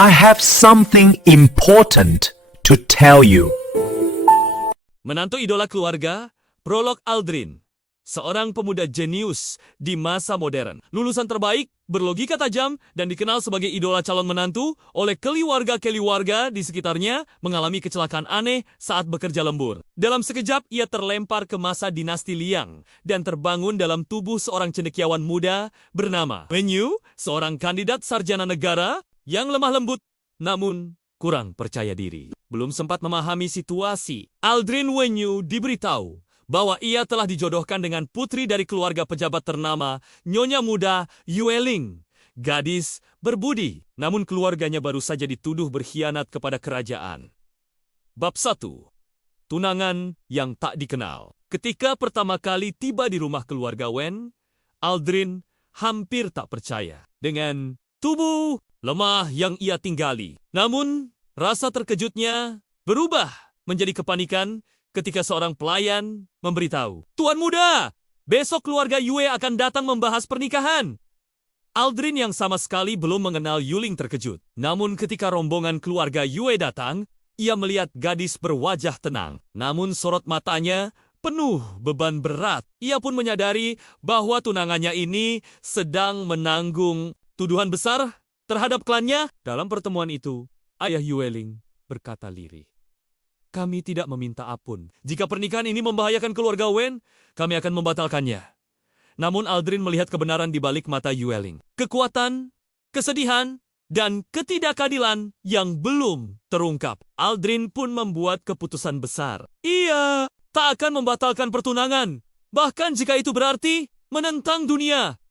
I have something important to tell you. Menantu idola keluarga, Prolog Aldrin. Seorang pemuda jenius di masa modern. Lulusan terbaik, berlogika tajam, dan dikenal sebagai idola calon menantu oleh keluarga-keluarga di sekitarnya mengalami kecelakaan aneh saat bekerja lembur. Dalam sekejap, ia terlempar ke masa dinasti Liang dan terbangun dalam tubuh seorang cendekiawan muda bernama Wen Yu, seorang kandidat sarjana negara yang lemah lembut namun kurang percaya diri. Belum sempat memahami situasi, Aldrin Wen Yu diberitahu bahwa ia telah dijodohkan dengan putri dari keluarga pejabat ternama, Nyonya Muda Yueling, gadis berbudi, namun keluarganya baru saja dituduh berkhianat kepada kerajaan. Bab 1. Tunangan yang tak dikenal. Ketika pertama kali tiba di rumah keluarga Wen, Aldrin hampir tak percaya dengan tubuh lemah yang ia tinggali. Namun, rasa terkejutnya berubah menjadi kepanikan ketika seorang pelayan memberitahu, "Tuan muda, besok keluarga Yue akan datang membahas pernikahan." Aldrin yang sama sekali belum mengenal Yuling terkejut. Namun ketika rombongan keluarga Yue datang, ia melihat gadis berwajah tenang. Namun sorot matanya penuh beban berat. Ia pun menyadari bahwa tunangannya ini sedang menanggung tuduhan besar terhadap klannya. Dalam pertemuan itu, ayah Yueling berkata lirih, "Kami tidak meminta ampun. Jika pernikahan ini membahayakan keluarga Wen, kami akan membatalkannya." Namun Aldrin melihat kebenaran di balik mata Yueling. Kekuatan, kesedihan, dan ketidakadilan yang belum terungkap. Aldrin pun membuat keputusan besar. Ia tak akan membatalkan pertunangan, bahkan jika itu berarti menentang dunia.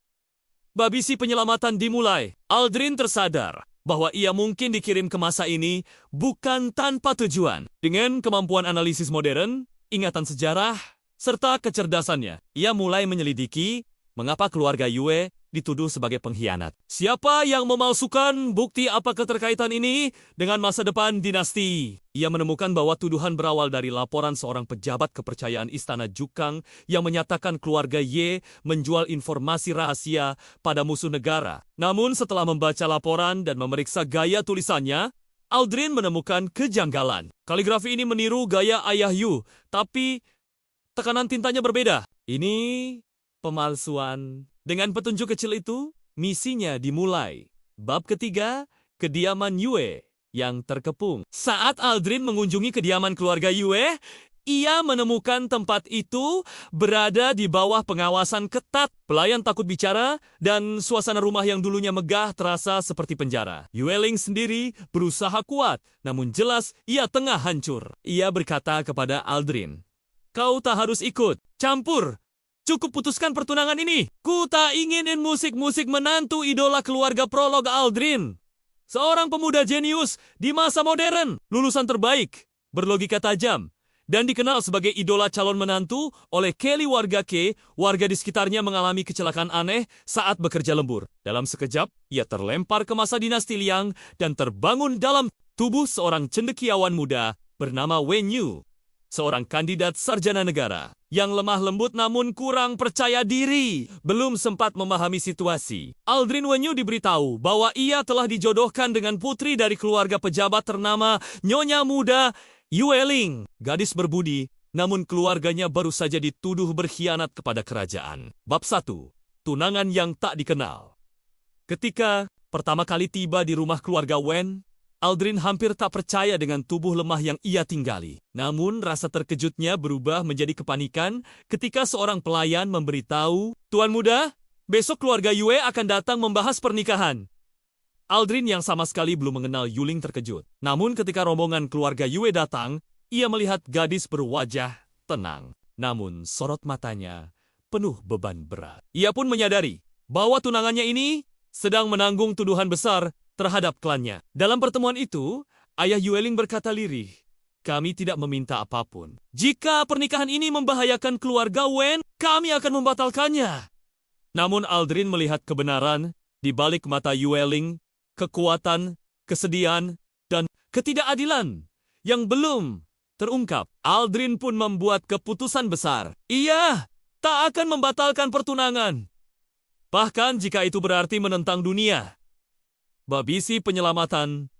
Babisi penyelamatan dimulai. Aldrin tersadar bahwa ia mungkin dikirim ke masa ini bukan tanpa tujuan. Dengan kemampuan analisis modern, ingatan sejarah, serta kecerdasannya, ia mulai menyelidiki mengapa keluarga Yue dituduh sebagai pengkhianat. Siapa yang memalsukan bukti apa keterkaitan ini dengan masa depan dinasti? Ia menemukan bahwa tuduhan berawal dari laporan seorang pejabat kepercayaan Istana Jukang yang menyatakan keluarga Ye menjual informasi rahasia pada musuh negara. Namun setelah membaca laporan dan memeriksa gaya tulisannya, Aldrin menemukan kejanggalan. Kaligrafi ini meniru gaya ayah Yu, tapi tekanan tintanya berbeda. Ini pemalsuan. Dengan petunjuk kecil itu, misinya dimulai. Bab ketiga, kediaman Yue yang terkepung. Saat Aldrin mengunjungi kediaman keluarga Yue, ia menemukan tempat itu berada di bawah pengawasan ketat. Pelayan takut bicara dan suasana rumah yang dulunya megah terasa seperti penjara. Yueling sendiri berusaha kuat, namun jelas ia tengah hancur. Ia berkata kepada Aldrin, "Kau tak harus ikut campur. Cukup putuskan pertunangan ini. Ku tak inginin musik-musik menantu idola keluarga Prolog Aldrin. Seorang pemuda jenius di masa modern, lulusan terbaik, berlogika tajam, dan dikenal sebagai idola calon menantu oleh keluarga Ke, warga di sekitarnya mengalami kecelakaan aneh saat bekerja lembur. Dalam sekejap, ia terlempar ke masa dinasti Liang dan terbangun dalam tubuh seorang cendekiawan muda bernama Wen Yu, seorang kandidat sarjana negara yang lemah lembut namun kurang percaya diri. Belum sempat memahami situasi, Aldrin Wen Yu diberitahu bahwa ia telah dijodohkan dengan putri dari keluarga pejabat ternama Nyonya Muda Yueling, gadis berbudi, namun keluarganya baru saja dituduh berkhianat kepada kerajaan. Bab 1. Tunangan yang tak dikenal. Ketika pertama kali tiba di rumah keluarga Wen, Aldrin hampir tak percaya dengan tubuh lemah yang ia tinggali. Namun rasa terkejutnya berubah menjadi kepanikan ketika seorang pelayan memberitahu, "Tuan muda, besok keluarga Yue akan datang membahas pernikahan." Aldrin yang sama sekali belum mengenal Yuling terkejut. Namun ketika rombongan keluarga Yue datang, ia melihat gadis berwajah tenang. Namun sorot matanya penuh beban berat. Ia pun menyadari bahwa tunangannya ini sedang menanggung tuduhan besar terhadap klannya. Dalam pertemuan itu, ayah Yueling berkata lirih, "Kami tidak meminta apapun. Jika pernikahan ini membahayakan keluarga Wen, kami akan membatalkannya." Namun Aldrin melihat kebenaran di balik mata Yueling, kekuatan, kesedihan, dan ketidakadilan yang belum terungkap. Aldrin pun membuat keputusan besar. Ia tak akan membatalkan pertunangan, bahkan jika itu berarti menentang dunia. Babisi penyelamatan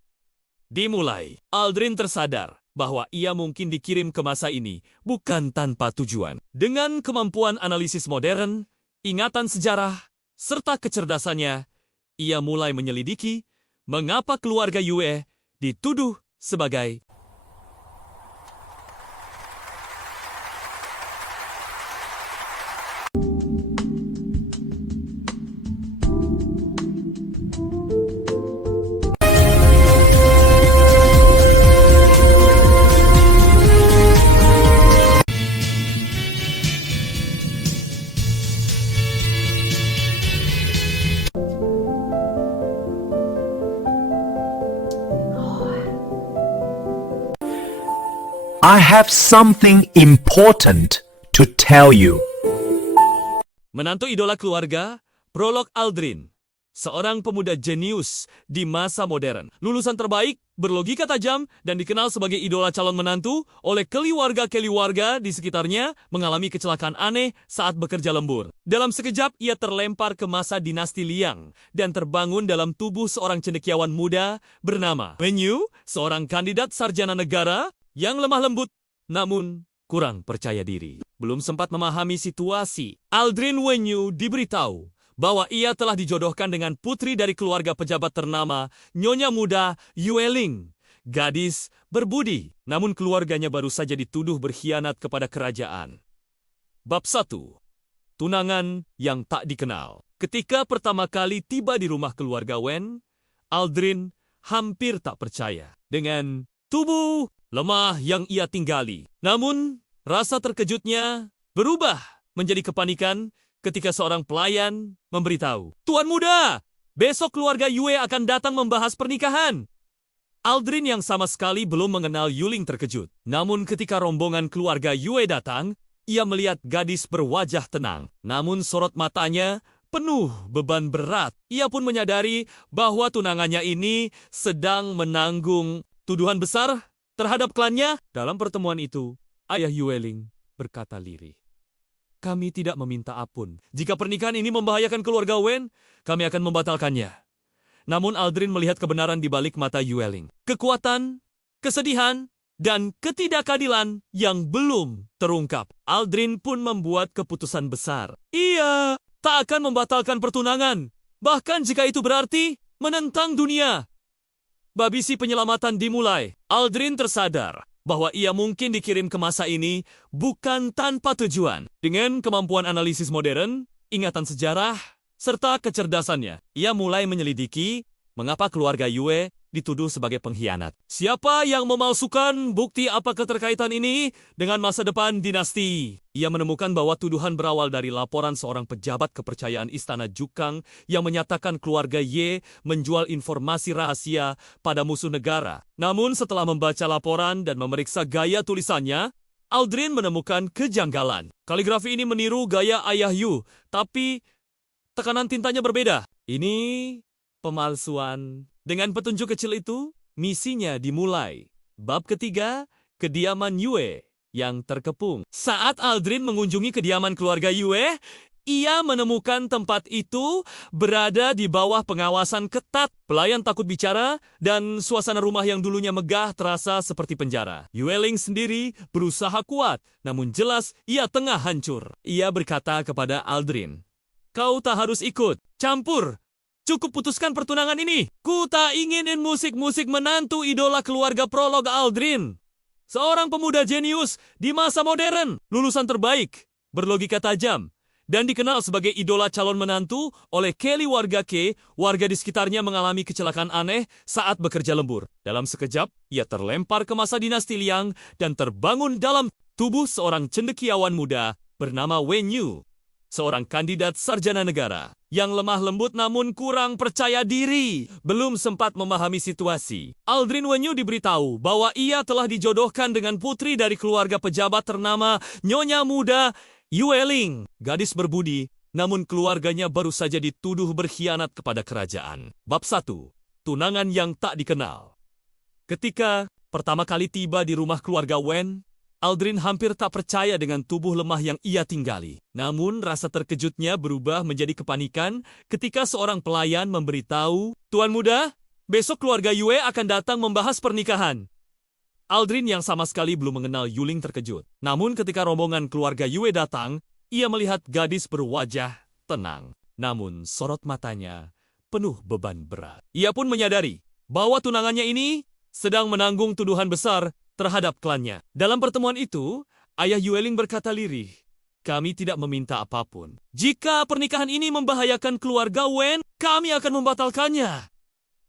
Dimulai. Aldrin tersadar bahwa ia mungkin dikirim ke masa ini bukan tanpa tujuan. Dengan kemampuan analisis modern, ingatan sejarah, serta kecerdasannya, ia mulai menyelidiki mengapa keluarga Yue dituduh sebagai I have something important to tell you. menantu idola keluarga, Prolog Aldrin. Seorang pemuda jenius di masa modern. Lulusan terbaik, berlogika tajam, dan dikenal sebagai idola calon menantu oleh keluarga di sekitarnya mengalami kecelakaan aneh saat bekerja lembur. Dalam sekejap, ia terlempar ke masa dinasti Liang dan terbangun dalam tubuh seorang cendekiawan muda bernama Wen Yu, seorang kandidat sarjana negara yang lemah lembut, namun kurang percaya diri. Belum sempat memahami situasi, Aldrin Wen Yu diberitahu bahwa ia telah dijodohkan dengan putri dari keluarga pejabat ternama, Nyonya Muda Yue Ling, gadis berbudi, namun keluarganya baru saja dituduh berkhianat kepada kerajaan. Bab 1. Tunangan yang tak dikenal. Ketika pertama kali tiba di rumah keluarga Wen, Aldrin hampir tak percaya dengan tubuh lemah yang ia tinggali. Namun, rasa terkejutnya berubah menjadi kepanikan ketika seorang pelayan memberitahu, "Tuan muda, besok keluarga Yue akan datang membahas pernikahan." Aldrin yang sama sekali belum mengenal Yuling terkejut. Namun ketika rombongan keluarga Yue datang, ia melihat gadis berwajah tenang. Namun sorot matanya penuh beban berat. Ia pun menyadari bahwa tunangannya ini sedang menanggung tuduhan besar terhadap klannya. Dalam pertemuan itu, ayah Yue Ling berkata lirih, "Kami tidak meminta ampun. Jika pernikahan ini membahayakan keluarga Wen, kami akan membatalkannya." Namun Aldrin melihat kebenaran di balik mata Yue Ling. Kekuatan, kesedihan, dan ketidakadilan yang belum terungkap. Aldrin pun membuat keputusan besar. Ia tak akan membatalkan pertunangan, bahkan jika itu berarti menentang dunia. Babisi penyelamatan dimulai. Aldrin tersadar bahwa ia mungkin dikirim ke masa ini bukan tanpa tujuan. Dengan kemampuan analisis modern, ingatan sejarah, serta kecerdasannya, ia mulai menyelidiki mengapa keluarga Yue dituduh sebagai pengkhianat. Siapa yang memalsukan bukti apa keterkaitan ini dengan masa depan dinasti? Ia menemukan bahwa tuduhan berawal dari laporan seorang pejabat kepercayaan Istana Jukang yang menyatakan keluarga Ye menjual informasi rahasia pada musuh negara. Namun setelah membaca laporan dan memeriksa gaya tulisannya, Aldrin menemukan kejanggalan. Kaligrafi ini meniru gaya ayah Yu, tapi tekanan tintanya berbeda. Ini pemalsuan. Dengan petunjuk kecil itu, misinya dimulai. Bab ketiga, kediaman Yue yang terkepung. Saat Aldrin mengunjungi kediaman keluarga Yue, ia menemukan tempat itu berada di bawah pengawasan ketat. Pelayan takut bicara dan suasana rumah yang dulunya megah terasa seperti penjara. Yue Ling sendiri berusaha kuat, namun jelas ia tengah hancur. Ia berkata kepada Aldrin, "Kau tak harus ikut campur. Cukup putuskan pertunangan ini. Ku tak inginin musik-musik menantu idola keluarga Prolog Aldrin. Seorang pemuda jenius di masa modern, lulusan terbaik, berlogika tajam, dan dikenal sebagai idola calon menantu oleh Kelly warga K. Warga di sekitarnya mengalami kecelakaan aneh saat bekerja lembur. Dalam sekejap, ia terlempar ke masa dinasti Liang dan terbangun dalam tubuh seorang cendekiawan muda bernama Wen Yu, seorang kandidat sarjana negara yang lemah lembut namun kurang percaya diri. Belum sempat memahami situasi, Aldrin Wen Yu diberitahu bahwa ia telah dijodohkan dengan putri dari keluarga pejabat ternama Nyonya Muda Yue Ling, gadis berbudi, namun keluarganya baru saja dituduh berkhianat kepada kerajaan. Bab 1. Tunangan yang tak dikenal. Ketika pertama kali tiba di rumah keluarga Wen, Aldrin hampir tak percaya dengan tubuh lemah yang ia tinggali. Namun rasa terkejutnya berubah menjadi kepanikan ketika seorang pelayan memberitahu, "Tuan muda, besok keluarga Yue akan datang membahas pernikahan. Aldrin yang sama sekali belum mengenal Yuling terkejut. Namun ketika rombongan keluarga Yue datang, ia melihat gadis berwajah tenang. Namun sorot matanya penuh beban berat. Ia pun menyadari bahwa tunangannya ini sedang menanggung tuduhan besar terhadap klannya. Dalam pertemuan itu, ayah Yueling berkata lirih, "Kami tidak meminta apapun. Jika pernikahan ini membahayakan keluarga Wen, kami akan membatalkannya."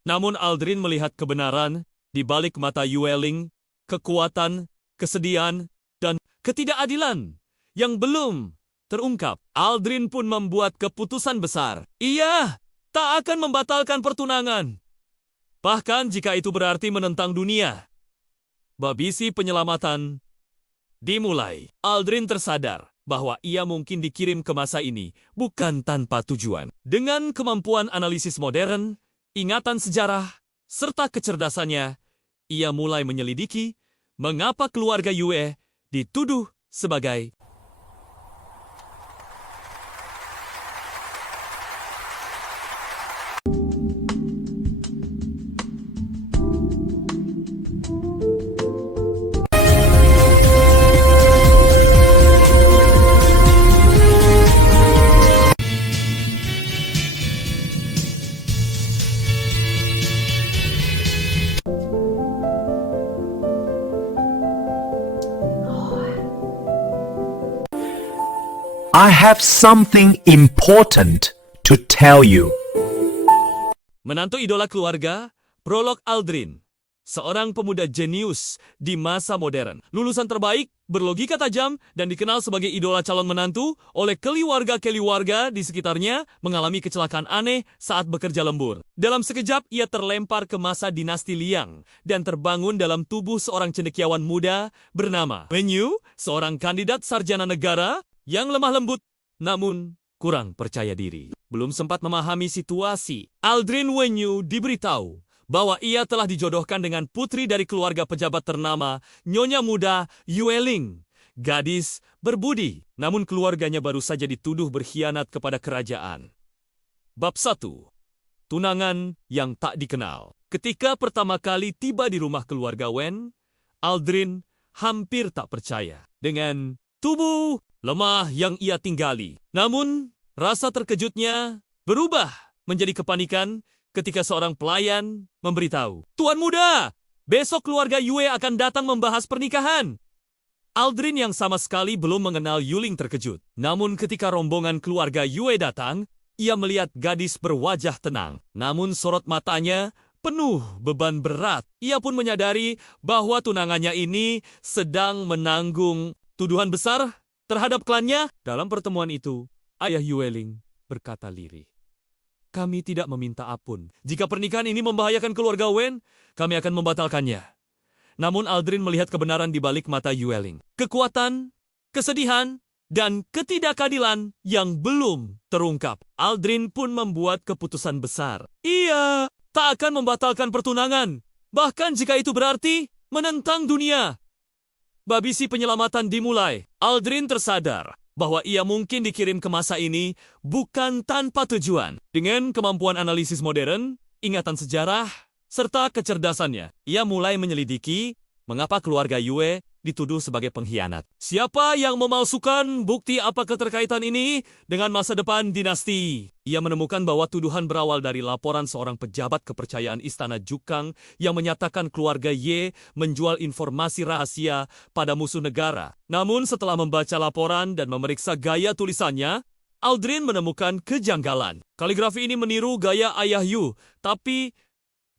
Namun Aldrin melihat kebenaran di balik mata Yueling, kekuatan, kesedihan, dan ketidakadilan yang belum terungkap. Aldrin pun membuat keputusan besar. Ia tak akan membatalkan pertunangan. Bahkan jika itu berarti menentang dunia. Babisi penyelamatan dimulai. Aldrin tersadar bahwa ia mungkin dikirim ke masa ini bukan tanpa tujuan. Dengan kemampuan analisis modern, ingatan sejarah, serta kecerdasannya, ia mulai menyelidiki mengapa keluarga Yue dituduh sebagai I have something important to tell you. menantu idola keluarga, Prolog Aldrin. Seorang pemuda jenius di masa modern. Lulusan terbaik, berlogika tajam, dan dikenal sebagai idola calon menantu oleh keluarga di sekitarnya mengalami kecelakaan aneh saat bekerja lembur. Dalam sekejap, ia terlempar ke masa dinasti Liang dan terbangun dalam tubuh seorang cendekiawan muda bernama Wen Yu, seorang kandidat sarjana negara yang lemah lembut, namun kurang percaya diri. Belum sempat memahami situasi, Aldrin Wen Yu diberitahu bahwa ia telah dijodohkan dengan putri dari keluarga pejabat ternama, Nyonya Muda Yueling. Gadis berbudi, namun keluarganya baru saja dituduh berkhianat kepada kerajaan. Bab 1. Tunangan yang tak dikenal. Ketika pertama kali tiba di rumah keluarga Wen, Aldrin hampir tak percaya dengan tubuh lemah yang ia tinggali. Namun, rasa terkejutnya berubah menjadi kepanikan ketika seorang pelayan memberitahu, "Tuan muda, besok keluarga Yue akan datang membahas pernikahan." Aldrin yang sama sekali belum mengenal Yuling terkejut. Namun ketika rombongan keluarga Yue datang, ia melihat gadis berwajah tenang. Namun sorot matanya penuh beban berat. Ia pun menyadari bahwa tunangannya ini sedang menanggung tuduhan besar terhadap klannya. Dalam pertemuan itu, ayah Yueling berkata lirih, "Kami tidak meminta ampun. Jika pernikahan ini membahayakan keluarga Wen, kami akan membatalkannya." Namun Aldrin melihat kebenaran di balik mata Yueling. Kekuatan, kesedihan, dan ketidakadilan yang belum terungkap. Aldrin pun membuat keputusan besar. Ia tak akan membatalkan pertunangan, bahkan jika itu berarti menentang dunia. Babisi penyelamatan dimulai. Aldrin tersadar bahwa ia mungkin dikirim ke masa ini bukan tanpa tujuan. Dengan kemampuan analisis modern, ingatan sejarah, serta kecerdasannya, ia mulai menyelidiki mengapa keluarga Yue dituduh sebagai pengkhianat. Siapa yang memalsukan bukti apa keterkaitan ini dengan masa depan dinasti? Ia menemukan bahwa tuduhan berawal dari laporan seorang pejabat kepercayaan Istana Jukang yang menyatakan keluarga Ye menjual informasi rahasia pada musuh negara. Namun setelah membaca laporan dan memeriksa gaya tulisannya, Aldrin menemukan kejanggalan. Kaligrafi ini meniru gaya ayah Yu, tapi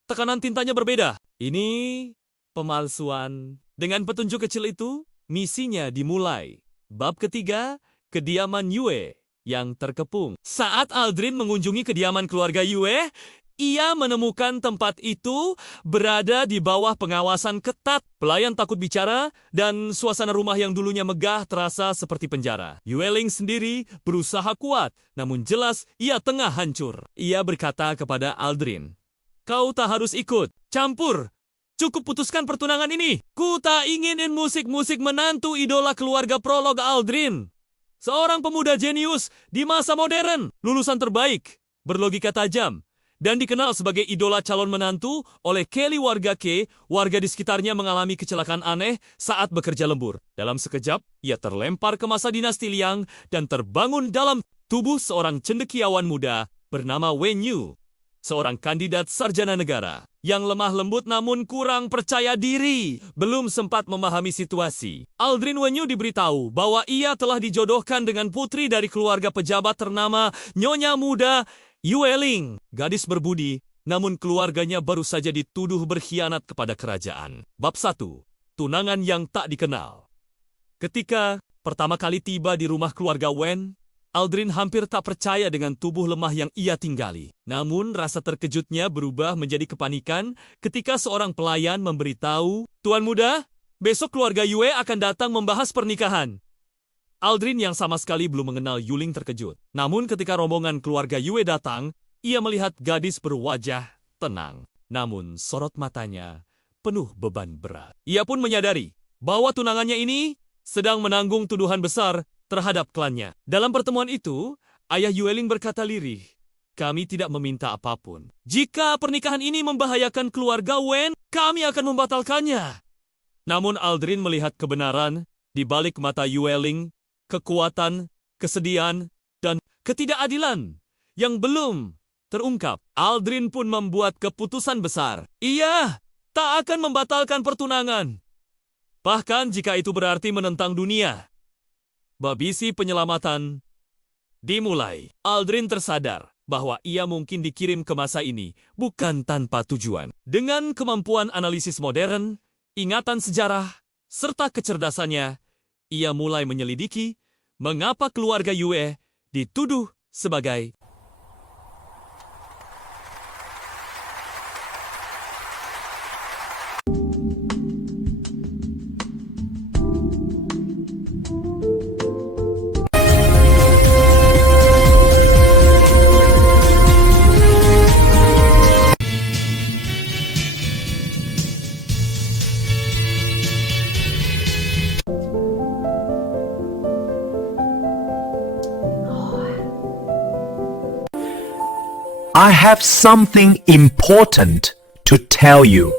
tekanan tintanya berbeda. Ini pemalsuan. Dengan petunjuk kecil itu, misinya dimulai. Bab ketiga, kediaman Yue yang terkepung. Saat Aldrin mengunjungi kediaman keluarga Yue, ia menemukan tempat itu berada di bawah pengawasan ketat. Pelayan takut bicara dan suasana rumah yang dulunya megah terasa seperti penjara. Yueling sendiri berusaha kuat, namun jelas ia tengah hancur. Ia berkata kepada Aldrin, "Kau tak harus ikut campur. Cukup putuskan pertunangan ini. Ku tak inginin musik-musik menantu idola keluarga Prolog Aldrin. Seorang pemuda jenius di masa modern, lulusan terbaik, berlogika tajam, dan dikenal sebagai idola calon menantu oleh keluarga K, warga di sekitarnya mengalami kecelakaan aneh saat bekerja lembur. Dalam sekejap, ia terlempar ke masa dinasti Liang dan terbangun dalam tubuh seorang cendekiawan muda bernama Wen Yu, seorang kandidat sarjana negara yang lemah lembut namun kurang percaya diri. Belum sempat memahami situasi, Aldrin Wen Yu diberitahu bahwa ia telah dijodohkan dengan putri dari keluarga pejabat ternama Nyonya Muda Yueling, gadis berbudi, namun keluarganya baru saja dituduh berkhianat kepada kerajaan. Bab 1. Tunangan yang tak dikenal. Ketika pertama kali tiba di rumah keluarga Wen, Aldrin hampir tak percaya dengan tubuh lemah yang ia tinggali. Namun rasa terkejutnya berubah menjadi kepanikan ketika seorang pelayan memberitahu, "Tuan muda, besok keluarga Yue akan datang membahas pernikahan." Aldrin yang sama sekali belum mengenal Yuling terkejut. Namun ketika rombongan keluarga Yue datang, ia melihat gadis berwajah tenang. Namun sorot matanya penuh beban berat. Ia pun menyadari bahwa tunangannya ini sedang menanggung tuduhan besar terhadap klannya. Dalam pertemuan itu, ayah Yueling berkata lirih, "Kami tidak meminta apapun. Jika pernikahan ini membahayakan keluarga Wen, kami akan membatalkannya." Namun Aldrin melihat kebenaran di balik mata Yueling, kekuatan, kesedihan, dan ketidakadilan yang belum terungkap. Aldrin pun membuat keputusan besar. Ia tak akan membatalkan pertunangan, bahkan jika itu berarti menentang dunia. Babisi penyelamatan dimulai. Aldrin tersadar bahwa ia mungkin dikirim ke masa ini bukan tanpa tujuan. Dengan kemampuan analisis modern, ingatan sejarah, serta kecerdasannya, ia mulai menyelidiki mengapa keluarga Yue dituduh sebagai I have something important to tell you.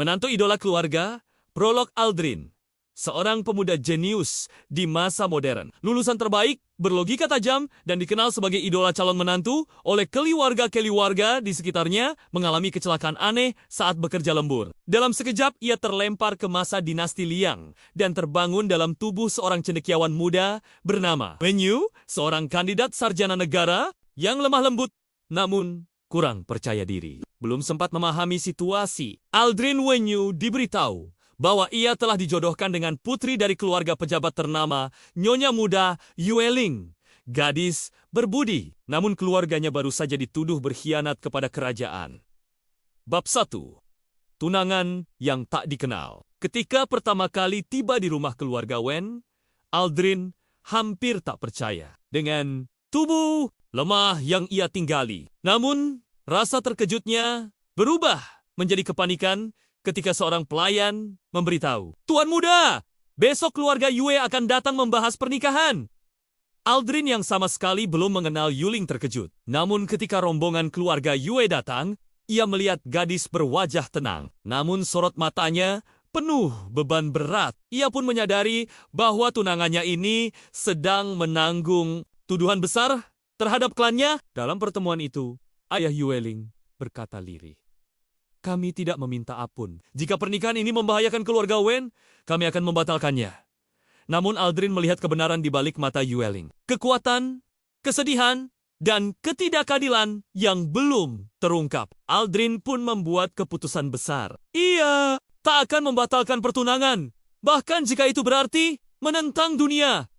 menantu idola keluarga, Prolog Aldrin, seorang pemuda jenius di masa modern, lulusan terbaik, berlogika tajam, dan dikenal sebagai idola calon menantu oleh keluarga di sekitarnya, mengalami kecelakaan aneh saat bekerja lembur. Dalam sekejap, ia terlempar ke masa dinasti Liang dan terbangun dalam tubuh seorang cendekiawan muda bernama Wen Yu, seorang kandidat sarjana negara yang lemah lembut, namun kurang percaya diri. Belum sempat memahami situasi, Aldrin Wen Yu diberitahu bahwa ia telah dijodohkan dengan putri dari keluarga pejabat ternama Nyonya Muda Yueling, gadis berbudi, namun keluarganya baru saja dituduh berkhianat kepada kerajaan. Bab 1. Tunangan yang tak dikenal. Ketika pertama kali tiba di rumah keluarga Wen, Aldrin hampir tak percaya dengan tubuh lemah yang ia tinggali. Namun, rasa terkejutnya berubah menjadi kepanikan ketika seorang pelayan memberitahu, "Tuan muda, besok keluarga Yue akan datang membahas pernikahan." Aldrin yang sama sekali belum mengenal Yuling terkejut. Namun ketika rombongan keluarga Yue datang, ia melihat gadis berwajah tenang. Namun sorot matanya penuh beban berat. Ia pun menyadari bahwa tunangannya ini sedang menanggung tuduhan besar terhadap klannya. Dalam pertemuan itu, ayah Yueling berkata lirih, "Kami tidak meminta ampun. Jika pernikahan ini membahayakan keluarga Wen, kami akan membatalkannya." Namun Aldrin melihat kebenaran di balik mata Yueling. Kekuatan, kesedihan, dan ketidakadilan yang belum terungkap. Aldrin pun membuat keputusan besar. Ia tak akan membatalkan pertunangan, bahkan jika itu berarti menentang dunia.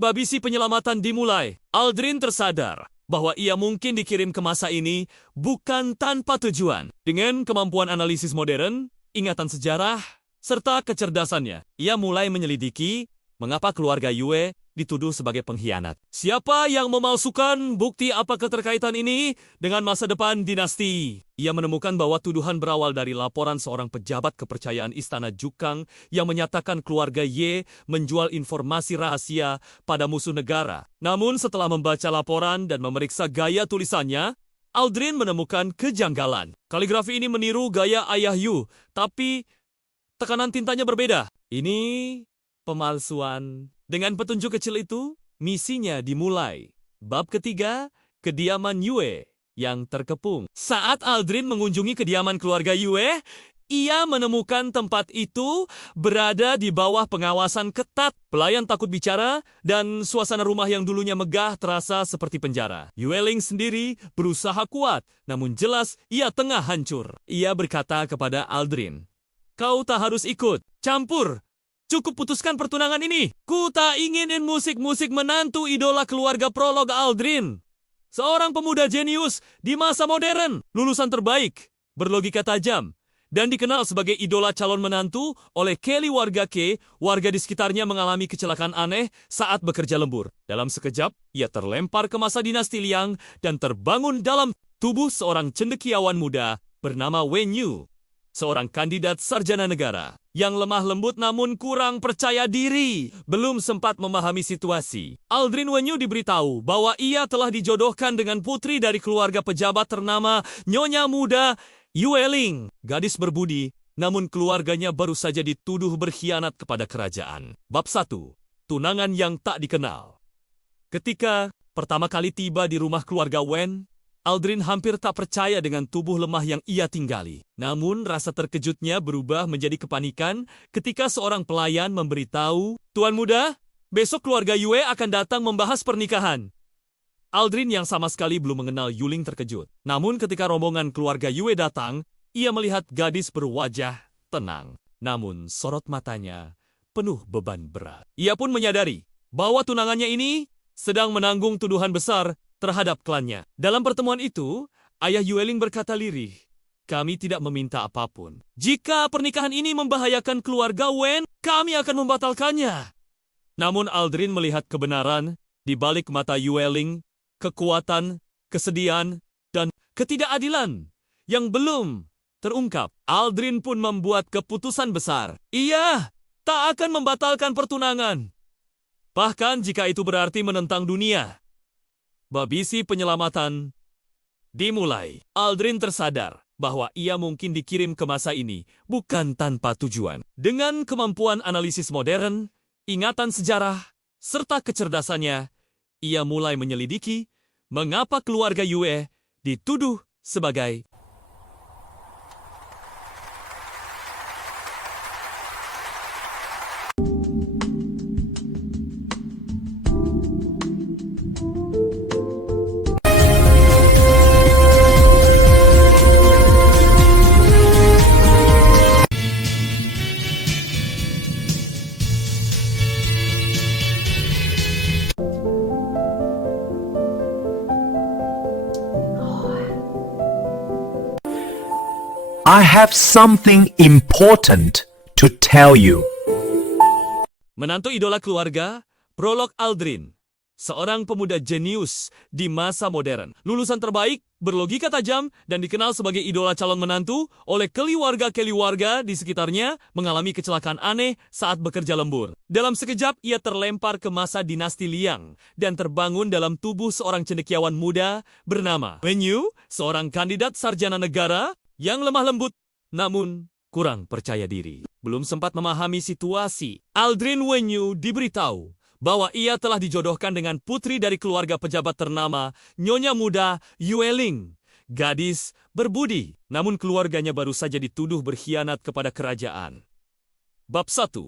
Babisi penyelamatan dimulai. Aldrin tersadar bahwa ia mungkin dikirim ke masa ini bukan tanpa tujuan. Dengan kemampuan analisis modern, ingatan sejarah, serta kecerdasannya, ia mulai menyelidiki mengapa keluarga Yue dituduh sebagai pengkhianat. Siapa yang memalsukan bukti apa keterkaitan ini dengan masa depan dinasti? Ia menemukan bahwa tuduhan berawal dari laporan seorang pejabat kepercayaan Istana Jukang yang menyatakan keluarga Ye menjual informasi rahasia pada musuh negara. Namun setelah membaca laporan dan memeriksa gaya tulisannya, Aldrin menemukan kejanggalan. Kaligrafi ini meniru gaya ayah Yu, tapi tekanan tintanya berbeda. Ini pemalsuan. Dengan petunjuk kecil itu, misinya dimulai. Bab ketiga, kediaman Yue yang terkepung. Saat Aldrin mengunjungi kediaman keluarga Yue, ia menemukan tempat itu berada di bawah pengawasan ketat. Pelayan takut bicara dan suasana rumah yang dulunya megah terasa seperti penjara. Yueling sendiri berusaha kuat, namun jelas ia tengah hancur. Ia berkata kepada Aldrin, "Kau tak harus ikut campur. Cukup putuskan pertunangan ini. Ku tak inginin musik-musik menantu idola keluarga Prolog Aldrin. Seorang pemuda jenius di masa modern, lulusan terbaik, berlogika tajam, dan dikenal sebagai idola calon menantu oleh Kelly warga K, warga di sekitarnya mengalami kecelakaan aneh saat bekerja lembur. Dalam sekejap, ia terlempar ke masa dinasti Liang dan terbangun dalam tubuh seorang cendekiawan muda bernama Wen Yu, seorang kandidat sarjana negara yang lemah lembut namun kurang percaya diri. Belum sempat memahami situasi, Aldrin Wen Yu diberitahu bahwa ia telah dijodohkan dengan putri dari keluarga pejabat ternama Nyonya Muda Yueling, gadis berbudi, namun keluarganya baru saja dituduh berkhianat kepada kerajaan. Bab 1. Tunangan yang tak dikenal. Ketika pertama kali tiba di rumah keluarga Wen, Aldrin hampir tak percaya dengan tubuh lemah yang ia tinggali. Namun rasa terkejutnya berubah menjadi kepanikan ketika seorang pelayan memberitahu, "Tuan muda, besok keluarga Yue akan datang membahas pernikahan." Aldrin yang sama sekali belum mengenal Yuling terkejut. Namun ketika rombongan keluarga Yue datang, ia melihat gadis berwajah tenang. Namun sorot matanya penuh beban berat. Ia pun menyadari bahwa tunangannya ini sedang menanggung tuduhan besar terhadap klannya. Dalam pertemuan itu, ayah Yueling berkata lirih, "Kami tidak meminta apapun. Jika pernikahan ini membahayakan keluarga Wen, kami akan membatalkannya." Namun Aldrin melihat kebenaran di balik mata Yueling, kekuatan, kesedihan, dan ketidakadilan yang belum terungkap. Aldrin pun membuat keputusan besar. Ia tak akan membatalkan pertunangan, bahkan jika itu berarti menentang dunia. Babisi penyelamatan dimulai. Aldrin tersadar bahwa ia mungkin dikirim ke masa ini bukan tanpa tujuan. Dengan kemampuan analisis modern, ingatan sejarah, serta kecerdasannya, ia mulai menyelidiki mengapa keluarga Yue dituduh sebagai I have something important to tell you. menantu idola keluarga Prolog Aldrin, seorang pemuda jenius di masa modern, lulusan terbaik, berlogika tajam, dan dikenal sebagai idola calon menantu oleh Kelly warga di sekitarnya mengalami kecelakaan aneh saat bekerja lembur. Dalam sekejap, ia terlempar ke masa dinasti Liang dan terbangun dalam tubuh seorang cendekiawan muda bernama Wen Yu, seorang kandidat sarjana negara yang lemah lembut namun kurang percaya diri. Belum sempat memahami situasi, Aldrin Wen Yu diberitahu bahwa ia telah dijodohkan dengan putri dari keluarga pejabat ternama Nyonya Muda Yueling, gadis berbudi, namun keluarganya baru saja dituduh berkhianat kepada kerajaan. Bab 1.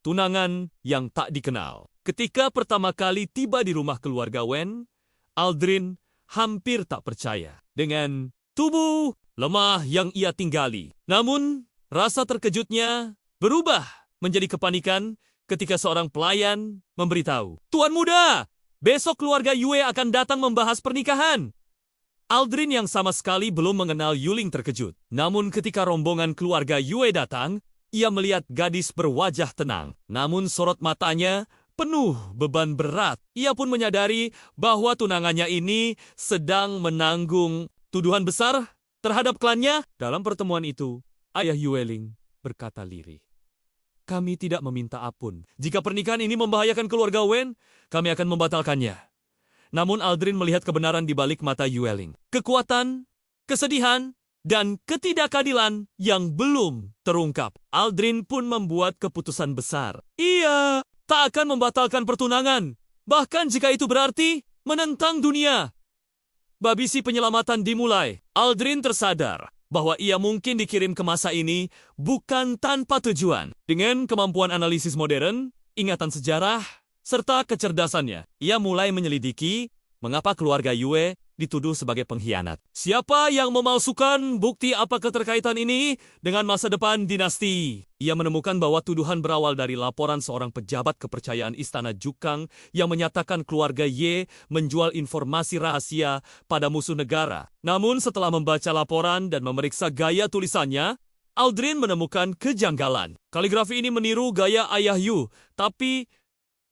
Tunangan yang tak dikenal. Ketika pertama kali tiba di rumah keluarga Wen, Aldrin hampir tak percaya dengan tubuh lemah yang ia tinggali. Namun, rasa terkejutnya berubah menjadi kepanikan ketika seorang pelayan memberitahu, "Tuan muda, besok keluarga Yue akan datang membahas pernikahan." Aldrin yang sama sekali belum mengenal Yuling terkejut. Namun ketika rombongan keluarga Yue datang, ia melihat gadis berwajah tenang. Namun sorot matanya penuh beban berat. Ia pun menyadari bahwa tunangannya ini sedang menanggung tuduhan besar terhadap klannya. Dalam pertemuan itu, ayah Yueling berkata lirih, "Kami tidak meminta ampun. Jika pernikahan ini membahayakan keluarga Wen, kami akan membatalkannya." Namun Aldrin melihat kebenaran di balik mata Yueling. Kekuatan, kesedihan, dan ketidakadilan yang belum terungkap. Aldrin pun membuat keputusan besar. Ia tak akan membatalkan pertunangan. Bahkan jika itu berarti menentang dunia. Babisi penyelamatan dimulai. Aldrin tersadar bahwa ia mungkin dikirim ke masa ini bukan tanpa tujuan. Dengan kemampuan analisis modern, ingatan sejarah, serta kecerdasannya, ia mulai menyelidiki mengapa keluarga Yue dituduh sebagai pengkhianat. Siapa yang memalsukan bukti apa keterkaitan ini dengan masa depan dinasti? Ia menemukan bahwa tuduhan berawal dari laporan seorang pejabat kepercayaan Istana Jukang yang menyatakan keluarga Ye menjual informasi rahasia pada musuh negara. Namun setelah membaca laporan dan memeriksa gaya tulisannya, Aldrin menemukan kejanggalan. Kaligrafi ini meniru gaya ayah Yu, tapi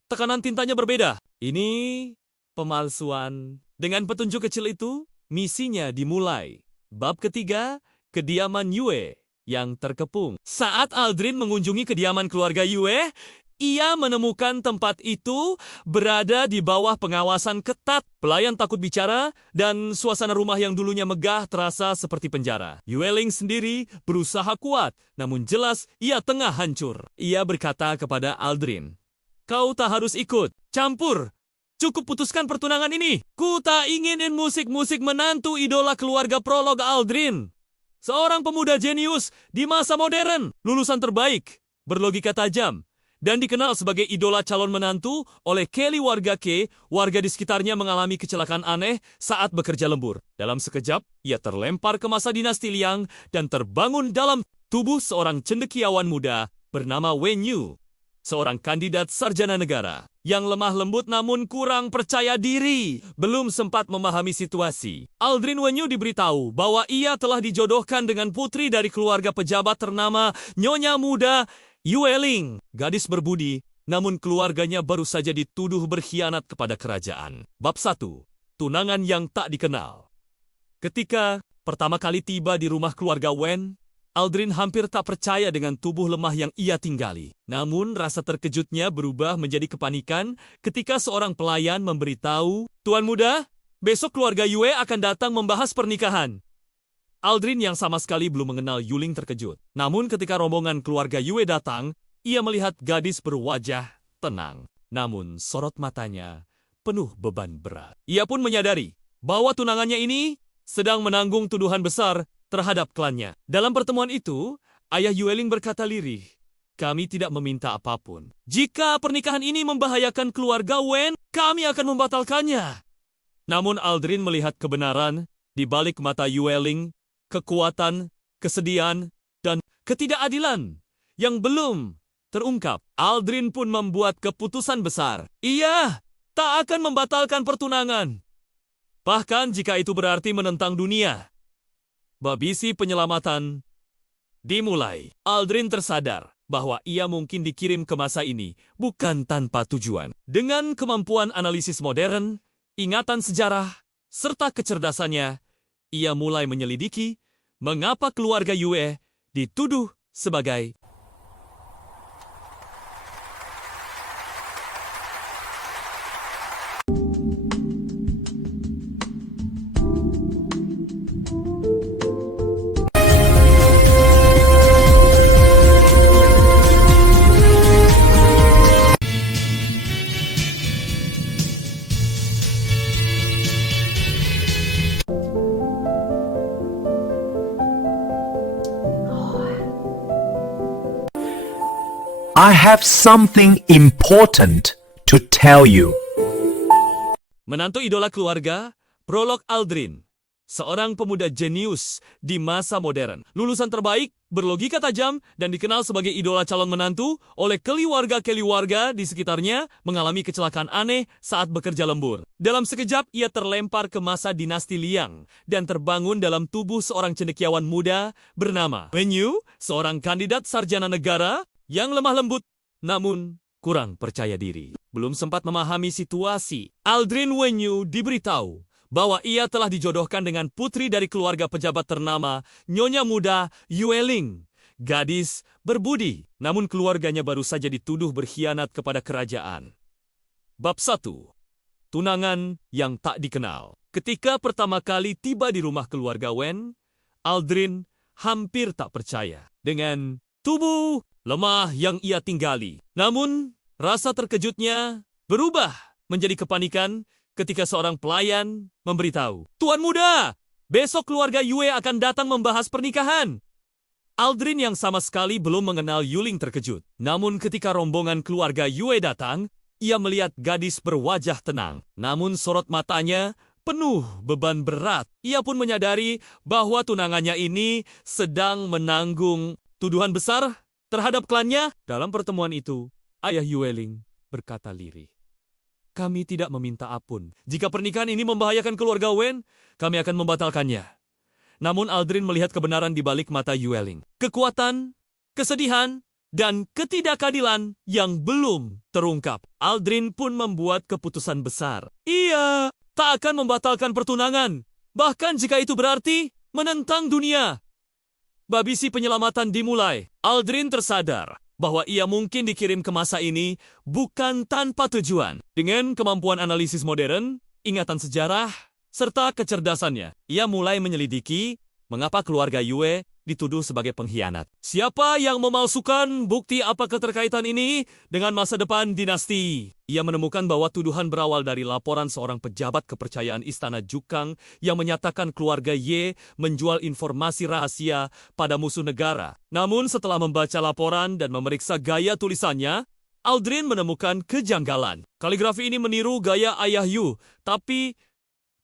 tekanan tintanya berbeda. Ini pemalsuan. Dengan petunjuk kecil itu, misinya dimulai. Bab ketiga, kediaman Yue yang terkepung. Saat Aldrin mengunjungi kediaman keluarga Yue, ia menemukan tempat itu berada di bawah pengawasan ketat. Pelayan takut bicara dan suasana rumah yang dulunya megah terasa seperti penjara. Yueling sendiri berusaha kuat, namun jelas ia tengah hancur. Ia berkata kepada Aldrin, "Kau tak harus ikut campur. Cukup putuskan pertunangan ini. Ku tak inginin musik-musik menantu idola keluarga Prolog Aldrin. Seorang pemuda jenius di masa modern, lulusan terbaik, berlogika tajam, dan dikenal sebagai idola calon menantu oleh Kelly warga K. Warga di sekitarnya mengalami kecelakaan aneh saat bekerja lembur. Dalam sekejap, ia terlempar ke masa dinasti Liang dan terbangun dalam tubuh seorang cendekiawan muda bernama Wen Yu. Seorang kandidat sarjana negara yang lemah lembut namun kurang percaya diri, belum sempat memahami situasi. Aldrin Wenyu diberitahu bahwa ia telah dijodohkan dengan putri dari keluarga pejabat ternama Nyonya Muda Yueling, gadis berbudi, namun keluarganya baru saja dituduh berkhianat kepada kerajaan. Bab 1. Tunangan yang tak dikenal. Ketika pertama kali tiba di rumah keluarga Wen, Aldrin hampir tak percaya dengan tubuh lemah yang ia tinggali. Namun rasa terkejutnya berubah menjadi kepanikan ketika seorang pelayan memberitahu, "Tuan muda, besok keluarga Yue akan datang membahas pernikahan." Aldrin yang sama sekali belum mengenal Yuling terkejut. Namun ketika rombongan keluarga Yue datang, ia melihat gadis berwajah tenang. Namun sorot matanya penuh beban berat. Ia pun menyadari bahwa tunangannya ini sedang menanggung tuduhan besar terhadap klannya. Dalam pertemuan itu, ayah Yueling berkata lirih, "Kami tidak meminta apapun. Jika pernikahan ini membahayakan keluarga Wen, kami akan membatalkannya." Namun Aldrin melihat kebenaran di balik mata Yueling, kekuatan, kesedihan, dan ketidakadilan yang belum terungkap. Aldrin pun membuat keputusan besar. Ia tak akan membatalkan pertunangan. Bahkan jika itu berarti menentang dunia. Babisi penyelamatan dimulai. Aldrin tersadar bahwa ia mungkin dikirim ke masa ini bukan tanpa tujuan. Dengan kemampuan analisis modern, ingatan sejarah, serta kecerdasannya, ia mulai menyelidiki mengapa keluarga Yue dituduh sebagai I have something important to tell you. menantu idola keluarga, Prolog Aldrin. Seorang pemuda jenius di masa modern. Lulusan terbaik, berlogika tajam, dan dikenal sebagai idola calon menantu oleh Kelly warga di sekitarnya mengalami kecelakaan aneh saat bekerja lembur. Dalam sekejap, ia terlempar ke masa dinasti Liang dan terbangun dalam tubuh seorang cendekiawan muda bernama Wen Yu, seorang kandidat sarjana negara yang lemah lembut, namun kurang percaya diri. Belum sempat memahami situasi, Aldrin Wenyu diberitahu bahwa ia telah dijodohkan dengan putri dari keluarga pejabat ternama Nyonya Muda Yueling, gadis berbudi, namun keluarganya baru saja dituduh berkhianat kepada kerajaan. Bab 1. Tunangan yang tak dikenal. Ketika pertama kali tiba di rumah keluarga Wen, Aldrin hampir tak percaya dengan tubuh lemah yang ia tinggali. Namun, rasa terkejutnya berubah menjadi kepanikan ketika seorang pelayan memberitahu, "Tuan muda, besok keluarga Yue akan datang membahas pernikahan." Aldrin yang sama sekali belum mengenal Yuling terkejut. Namun ketika rombongan keluarga Yue datang, ia melihat gadis berwajah tenang. Namun sorot matanya penuh beban berat. Ia pun menyadari bahwa tunangannya ini sedang menanggung tuduhan besar terhadap klannya. Dalam pertemuan itu, ayah Yueling berkata lirih, "Kami tidak meminta ampun. Jika pernikahan ini membahayakan keluarga Wen, kami akan membatalkannya." Namun Aldrin melihat kebenaran di balik mata Yueling. Kekuatan, kesedihan, dan ketidakadilan yang belum terungkap. Aldrin pun membuat keputusan besar. Ia tak akan membatalkan pertunangan, bahkan jika itu berarti menentang dunia. Babisi penyelamatan dimulai. Aldrin tersadar bahwa ia mungkin dikirim ke masa ini bukan tanpa tujuan. Dengan kemampuan analisis modern, ingatan sejarah, serta kecerdasannya, ia mulai menyelidiki mengapa keluarga Yue dituduh sebagai pengkhianat. Siapa yang memalsukan bukti apa keterkaitan ini dengan masa depan dinasti? Ia menemukan bahwa tuduhan berawal dari laporan seorang pejabat kepercayaan Istana Jukang yang menyatakan keluarga Ye menjual informasi rahasia pada musuh negara. Namun setelah membaca laporan dan memeriksa gaya tulisannya, Aldrin menemukan kejanggalan. Kaligrafi ini meniru gaya ayah Yu, tapi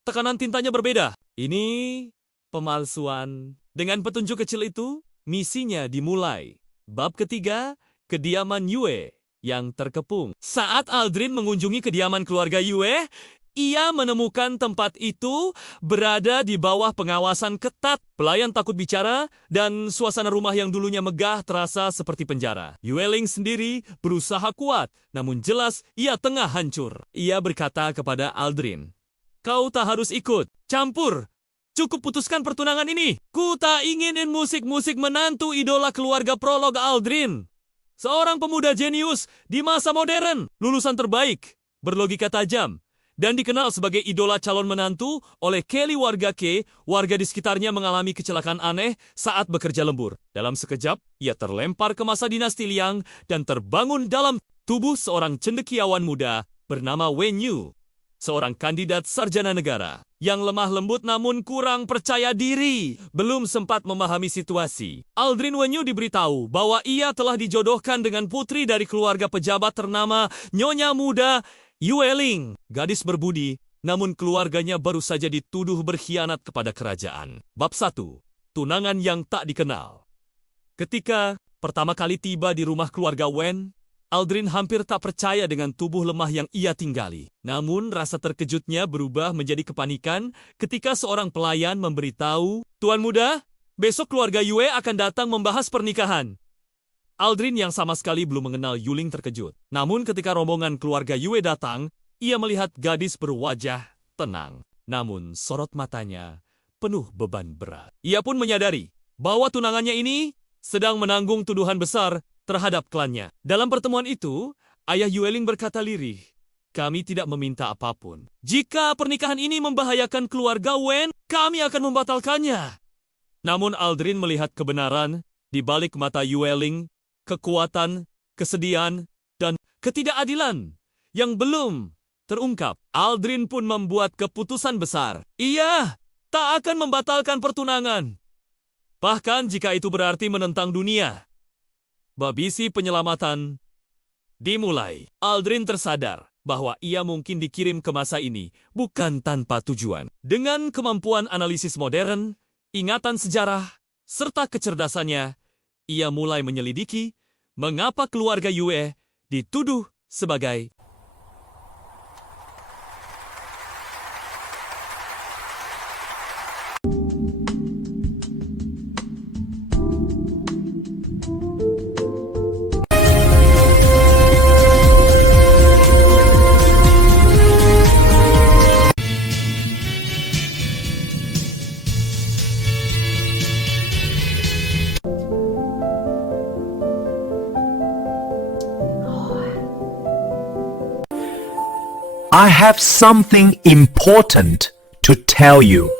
tekanan tintanya berbeda. Ini pemalsuan. Dengan petunjuk kecil itu, misinya dimulai. Bab ketiga, kediaman Yue yang terkepung. Saat Aldrin mengunjungi kediaman keluarga Yue, ia menemukan tempat itu berada di bawah pengawasan ketat. Pelayan takut bicara dan suasana rumah yang dulunya megah terasa seperti penjara. Yueling sendiri berusaha kuat, namun jelas ia tengah hancur. Ia berkata kepada Aldrin, "Kau tak harus ikut campur. Cukup putuskan pertunangan ini. Ku tak inginin musik-musik menantu idola keluarga Prolog Aldrin. Seorang pemuda jenius di masa modern, lulusan terbaik, berlogika tajam, dan dikenal sebagai idola calon menantu oleh Kelly warga Ke, warga di sekitarnya mengalami kecelakaan aneh saat bekerja lembur. Dalam sekejap, ia terlempar ke masa dinasti Liang dan terbangun dalam tubuh seorang cendekiawan muda bernama Wen Yu, seorang kandidat sarjana negara yang lemah lembut namun kurang percaya diri, belum sempat memahami situasi. Aldrin Wen Yu diberitahu bahwa ia telah dijodohkan dengan putri dari keluarga pejabat ternama Nyonya Muda Yueling, gadis berbudi, namun keluarganya baru saja dituduh berkhianat kepada kerajaan. Bab 1. Tunangan yang tak dikenal. Ketika pertama kali tiba di rumah keluarga Wen, Aldrin hampir tak percaya dengan tubuh lemah yang ia tinggali. Namun rasa terkejutnya berubah menjadi kepanikan ketika seorang pelayan memberitahu, "Tuan muda, besok keluarga Yue akan datang membahas pernikahan." Aldrin yang sama sekali belum mengenal Yuling terkejut. Namun ketika rombongan keluarga Yue datang, ia melihat gadis berwajah tenang. Namun sorot matanya penuh beban berat. Ia pun menyadari bahwa tunangannya ini sedang menanggung tuduhan besar terhadap klannya. Dalam pertemuan itu, ayah Yueling berkata lirih, "Kami tidak meminta apapun. Jika pernikahan ini membahayakan keluarga Wen, kami akan membatalkannya." Namun Aldrin melihat kebenaran di balik mata Yueling, kekuatan, kesedihan, dan ketidakadilan yang belum terungkap. Aldrin pun membuat keputusan besar. Ia tak akan membatalkan pertunangan, bahkan jika itu berarti menentang dunia. Babisi penyelamatan dimulai. Aldrin tersadar bahwa ia mungkin dikirim ke masa ini bukan tanpa tujuan. Dengan kemampuan analisis modern, ingatan sejarah, serta kecerdasannya, ia mulai menyelidiki mengapa keluarga Yue dituduh sebagai I have something important to tell you.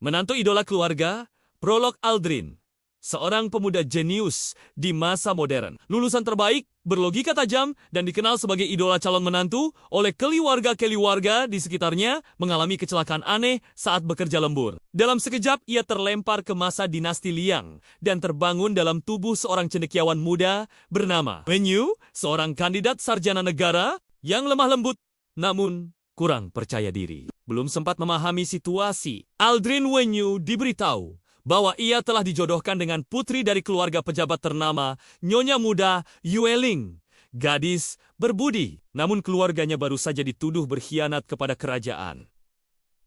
Menantu idola keluarga, Prolog Aldrin. Seorang pemuda jenius di masa modern. Lulusan terbaik, berlogika tajam, dan dikenal sebagai idola calon menantu oleh keluarga-keluarga di sekitarnya mengalami kecelakaan aneh saat bekerja lembur. Dalam sekejap, ia terlempar ke masa dinasti Liang dan terbangun dalam tubuh seorang cendekiawan muda bernama Wen Yu, seorang kandidat sarjana negara yang lemah lembut namun kurang percaya diri. Belum sempat memahami situasi, Aldrin Wen Yu diberitahu bahwa ia telah dijodohkan dengan putri dari keluarga pejabat ternama Nyonya Muda Yue Ling, gadis berbudi, namun keluarganya baru saja dituduh berkhianat kepada kerajaan.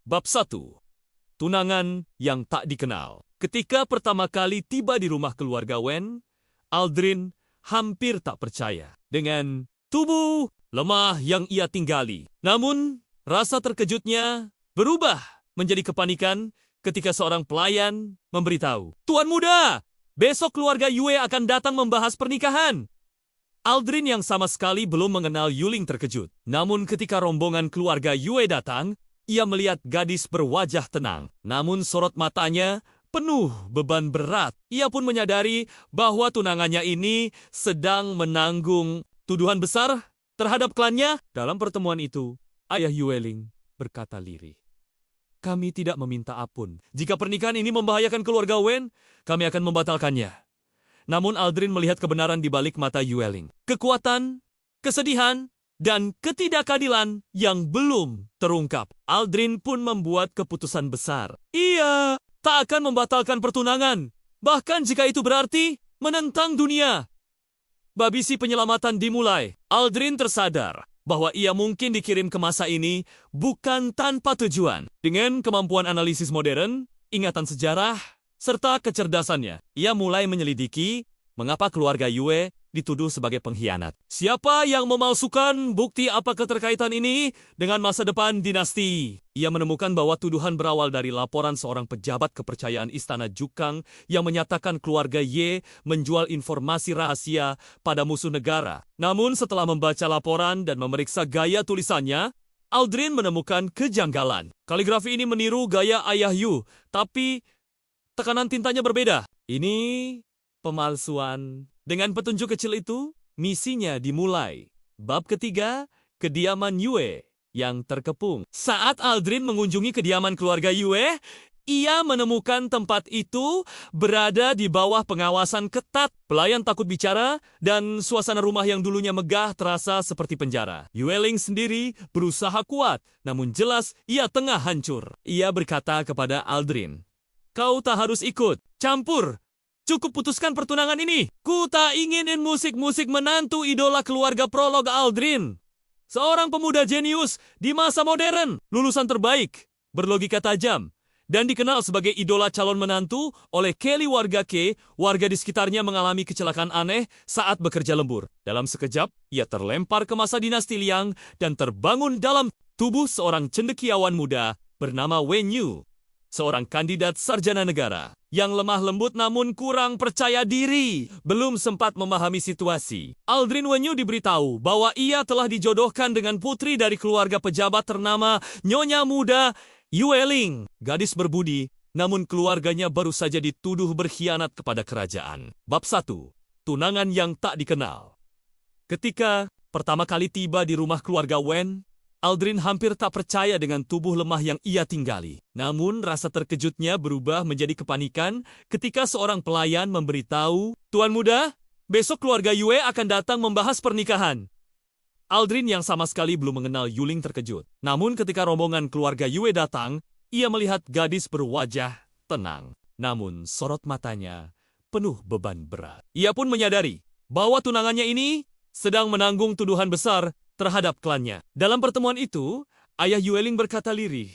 Bab 1. Tunangan yang tak dikenal. Ketika pertama kali tiba di rumah keluarga Wen, Aldrin hampir tak percaya dengan tubuh lemah yang ia tinggali. Namun, rasa terkejutnya berubah menjadi kepanikan ketika seorang pelayan memberitahu, "Tuan muda, besok keluarga Yue akan datang membahas pernikahan." Aldrin yang sama sekali belum mengenal Yuling terkejut. Namun ketika rombongan keluarga Yue datang, ia melihat gadis berwajah tenang. Namun sorot matanya penuh beban berat. Ia pun menyadari bahwa tunangannya ini sedang menanggung tuduhan besar terhadap klannya. Dalam pertemuan itu, ayah Yue Ling berkata lirih, "Kami tidak meminta ampun. Jika pernikahan ini membahayakan keluarga Wen, kami akan membatalkannya." Namun Aldrin melihat kebenaran di balik mata Yue Ling. Kekuatan, kesedihan, dan ketidakadilan yang belum terungkap. Aldrin pun membuat keputusan besar. Ia tak akan membatalkan pertunangan, bahkan jika itu berarti menentang dunia. Babisi penyelamatan dimulai. Aldrin tersadar bahwa ia mungkin dikirim ke masa ini bukan tanpa tujuan. Dengan kemampuan analisis modern, ingatan sejarah, serta kecerdasannya, ia mulai menyelidiki mengapa keluarga Yue dituduh sebagai pengkhianat. Siapa yang memalsukan bukti apa keterkaitan ini dengan masa depan dinasti? Ia menemukan bahwa tuduhan berawal dari laporan seorang pejabat kepercayaan Istana Jukang yang menyatakan keluarga Ye menjual informasi rahasia pada musuh negara. Namun setelah membaca laporan dan memeriksa gaya tulisannya, Aldrin menemukan kejanggalan. Kaligrafi ini meniru gaya ayah Yu, tapi tekanan tintanya berbeda. Ini pemalsuan. Dengan petunjuk kecil itu, misinya dimulai. Bab ketiga, kediaman Yue yang terkepung. Saat Aldrin mengunjungi kediaman keluarga Yue, ia menemukan tempat itu berada di bawah pengawasan ketat. Pelayan takut bicara dan suasana rumah yang dulunya megah terasa seperti penjara. Yue Ling sendiri berusaha kuat, namun jelas ia tengah hancur. Ia berkata kepada Aldrin, "Kau tak harus ikut campur. Cukup putuskan pertunangan ini. Ku tak inginin musik-musik menantu idola keluarga Prolog Aldrin. Seorang pemuda jenius di masa modern, lulusan terbaik, berlogika tajam, dan dikenal sebagai idola calon menantu oleh keluarga Ke. Warga di sekitarnya mengalami kecelakaan aneh saat bekerja lembur. Dalam sekejap, ia terlempar ke masa dinasti Liang dan terbangun dalam tubuh seorang cendekiawan muda bernama Wen Yu, seorang kandidat sarjana negara yang lemah lembut namun kurang percaya diri. Belum sempat memahami situasi, Aldrin Wen Yu diberitahu bahwa ia telah dijodohkan dengan putri dari keluarga pejabat ternama Nyonya Muda Yue Ling, gadis berbudi, namun keluarganya baru saja dituduh berkhianat kepada kerajaan. Bab 1. Tunangan yang tak dikenal. Ketika pertama kali tiba di rumah keluarga Wen, Aldrin hampir tak percaya dengan tubuh lemah yang ia tinggali. Namun rasa terkejutnya berubah menjadi kepanikan ketika seorang pelayan memberitahu, "Tuan muda, besok keluarga Yue akan datang membahas pernikahan." Aldrin yang sama sekali belum mengenal Yuling terkejut. Namun ketika rombongan keluarga Yue datang, ia melihat gadis berwajah tenang. Namun sorot matanya penuh beban berat. Ia pun menyadari bahwa tunangannya ini sedang menanggung tuduhan besar terhadap klannya. Dalam pertemuan itu, ayah Yue Ling berkata lirih,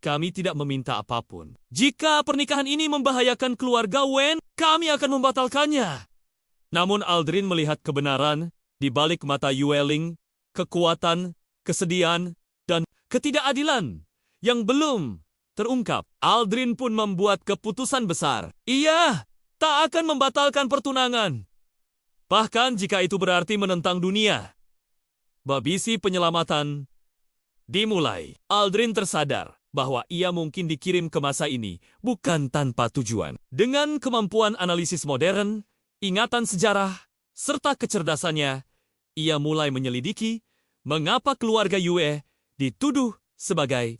"Kami tidak meminta apapun. Jika pernikahan ini membahayakan keluarga Wen, kami akan membatalkannya." Namun Aldrin melihat kebenaran di balik mata Yue Ling, kekuatan, kesedihan, dan ketidakadilan yang belum terungkap. Aldrin pun membuat keputusan besar. Ia tak akan membatalkan pertunangan, bahkan jika itu berarti menentang dunia. Babisi penyelamatan Dimulai. Aldrin tersadar bahwa ia mungkin dikirim ke masa ini bukan tanpa tujuan. Dengan kemampuan analisis modern, ingatan sejarah, serta kecerdasannya, ia mulai menyelidiki mengapa keluarga Yue dituduh sebagai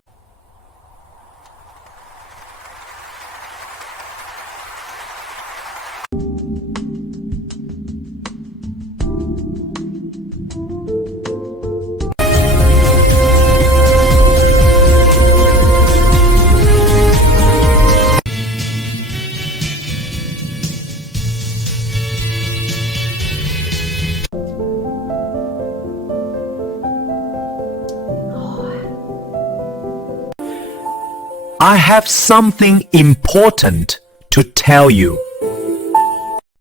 I have something important to tell you.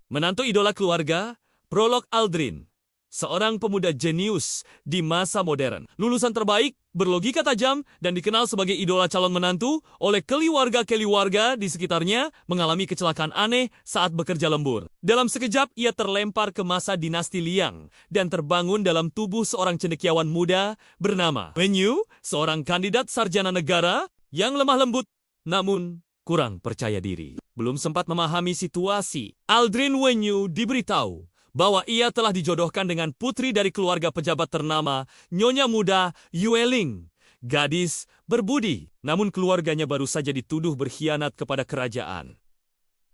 menantu idola keluarga, Prolog Aldrin. Seorang pemuda jenius di masa modern. Lulusan terbaik, berlogika tajam, dan dikenal sebagai idola calon menantu oleh keluarga-keluarga di sekitarnya mengalami kecelakaan aneh saat bekerja lembur. Dalam sekejap, ia terlempar ke masa dinasti Liang dan terbangun dalam tubuh seorang cendekiawan muda bernama Wen Yu, seorang kandidat sarjana negara yang lemah lembut namun kurang percaya diri. Belum sempat memahami situasi, Aldrin Wen Yu diberitahu bahwa ia telah dijodohkan dengan putri dari keluarga pejabat ternama Nyonya Muda Yue Ling, gadis berbudi, namun keluarganya baru saja dituduh berkhianat kepada kerajaan.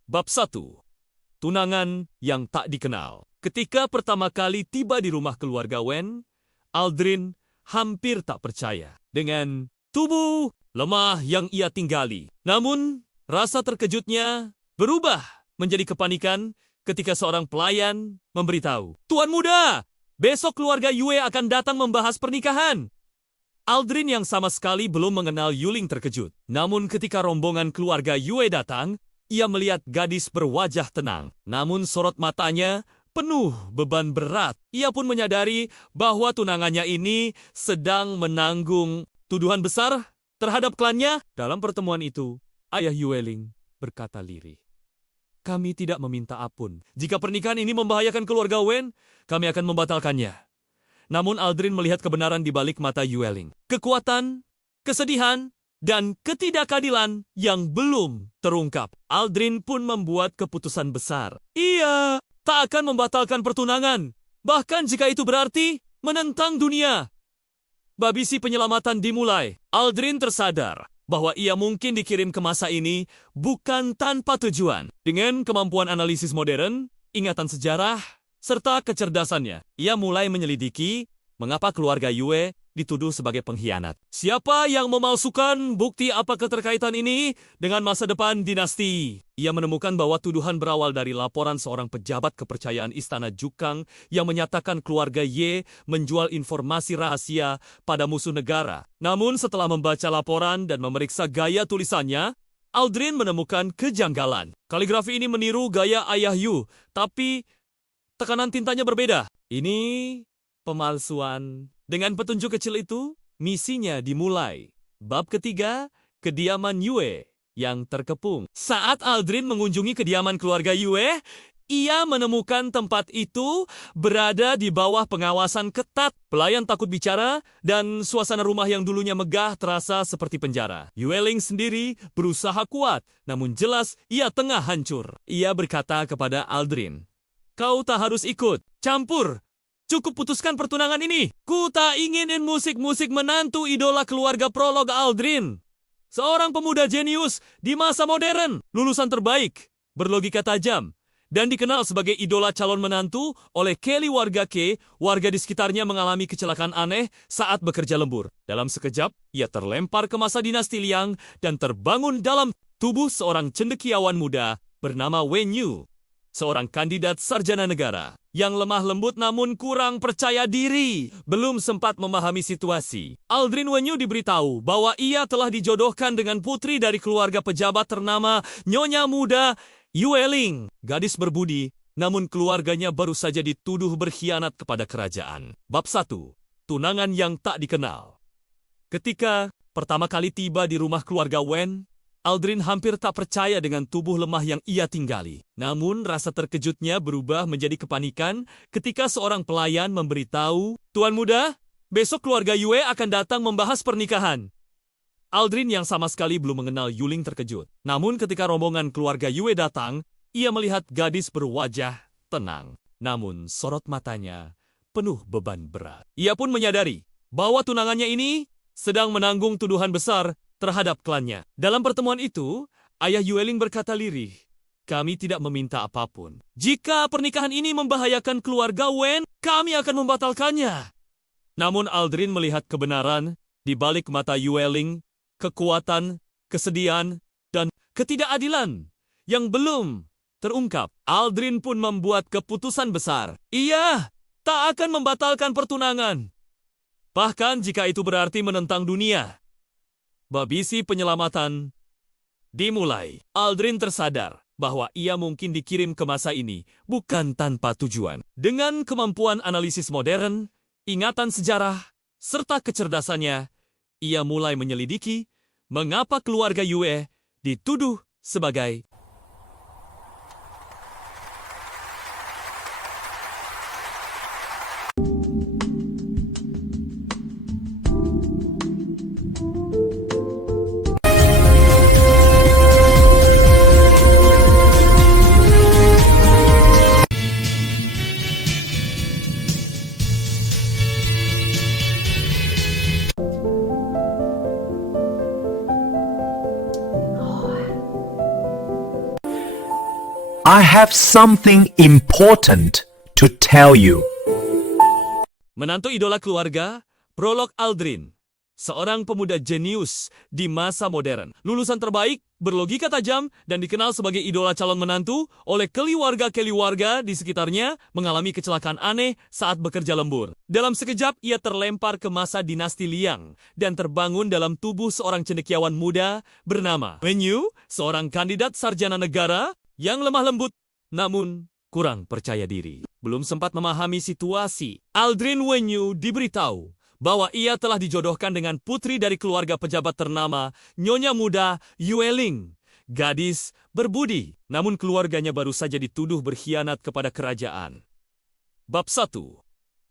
Bab 1. Tunangan yang tak dikenal. Ketika pertama kali tiba di rumah keluarga Wen, Aldrin hampir tak percaya dengan tubuh lemah yang ia tinggali. Namun, rasa terkejutnya berubah menjadi kepanikan ketika seorang pelayan memberitahu, "Tuan muda, besok keluarga Yue akan datang membahas pernikahan." Aldrin yang sama sekali belum mengenal Yuling terkejut. Namun ketika rombongan keluarga Yue datang, ia melihat gadis berwajah tenang. Namun sorot matanya penuh beban berat. Ia pun menyadari bahwa tunangannya ini sedang menanggung tuduhan besar terhadap klannya. Dalam pertemuan itu, ayah Yue Ling berkata lirih, "Kami tidak meminta ampun. Jika pernikahan ini membahayakan keluarga Wen, kami akan membatalkannya." Namun Aldrin melihat kebenaran di balik mata Yue Ling. Kekuatan, kesedihan, dan ketidakadilan yang belum terungkap. Aldrin pun membuat keputusan besar. Ia tak akan membatalkan pertunangan, bahkan jika itu berarti menentang dunia. Babisi penyelamatan dimulai. Aldrin tersadar bahwa ia mungkin dikirim ke masa ini bukan tanpa tujuan. Dengan kemampuan analisis modern, ingatan sejarah, serta kecerdasannya, ia mulai menyelidiki mengapa keluarga Yue dituduh sebagai pengkhianat. Siapa yang memalsukan bukti apa keterkaitan ini dengan masa depan dinasti? Ia menemukan bahwa tuduhan berawal dari laporan seorang pejabat kepercayaan Istana Jukang yang menyatakan keluarga Ye menjual informasi rahasia pada musuh negara. Namun setelah membaca laporan dan memeriksa gaya tulisannya, Aldrin menemukan kejanggalan. Kaligrafi ini meniru gaya ayah Yu, tapi tekanan tintanya berbeda. Ini pemalsuan. Dengan petunjuk kecil itu, misinya dimulai. Bab ketiga, kediaman Yue yang terkepung. Saat Aldrin mengunjungi kediaman keluarga Yue, ia menemukan tempat itu berada di bawah pengawasan ketat. Pelayan takut bicara dan suasana rumah yang dulunya megah terasa seperti penjara. Yue Ling sendiri berusaha kuat, namun jelas ia tengah hancur. Ia berkata kepada Aldrin, "Kau tak harus ikut campur. Cukup putuskan pertunangan ini. Ku tak inginin musik-musik menantu idola keluarga Prolog Aldrin. Seorang pemuda jenius di masa modern, lulusan terbaik, berlogika tajam, dan dikenal sebagai idola calon menantu oleh Kelly warga Ke, warga di sekitarnya mengalami kecelakaan aneh saat bekerja lembur. Dalam sekejap, ia terlempar ke masa dinasti Liang dan terbangun dalam tubuh seorang cendekiawan muda bernama Wen Yu, seorang kandidat sarjana negara yang lemah lembut namun kurang percaya diri. Belum sempat memahami situasi, Aldrin Wen Yu diberitahu bahwa ia telah dijodohkan dengan putri dari keluarga pejabat ternama Nyonya Muda Yue Ling, gadis berbudi, namun keluarganya baru saja dituduh berkhianat kepada kerajaan. Bab 1. Tunangan yang tak dikenal. Ketika pertama kali tiba di rumah keluarga Wen, Aldrin hampir tak percaya dengan tubuh lemah yang ia tinggali. Namun rasa terkejutnya berubah menjadi kepanikan ketika seorang pelayan memberitahu, "Tuan muda, besok keluarga Yue akan datang membahas pernikahan. Aldrin yang sama sekali belum mengenal Yuling terkejut. Namun ketika rombongan keluarga Yue datang, ia melihat gadis berwajah tenang. Namun sorot matanya penuh beban berat. Ia pun menyadari bahwa tunangannya ini sedang menanggung tuduhan besar terhadap klannya. Dalam pertemuan itu, ayah Yueling berkata lirih, "Kami tidak meminta apapun. Jika pernikahan ini membahayakan keluarga Wen, kami akan membatalkannya." Namun Aldrin melihat kebenaran di balik mata Yueling, kekuatan, kesedihan, dan ketidakadilan yang belum terungkap. Aldrin pun membuat keputusan besar. Ia tak akan membatalkan pertunangan. Bahkan jika itu berarti menentang dunia. Babisi penyelamatan dimulai. Aldrin tersadar bahwa ia mungkin dikirim ke masa ini bukan tanpa tujuan. Dengan kemampuan analisis modern, ingatan sejarah, serta kecerdasannya, ia mulai menyelidiki mengapa keluarga Yue dituduh sebagai I have something important to tell you. menantu idola keluarga, Prolog Aldrin. Seorang pemuda jenius di masa modern. Lulusan terbaik, berlogika tajam, dan dikenal sebagai idola calon menantu oleh keluarga-keluarga di sekitarnya mengalami kecelakaan aneh saat bekerja lembur. Dalam sekejap, ia terlempar ke masa dinasti Liang dan terbangun dalam tubuh seorang cendekiawan muda bernama Wen Yu, seorang kandidat sarjana negara yang lemah lembut namun kurang percaya diri. Belum sempat memahami situasi, Aldrin Wen Yu diberitahu bahwa ia telah dijodohkan dengan putri dari keluarga pejabat ternama Nyonya Muda Yueling, gadis berbudi, namun keluarganya baru saja dituduh berkhianat kepada kerajaan. Bab 1.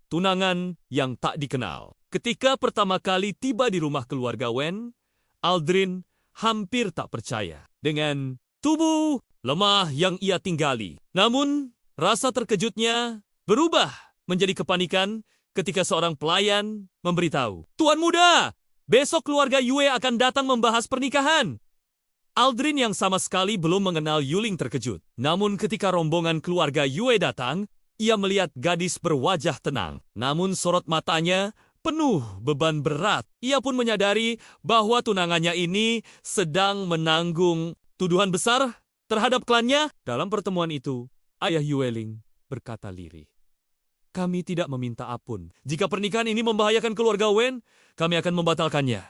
Tunangan yang tak dikenal. Ketika pertama kali tiba di rumah keluarga Wen, Aldrin hampir tak percaya dengan tubuh lemah yang ia tinggali. Namun, rasa terkejutnya berubah menjadi kepanikan ketika seorang pelayan memberitahu, "Tuan muda, besok keluarga Yue akan datang membahas pernikahan." Aldrin yang sama sekali belum mengenal Yuling terkejut. Namun ketika rombongan keluarga Yue datang, ia melihat gadis berwajah tenang. Namun sorot matanya penuh beban berat. Ia pun menyadari bahwa tunangannya ini sedang menanggung tuduhan besar terhadap klannya. Dalam pertemuan itu, ayah Yueling berkata lirih, "Kami tidak meminta ampun. Jika pernikahan ini membahayakan keluarga Wen, kami akan membatalkannya."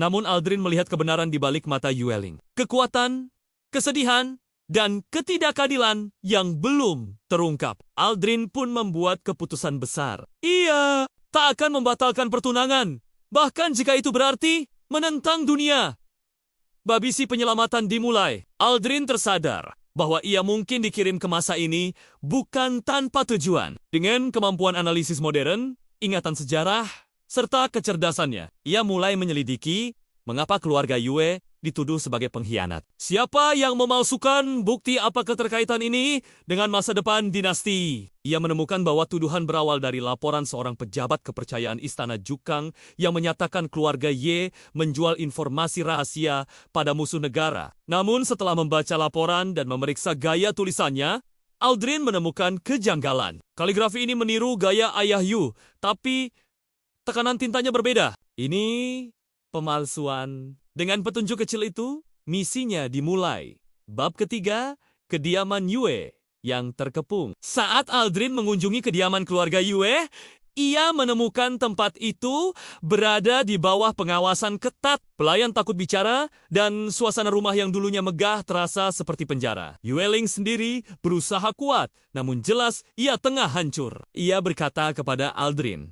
Namun Aldrin melihat kebenaran di balik mata Yueling. Kekuatan, kesedihan, dan ketidakadilan yang belum terungkap. Aldrin pun membuat keputusan besar. Ia tak akan membatalkan pertunangan, bahkan jika itu berarti menentang dunia. Babisi penyelamatan dimulai. Aldrin tersadar bahwa ia mungkin dikirim ke masa ini bukan tanpa tujuan. Dengan kemampuan analisis modern, ingatan sejarah, serta kecerdasannya, ia mulai menyelidiki mengapa keluarga Yue dituduh sebagai pengkhianat. Siapa yang memalsukan bukti apa keterkaitan ini dengan masa depan dinasti? Ia menemukan bahwa tuduhan berawal dari laporan seorang pejabat kepercayaan Istana Jukang yang menyatakan keluarga Ye menjual informasi rahasia pada musuh negara. Namun setelah membaca laporan dan memeriksa gaya tulisannya, Aldrin menemukan kejanggalan. Kaligrafi ini meniru gaya ayah Yu, tapi tekanan tintanya berbeda. Ini pemalsuan. Dengan petunjuk kecil itu, misinya dimulai. Bab ketiga, kediaman Yue yang terkepung. Saat Aldrin mengunjungi kediaman keluarga Yue, ia menemukan tempat itu berada di bawah pengawasan ketat. Pelayan takut bicara dan suasana rumah yang dulunya megah terasa seperti penjara. Yueling sendiri berusaha kuat, namun jelas ia tengah hancur. Ia berkata kepada Aldrin,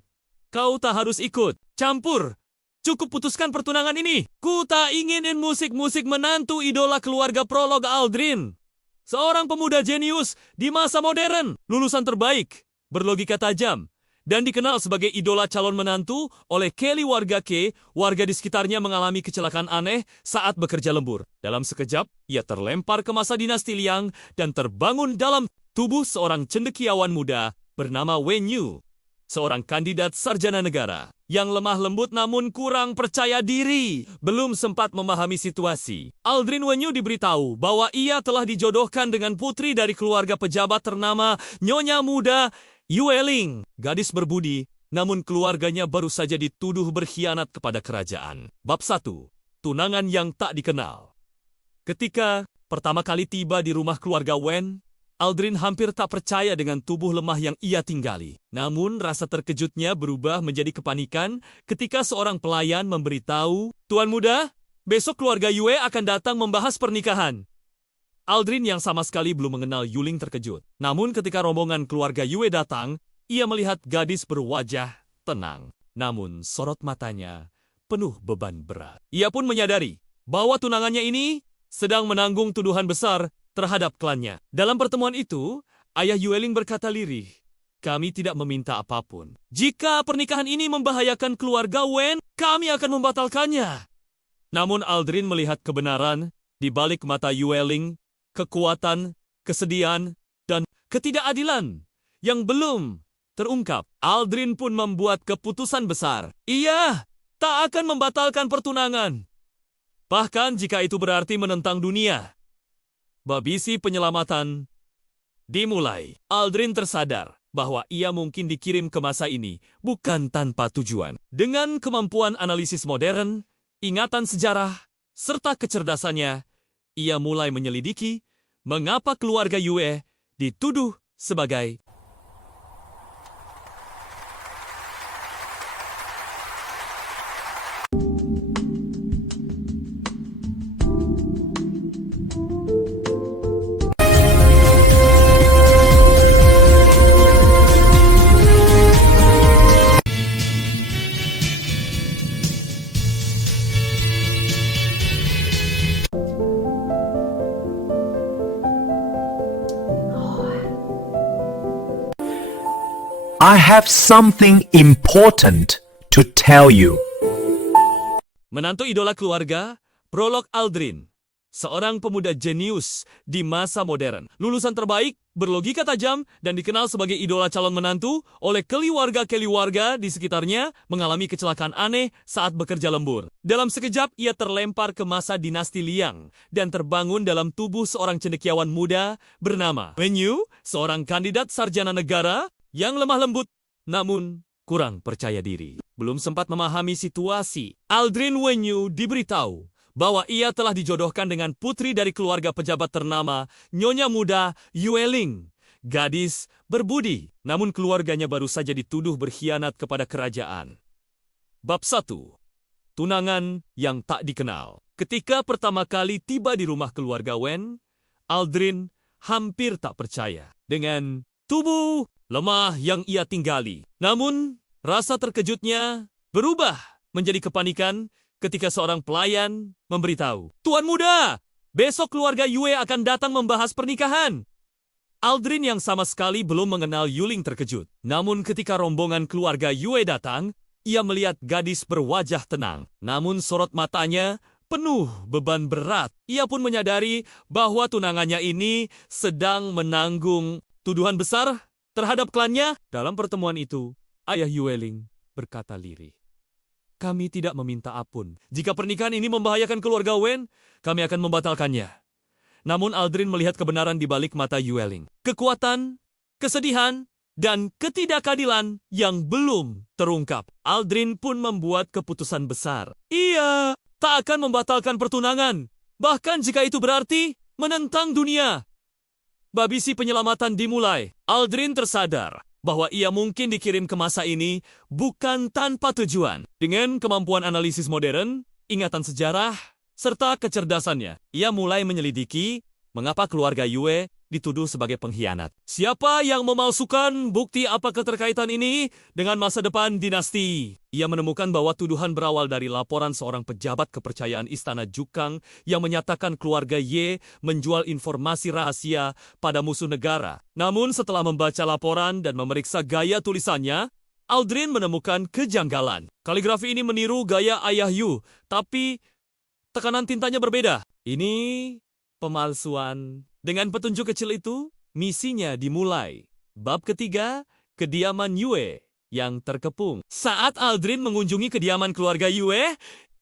"Kau tak harus ikut campur. Cukup putuskan pertunangan ini. Ku tak inginin musik-musik menantu idola keluarga Prolog Aldrin. Seorang pemuda jenius di masa modern, lulusan terbaik, berlogika tajam, dan dikenal sebagai idola calon menantu oleh keluarga K, warga di sekitarnya mengalami kecelakaan aneh saat bekerja lembur. Dalam sekejap, ia terlempar ke masa dinasti Liang dan terbangun dalam tubuh seorang cendekiawan muda bernama Wen Yu, seorang kandidat sarjana negara yang lemah lembut namun kurang percaya diri. Belum sempat memahami situasi, Aldrin Wen Yu diberitahu bahwa ia telah dijodohkan dengan putri dari keluarga pejabat ternama Nyonya Muda Yue Ling, gadis berbudi, namun keluarganya baru saja dituduh berkhianat kepada kerajaan. Bab 1. Tunangan yang tak dikenal. Ketika pertama kali tiba di rumah keluarga Wen, Aldrin hampir tak percaya dengan tubuh lemah yang ia tinggali. Namun rasa terkejutnya berubah menjadi kepanikan ketika seorang pelayan memberitahu, "Tuan muda, besok keluarga Yue akan datang membahas pernikahan." Aldrin yang sama sekali belum mengenal Yuling terkejut. Namun ketika rombongan keluarga Yue datang, ia melihat gadis berwajah tenang. Namun sorot matanya penuh beban berat. Ia pun menyadari bahwa tunangannya ini sedang menanggung tuduhan besar terhadap klannya. Dalam pertemuan itu, ayah Yueling berkata lirih, "Kami tidak meminta apapun. Jika pernikahan ini membahayakan keluarga Wen, kami akan membatalkannya." Namun Aldrin melihat kebenaran di balik mata Yueling, kekuatan, kesedihan, dan ketidakadilan yang belum terungkap. Aldrin pun membuat keputusan besar. Ia tak akan membatalkan pertunangan, bahkan jika itu berarti menentang dunia. Babisi penyelamatan dimulai. Aldrin tersadar bahwa ia mungkin dikirim ke masa ini bukan tanpa tujuan. Dengan kemampuan analisis modern, ingatan sejarah, serta kecerdasannya, ia mulai menyelidiki mengapa keluarga Yue dituduh sebagai I have something important to tell you. menantu idola keluarga, Prolog Aldrin, seorang pemuda jenius di masa modern, lulusan terbaik, berlogika tajam, dan dikenal sebagai idola calon menantu oleh keluarga-keluarga di sekitarnya mengalami kecelakaan aneh saat bekerja lembur. Dalam sekejap, ia terlempar ke masa dinasti Liang dan terbangun dalam tubuh seorang cendekiawan muda bernama Wen Yu, seorang kandidat sarjana negara yang lemah lembut namun kurang percaya diri. Belum sempat memahami situasi, Aldrin Wen Yu diberitahu bahwa ia telah dijodohkan dengan putri dari keluarga pejabat ternama Nyonya Muda Yue Ling, gadis berbudi, namun keluarganya baru saja dituduh berkhianat kepada kerajaan. Bab 1. Tunangan yang tak dikenal. Ketika pertama kali tiba di rumah keluarga Wen, Aldrin hampir tak percaya dengan tubuh lemah yang ia tinggali. Namun, rasa terkejutnya berubah menjadi kepanikan ketika seorang pelayan memberitahu, "Tuan muda, besok keluarga Yue akan datang membahas pernikahan." Aldrin yang sama sekali belum mengenal Yuling terkejut. Namun ketika rombongan keluarga Yue datang, ia melihat gadis berwajah tenang. Namun sorot matanya penuh beban berat. Ia pun menyadari bahwa tunangannya ini sedang menanggung tuduhan besar terhadap klannya. Dalam pertemuan itu, ayah Yueling berkata lirih, "Kami tidak meminta ampun. Jika pernikahan ini membahayakan keluarga Wen, kami akan membatalkannya." Namun Aldrin melihat kebenaran di balik mata Yueling. Kekuatan, kesedihan, dan ketidakadilan yang belum terungkap. Aldrin pun membuat keputusan besar. Ia tak akan membatalkan pertunangan, bahkan jika itu berarti menentang dunia. Babisi penyelamatan dimulai. Aldrin tersadar bahwa ia mungkin dikirim ke masa ini bukan tanpa tujuan. Dengan kemampuan analisis modern, ingatan sejarah, serta kecerdasannya, ia mulai menyelidiki mengapa keluarga Yue dituduh sebagai pengkhianat. Siapa yang memalsukan bukti apa keterkaitan ini dengan masa depan dinasti? Ia menemukan bahwa tuduhan berawal dari laporan seorang pejabat kepercayaan Istana Jukang yang menyatakan keluarga Ye menjual informasi rahasia pada musuh negara. Namun setelah membaca laporan dan memeriksa gaya tulisannya, Aldrin menemukan kejanggalan. Kaligrafi ini meniru gaya ayah Yu, tapi tekanan tintanya berbeda. Ini pemalsuan. Dengan petunjuk kecil itu, misinya dimulai. Bab ketiga, kediaman Yue yang terkepung. Saat Aldrin mengunjungi kediaman keluarga Yue,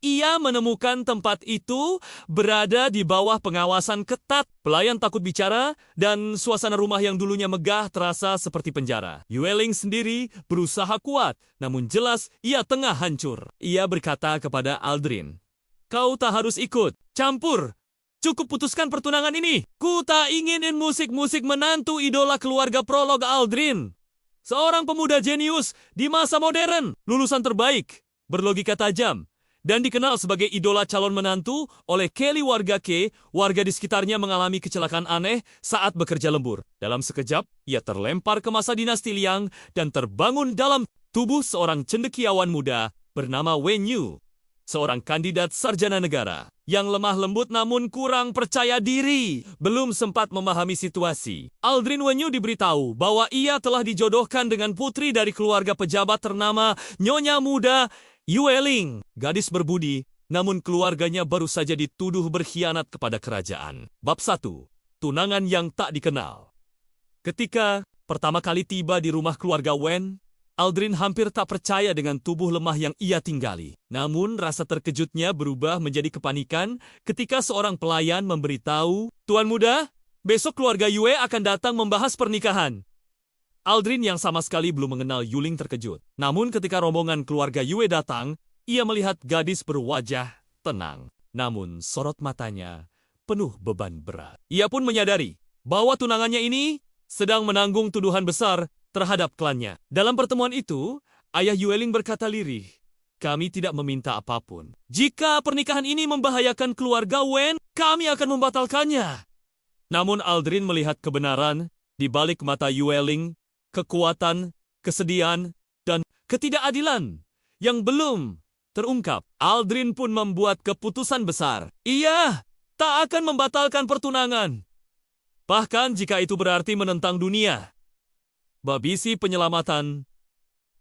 ia menemukan tempat itu berada di bawah pengawasan ketat. Pelayan takut bicara dan suasana rumah yang dulunya megah terasa seperti penjara. Yueling sendiri berusaha kuat, namun jelas ia tengah hancur. Ia berkata kepada Aldrin, "Kau tak harus ikut campur. Cukup putuskan pertunangan ini. Ku tak inginin musik-musik menantu idola keluarga Prolog Aldrin. Seorang pemuda jenius di masa modern, lulusan terbaik, berlogika tajam, dan dikenal sebagai idola calon menantu oleh Kelly warga K, warga di sekitarnya mengalami kecelakaan aneh saat bekerja lembur. Dalam sekejap, ia terlempar ke masa dinasti Liang dan terbangun dalam tubuh seorang cendekiawan muda bernama Wen Yu, seorang kandidat sarjana negara yang lemah lembut namun kurang percaya diri. Belum sempat memahami situasi, Aldrin Wen Yu diberitahu bahwa ia telah dijodohkan dengan putri dari keluarga pejabat ternama Nyonya Muda Yueling, gadis berbudi, namun keluarganya baru saja dituduh berkhianat kepada kerajaan. Bab 1. Tunangan yang tak dikenal. Ketika pertama kali tiba di rumah keluarga Wen, Aldrin hampir tak percaya dengan tubuh lemah yang ia tinggali. Namun rasa terkejutnya berubah menjadi kepanikan ketika seorang pelayan memberitahu, "Tuan muda, besok keluarga Yue akan datang membahas pernikahan." Aldrin yang sama sekali belum mengenal Yuling terkejut. Namun ketika rombongan keluarga Yue datang, ia melihat gadis berwajah tenang. Namun sorot matanya penuh beban berat. Ia pun menyadari bahwa tunangannya ini sedang menanggung tuduhan besar terhadap klannya. Dalam pertemuan itu, ayah Yueling berkata lirih, "Kami tidak meminta apapun. Jika pernikahan ini membahayakan keluarga Wen, kami akan membatalkannya." Namun Aldrin melihat kebenaran di balik mata Yueling, kekuatan, kesedihan, dan ketidakadilan yang belum terungkap. Aldrin pun membuat keputusan besar. Ia tak akan membatalkan pertunangan, bahkan jika itu berarti menentang dunia. Babisi penyelamatan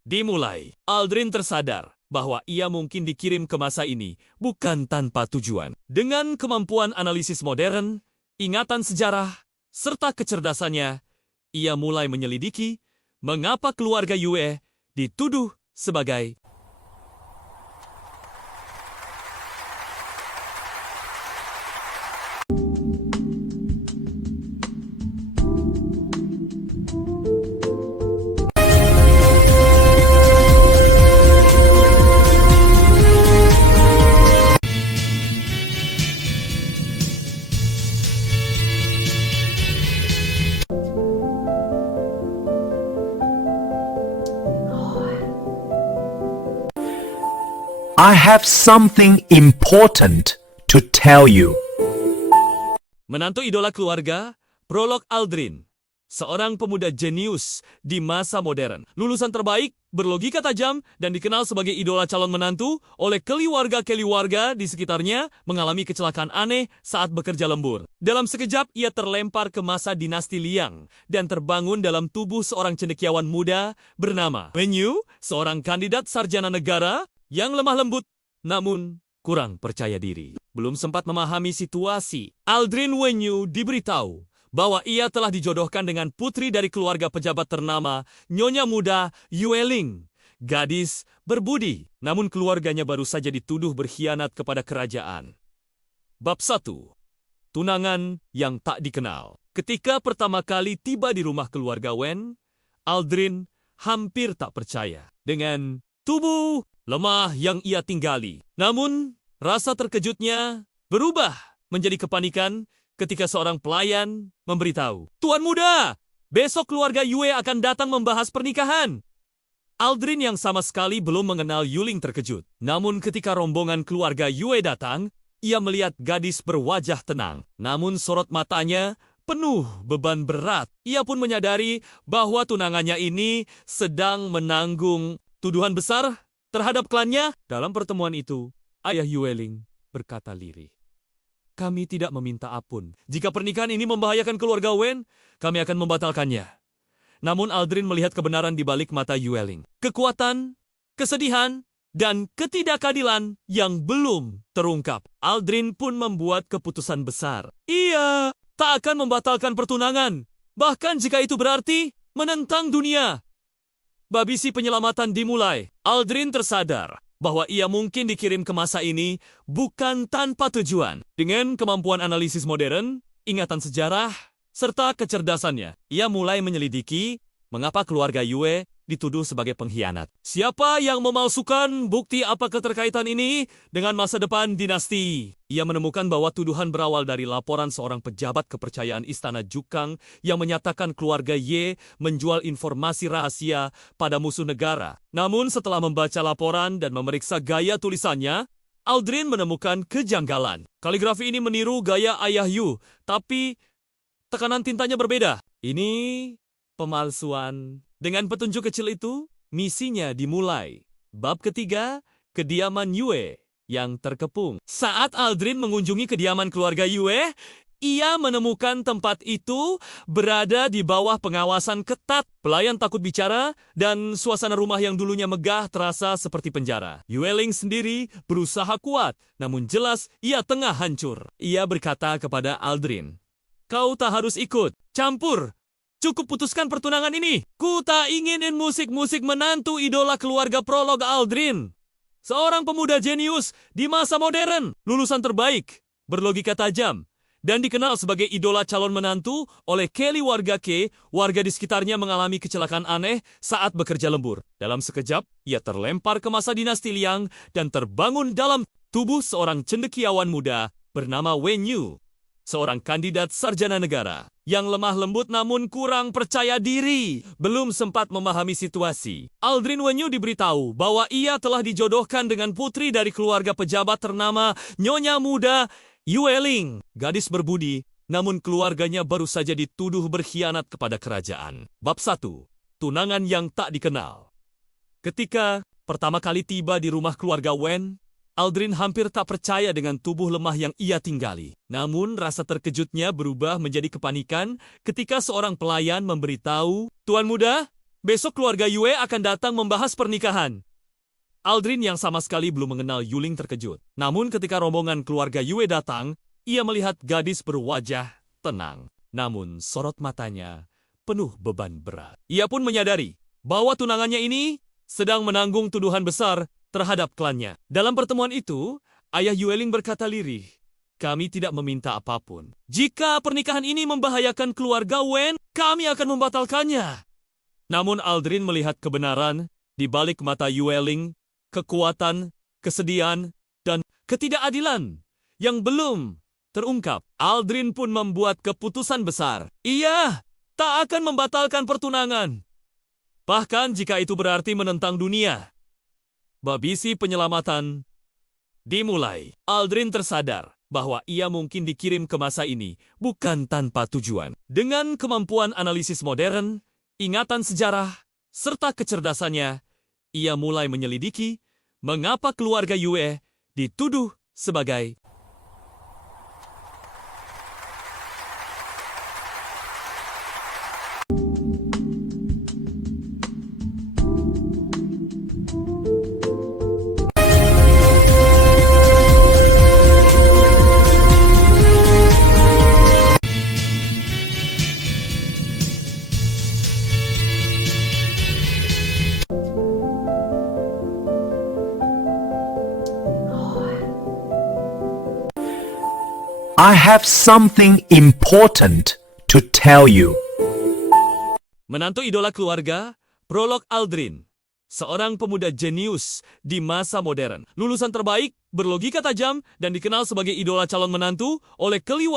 dimulai. Aldrin tersadar bahwa ia mungkin dikirim ke masa ini bukan tanpa tujuan. Dengan kemampuan analisis modern, ingatan sejarah, serta kecerdasannya, ia mulai menyelidiki mengapa keluarga Yue dituduh sebagai I have something important to tell you. menantu idola keluarga, Prolog Aldrin, seorang pemuda jenius di masa modern, lulusan terbaik, berlogika tajam, dan dikenal sebagai idola calon menantu oleh Kelly warga di sekitarnya mengalami kecelakaan aneh saat bekerja lembur. Dalam sekejap, ia terlempar ke masa dinasti Liang dan terbangun dalam tubuh seorang cendekiawan muda bernama Wen Yu, seorang kandidat sarjana negara yang lemah lembut, namun kurang percaya diri. Belum sempat memahami situasi, Aldrin Wen Yu diberitahu bahwa ia telah dijodohkan dengan putri dari keluarga pejabat ternama Nyonya Muda Yueling, gadis berbudi, namun keluarganya baru saja dituduh berkhianat kepada kerajaan. Bab 1. Tunangan yang tak dikenal. Ketika pertama kali tiba di rumah keluarga Wen, Aldrin hampir tak percaya dengan tubuh lemah yang ia tinggali. Namun, rasa terkejutnya berubah menjadi kepanikan ketika seorang pelayan memberitahu, "Tuan muda, besok keluarga Yue akan datang membahas pernikahan." Aldrin yang sama sekali belum mengenal Yuling terkejut. Namun ketika rombongan keluarga Yue datang, ia melihat gadis berwajah tenang. Namun sorot matanya penuh beban berat. Ia pun menyadari bahwa tunangannya ini sedang menanggung tuduhan besar terhadap klannya. Dalam pertemuan itu, ayah Yueling berkata lirih, "Kami tidak meminta ampun. Jika pernikahan ini membahayakan keluarga Wen, kami akan membatalkannya." Namun Aldrin melihat kebenaran di balik mata Yueling. Kekuatan, kesedihan, dan ketidakadilan yang belum terungkap. Aldrin pun membuat keputusan besar. Ia tak akan membatalkan pertunangan, bahkan jika itu berarti menentang dunia. Babisi penyelamatan dimulai. Aldrin tersadar bahwa ia mungkin dikirim ke masa ini bukan tanpa tujuan. Dengan kemampuan analisis modern, ingatan sejarah, serta kecerdasannya, ia mulai menyelidiki mengapa keluarga Yue dituduh sebagai pengkhianat. Siapa yang memalsukan bukti apa keterkaitan ini dengan masa depan dinasti? Ia menemukan bahwa tuduhan berawal dari laporan seorang pejabat kepercayaan Istana Jukang yang menyatakan keluarga Ye menjual informasi rahasia pada musuh negara. Namun setelah membaca laporan dan memeriksa gaya tulisannya, Aldrin menemukan kejanggalan. Kaligrafi ini meniru gaya ayah Yu, tapi tekanan tintanya berbeda. Ini pemalsuan. Dengan petunjuk kecil itu, misinya dimulai. Bab ketiga, kediaman Yue yang terkepung. Saat Aldrin mengunjungi kediaman keluarga Yue, ia menemukan tempat itu berada di bawah pengawasan ketat. Pelayan takut bicara dan suasana rumah yang dulunya megah terasa seperti penjara. Yueling sendiri berusaha kuat, namun jelas ia tengah hancur. Ia berkata kepada Aldrin, "Kau tak harus ikut campur. Cukup putuskan pertunangan ini. Ku tak inginin musik-musik menantu idola keluarga Prolog Aldrin. Seorang pemuda jenius di masa modern, lulusan terbaik, berlogika tajam, dan dikenal sebagai idola calon menantu oleh Kelly warga K. Warga di sekitarnya mengalami kecelakaan aneh saat bekerja lembur. Dalam sekejap, ia terlempar ke masa dinasti Liang dan terbangun dalam tubuh seorang cendekiawan muda bernama Wen Yu. Seorang kandidat sarjana negara yang lemah lembut namun kurang percaya diri, belum sempat memahami situasi. Aldrin Wenyu diberitahu bahwa ia telah dijodohkan dengan putri dari keluarga pejabat ternama Nyonya Muda Yueling, gadis berbudi, namun keluarganya baru saja dituduh berkhianat kepada kerajaan. Bab 1. Tunangan yang tak dikenal. Ketika pertama kali tiba di rumah keluarga Wen, Aldrin hampir tak percaya dengan tubuh lemah yang ia tinggali. Namun rasa terkejutnya berubah menjadi kepanikan ketika seorang pelayan memberitahu, "Tuan muda, besok keluarga Yue akan datang membahas pernikahan." Aldrin yang sama sekali belum mengenal Yuling terkejut. Namun ketika rombongan keluarga Yue datang, ia melihat gadis berwajah tenang. Namun sorot matanya penuh beban berat. Ia pun menyadari bahwa tunangannya ini sedang menanggung tuduhan besar terhadap klannya. Dalam pertemuan itu, ayah Yueling berkata lirih, "Kami tidak meminta apapun. Jika pernikahan ini membahayakan keluarga Wen, kami akan membatalkannya." Namun Aldrin melihat kebenaran di balik mata Yueling, kekuatan, kesedihan, dan ketidakadilan yang belum terungkap. Aldrin pun membuat keputusan besar. Ia tak akan membatalkan pertunangan, bahkan jika itu berarti menentang dunia. Babisi penyelamatan dimulai. Aldrin tersadar bahwa ia mungkin dikirim ke masa ini bukan tanpa tujuan. Dengan kemampuan analisis modern, ingatan sejarah, serta kecerdasannya, ia mulai menyelidiki mengapa keluarga Yue dituduh sebagai I have something important to tell you. menantu idola keluarga, Prolog Aldrin. Seorang pemuda jenius di masa modern, lulusan terbaik, berlogika tajam, dan dikenal sebagai idola calon menantu oleh Kelly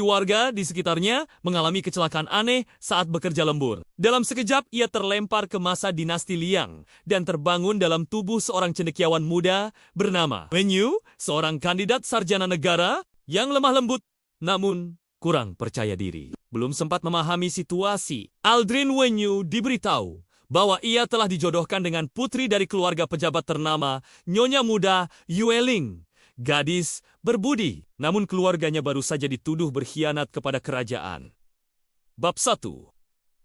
warga di sekitarnya mengalami kecelakaan aneh saat bekerja lembur. Dalam sekejap, ia terlempar ke masa dinasti Liang dan terbangun dalam tubuh seorang cendekiawan muda bernama Wen Yu, seorang kandidat sarjana negara yang lemah lembut, namun kurang percaya diri. Belum sempat memahami situasi, Aldrin Wenyu diberitahu bahwa ia telah dijodohkan dengan putri dari keluarga pejabat ternama Nyonya Muda Yueling, gadis berbudi, namun keluarganya baru saja dituduh berkhianat kepada kerajaan. Bab 1.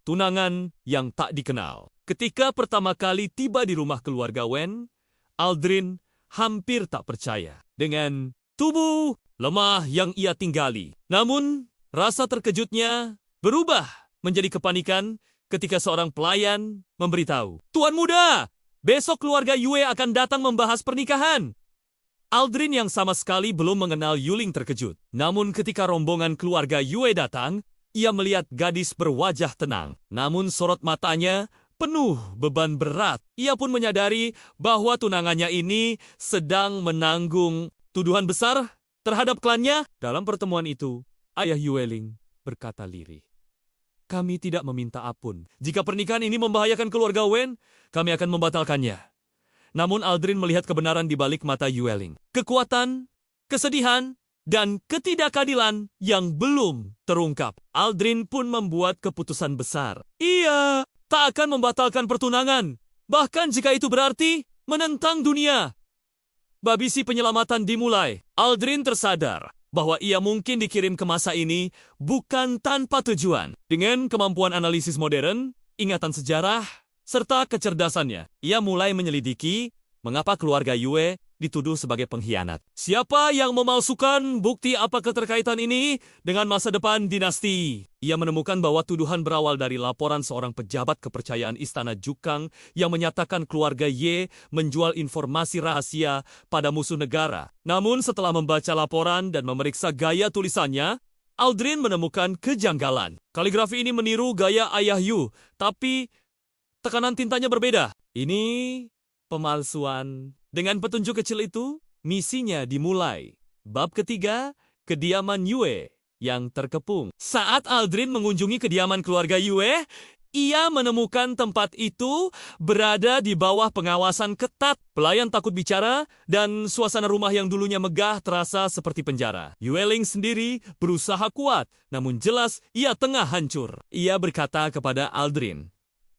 Tunangan yang tak dikenal. Ketika pertama kali tiba di rumah keluarga Wen, Aldrin hampir tak percaya dengan tubuh lemah yang ia tinggali. Namun, rasa terkejutnya berubah menjadi kepanikan ketika seorang pelayan memberitahu, "Tuan muda, besok keluarga Yue akan datang membahas pernikahan." Aldrin yang sama sekali belum mengenal Yuling terkejut. Namun ketika rombongan keluarga Yue datang, ia melihat gadis berwajah tenang. Namun sorot matanya penuh beban berat. Ia pun menyadari bahwa tunangannya ini sedang menanggung tuduhan besar terhadap klannya. Dalam pertemuan itu, ayah Yueling berkata lirih, "Kami tidak meminta ampun. Jika pernikahan ini membahayakan keluarga Wen, kami akan membatalkannya." Namun Aldrin melihat kebenaran di balik mata Yueling. Kekuatan, kesedihan, dan ketidakadilan yang belum terungkap. Aldrin pun membuat keputusan besar. Ia tak akan membatalkan pertunangan, bahkan jika itu berarti menentang dunia. Babisi penyelamatan dimulai. Aldrin tersadar bahwa ia mungkin dikirim ke masa ini bukan tanpa tujuan. Dengan kemampuan analisis modern, ingatan sejarah, serta kecerdasannya, ia mulai menyelidiki mengapa keluarga Yue dituduh sebagai pengkhianat. Siapa yang memalsukan bukti apa keterkaitan ini dengan masa depan dinasti? Ia menemukan bahwa tuduhan berawal dari laporan seorang pejabat kepercayaan Istana Jukang yang menyatakan keluarga Ye menjual informasi rahasia pada musuh negara. Namun setelah membaca laporan dan memeriksa gaya tulisannya, Aldrin menemukan kejanggalan. Kaligrafi ini meniru gaya ayah Yu, tapi tekanan tintanya berbeda. Ini pemalsuan. Dengan petunjuk kecil itu, misinya dimulai. Bab ketiga, kediaman Yue yang terkepung. Saat Aldrin mengunjungi kediaman keluarga Yue, ia menemukan tempat itu berada di bawah pengawasan ketat. Pelayan takut bicara dan suasana rumah yang dulunya megah terasa seperti penjara. Yueling sendiri berusaha kuat, namun jelas ia tengah hancur. Ia berkata kepada Aldrin,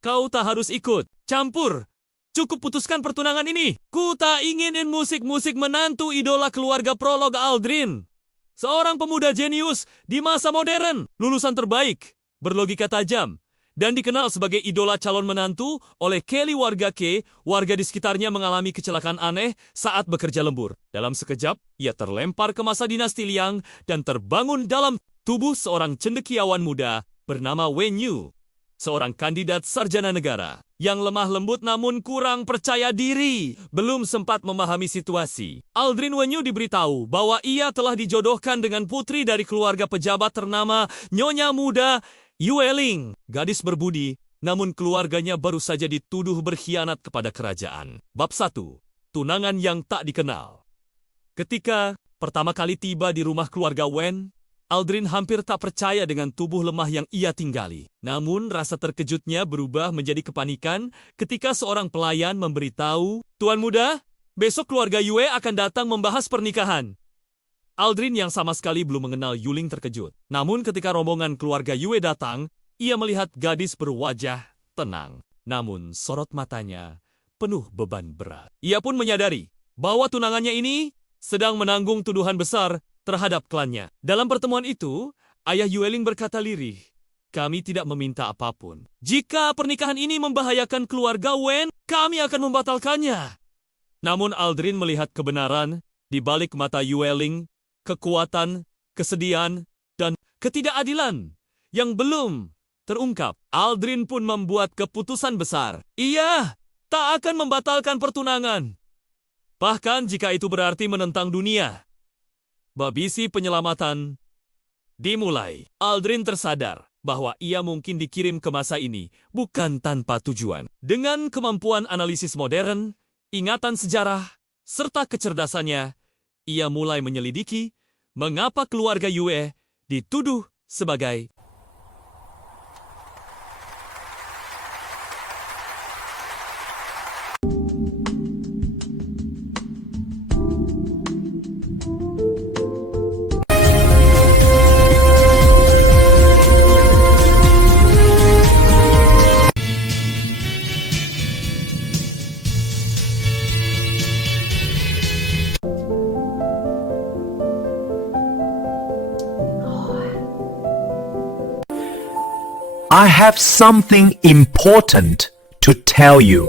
"Kau tak harus ikut campur. Cukup putuskan pertunangan ini. Ku tak inginin musik-musik menantu idola keluarga Prolog Aldrin. Seorang pemuda jenius di masa modern, lulusan terbaik, berlogika tajam, dan dikenal sebagai idola calon menantu oleh Kelly warga Ke, warga di sekitarnya mengalami kecelakaan aneh saat bekerja lembur. Dalam sekejap, ia terlempar ke masa dinasti Liang dan terbangun dalam tubuh seorang cendekiawan muda bernama Wen Yu. Seorang kandidat sarjana negara yang lemah lembut namun kurang percaya diri, belum sempat memahami situasi. Aldrin Wenyu diberitahu bahwa ia telah dijodohkan dengan putri dari keluarga pejabat ternama Nyonya Muda Yueling, gadis berbudi, namun keluarganya baru saja dituduh berkhianat kepada kerajaan. Bab 1. Tunangan yang tak dikenal. Ketika pertama kali tiba di rumah keluarga Wen, Aldrin hampir tak percaya dengan tubuh lemah yang ia tinggali. Namun rasa terkejutnya berubah menjadi kepanikan ketika seorang pelayan memberitahu, "Tuan muda, besok keluarga Yue akan datang membahas pernikahan." Aldrin yang sama sekali belum mengenal Yuling terkejut. Namun ketika rombongan keluarga Yue datang, ia melihat gadis berwajah tenang. Namun sorot matanya penuh beban berat. Ia pun menyadari bahwa tunangannya ini sedang menanggung tuduhan besar terhadap klannya. Dalam pertemuan itu, ayah Yueling berkata lirih, "Kami tidak meminta apapun. Jika pernikahan ini membahayakan keluarga Wen, kami akan membatalkannya." Namun Aldrin melihat kebenaran di balik mata Yueling, kekuatan, kesedihan, dan ketidakadilan yang belum terungkap. Aldrin pun membuat keputusan besar. Ia tak akan membatalkan pertunangan, bahkan jika itu berarti menentang dunia. Babisi penyelamatan dimulai. Aldrin tersadar bahwa ia mungkin dikirim ke masa ini bukan tanpa tujuan. Dengan kemampuan analisis modern, ingatan sejarah, serta kecerdasannya, ia mulai menyelidiki mengapa keluarga Yue dituduh sebagai I have something important to tell you.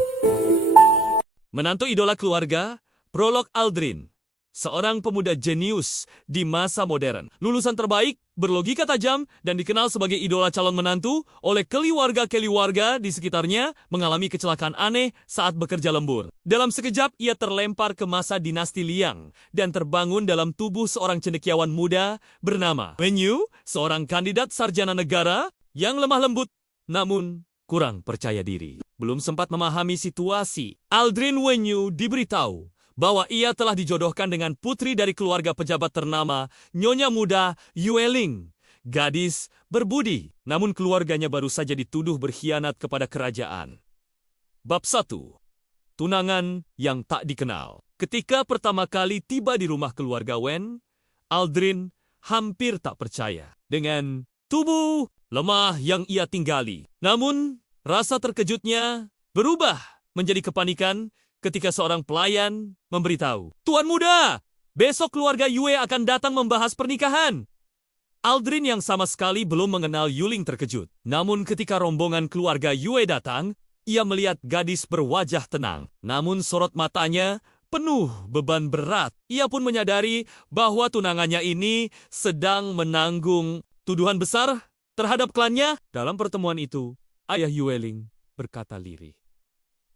Menantu idola keluarga, Prolog Aldrin. Seorang pemuda jenius di masa modern. Lulusan terbaik, berlogika tajam, dan dikenal sebagai idola calon menantu oleh keluarga-keluarga di sekitarnya mengalami kecelakaan aneh saat bekerja lembur. Dalam sekejap, ia terlempar ke masa dinasti Liang dan terbangun dalam tubuh seorang cendekiawan muda bernama Wen Yu, seorang kandidat sarjana negara yang lemah lembut namun kurang percaya diri. Belum sempat memahami situasi, Aldrin Wen Yu diberitahu bahwa ia telah dijodohkan dengan putri dari keluarga pejabat ternama Nyonya Muda Yue Ling, gadis berbudi, namun keluarganya baru saja dituduh berkhianat kepada kerajaan. Bab 1. Tunangan yang tak dikenal. Ketika pertama kali tiba di rumah keluarga Wen, Aldrin hampir tak percaya dengan tubuh lemah yang ia tinggali. Namun, rasa terkejutnya berubah menjadi kepanikan ketika seorang pelayan memberitahu, "Tuan muda, besok keluarga Yue akan datang membahas pernikahan." Aldrin yang sama sekali belum mengenal Yuling terkejut. Namun ketika rombongan keluarga Yue datang, ia melihat gadis berwajah tenang. Namun sorot matanya penuh beban berat. Ia pun menyadari bahwa tunangannya ini sedang menanggung tuduhan besar terhadap klannya. Dalam pertemuan itu, ayah Yue Ling berkata lirih,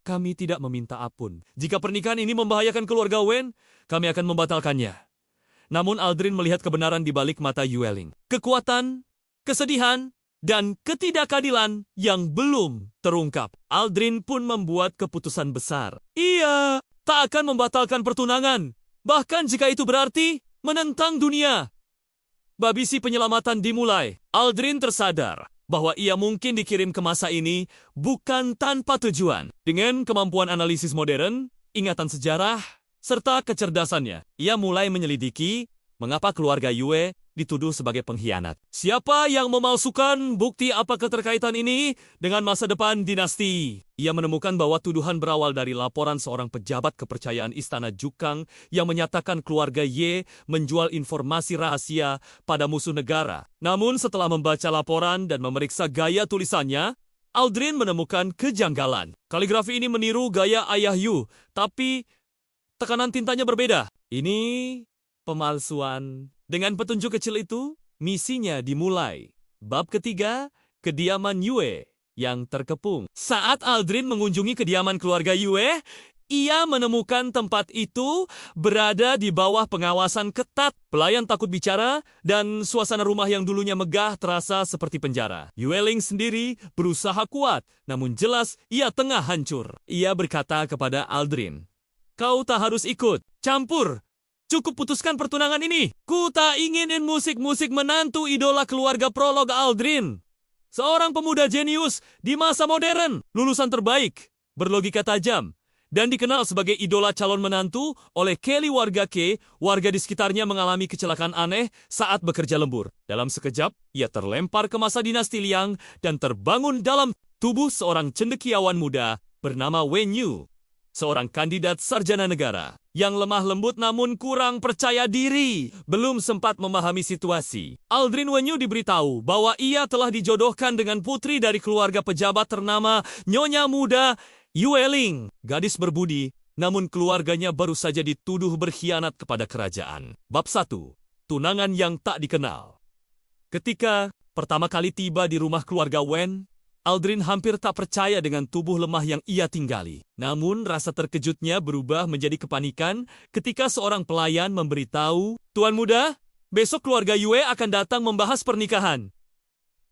"Kami tidak meminta ampun. Jika pernikahan ini membahayakan keluarga Wen, kami akan membatalkannya." Namun Aldrin melihat kebenaran di balik mata Yue Ling. Kekuatan, kesedihan, dan ketidakadilan yang belum terungkap. Aldrin pun membuat keputusan besar. Ia tak akan membatalkan pertunangan, bahkan jika itu berarti menentang dunia. Babisi penyelamatan dimulai. Aldrin tersadar bahwa ia mungkin dikirim ke masa ini bukan tanpa tujuan. Dengan kemampuan analisis modern, ingatan sejarah, serta kecerdasannya, ia mulai menyelidiki mengapa keluarga Yue dituduh sebagai pengkhianat. Siapa yang memalsukan bukti apa keterkaitan ini dengan masa depan dinasti? Ia menemukan bahwa tuduhan berawal dari laporan seorang pejabat kepercayaan Istana Jukang yang menyatakan keluarga Ye menjual informasi rahasia pada musuh negara. Namun setelah membaca laporan dan memeriksa gaya tulisannya, Aldrin menemukan kejanggalan. Kaligrafi ini meniru gaya ayah Yu, tapi tekanan tintanya berbeda. Ini pemalsuan. Dengan petunjuk kecil itu, misinya dimulai. Bab ketiga, kediaman Yue yang terkepung. Saat Aldrin mengunjungi kediaman keluarga Yue, ia menemukan tempat itu berada di bawah pengawasan ketat. Pelayan takut bicara dan suasana rumah yang dulunya megah terasa seperti penjara. Yue Ling sendiri berusaha kuat, namun jelas ia tengah hancur. Ia berkata kepada Aldrin, "Kau tak harus ikut campur. Cukup putuskan pertunangan ini. Ku tak inginin musik-musik menantu idola keluarga Prolog Aldrin. Seorang pemuda jenius di masa modern, lulusan terbaik, berlogika tajam, dan dikenal sebagai idola calon menantu oleh Kelly warga Ke, warga di sekitarnya mengalami kecelakaan aneh saat bekerja lembur. Dalam sekejap, ia terlempar ke masa dinasti Liang dan terbangun dalam tubuh seorang cendekiawan muda bernama Wen Yu, seorang kandidat sarjana negara yang lemah lembut namun kurang percaya diri. Belum sempat memahami situasi, Aldrin Wen Yu diberitahu bahwa ia telah dijodohkan dengan putri dari keluarga pejabat ternama Nyonya Muda Yue Ling, gadis berbudi, namun keluarganya baru saja dituduh berkhianat kepada kerajaan. Bab 1. Tunangan yang tak dikenal. Ketika pertama kali tiba di rumah keluarga Wen, Aldrin hampir tak percaya dengan tubuh lemah yang ia tinggali. Namun rasa terkejutnya berubah menjadi kepanikan ketika seorang pelayan memberitahu, "Tuan muda, besok keluarga Yue akan datang membahas pernikahan."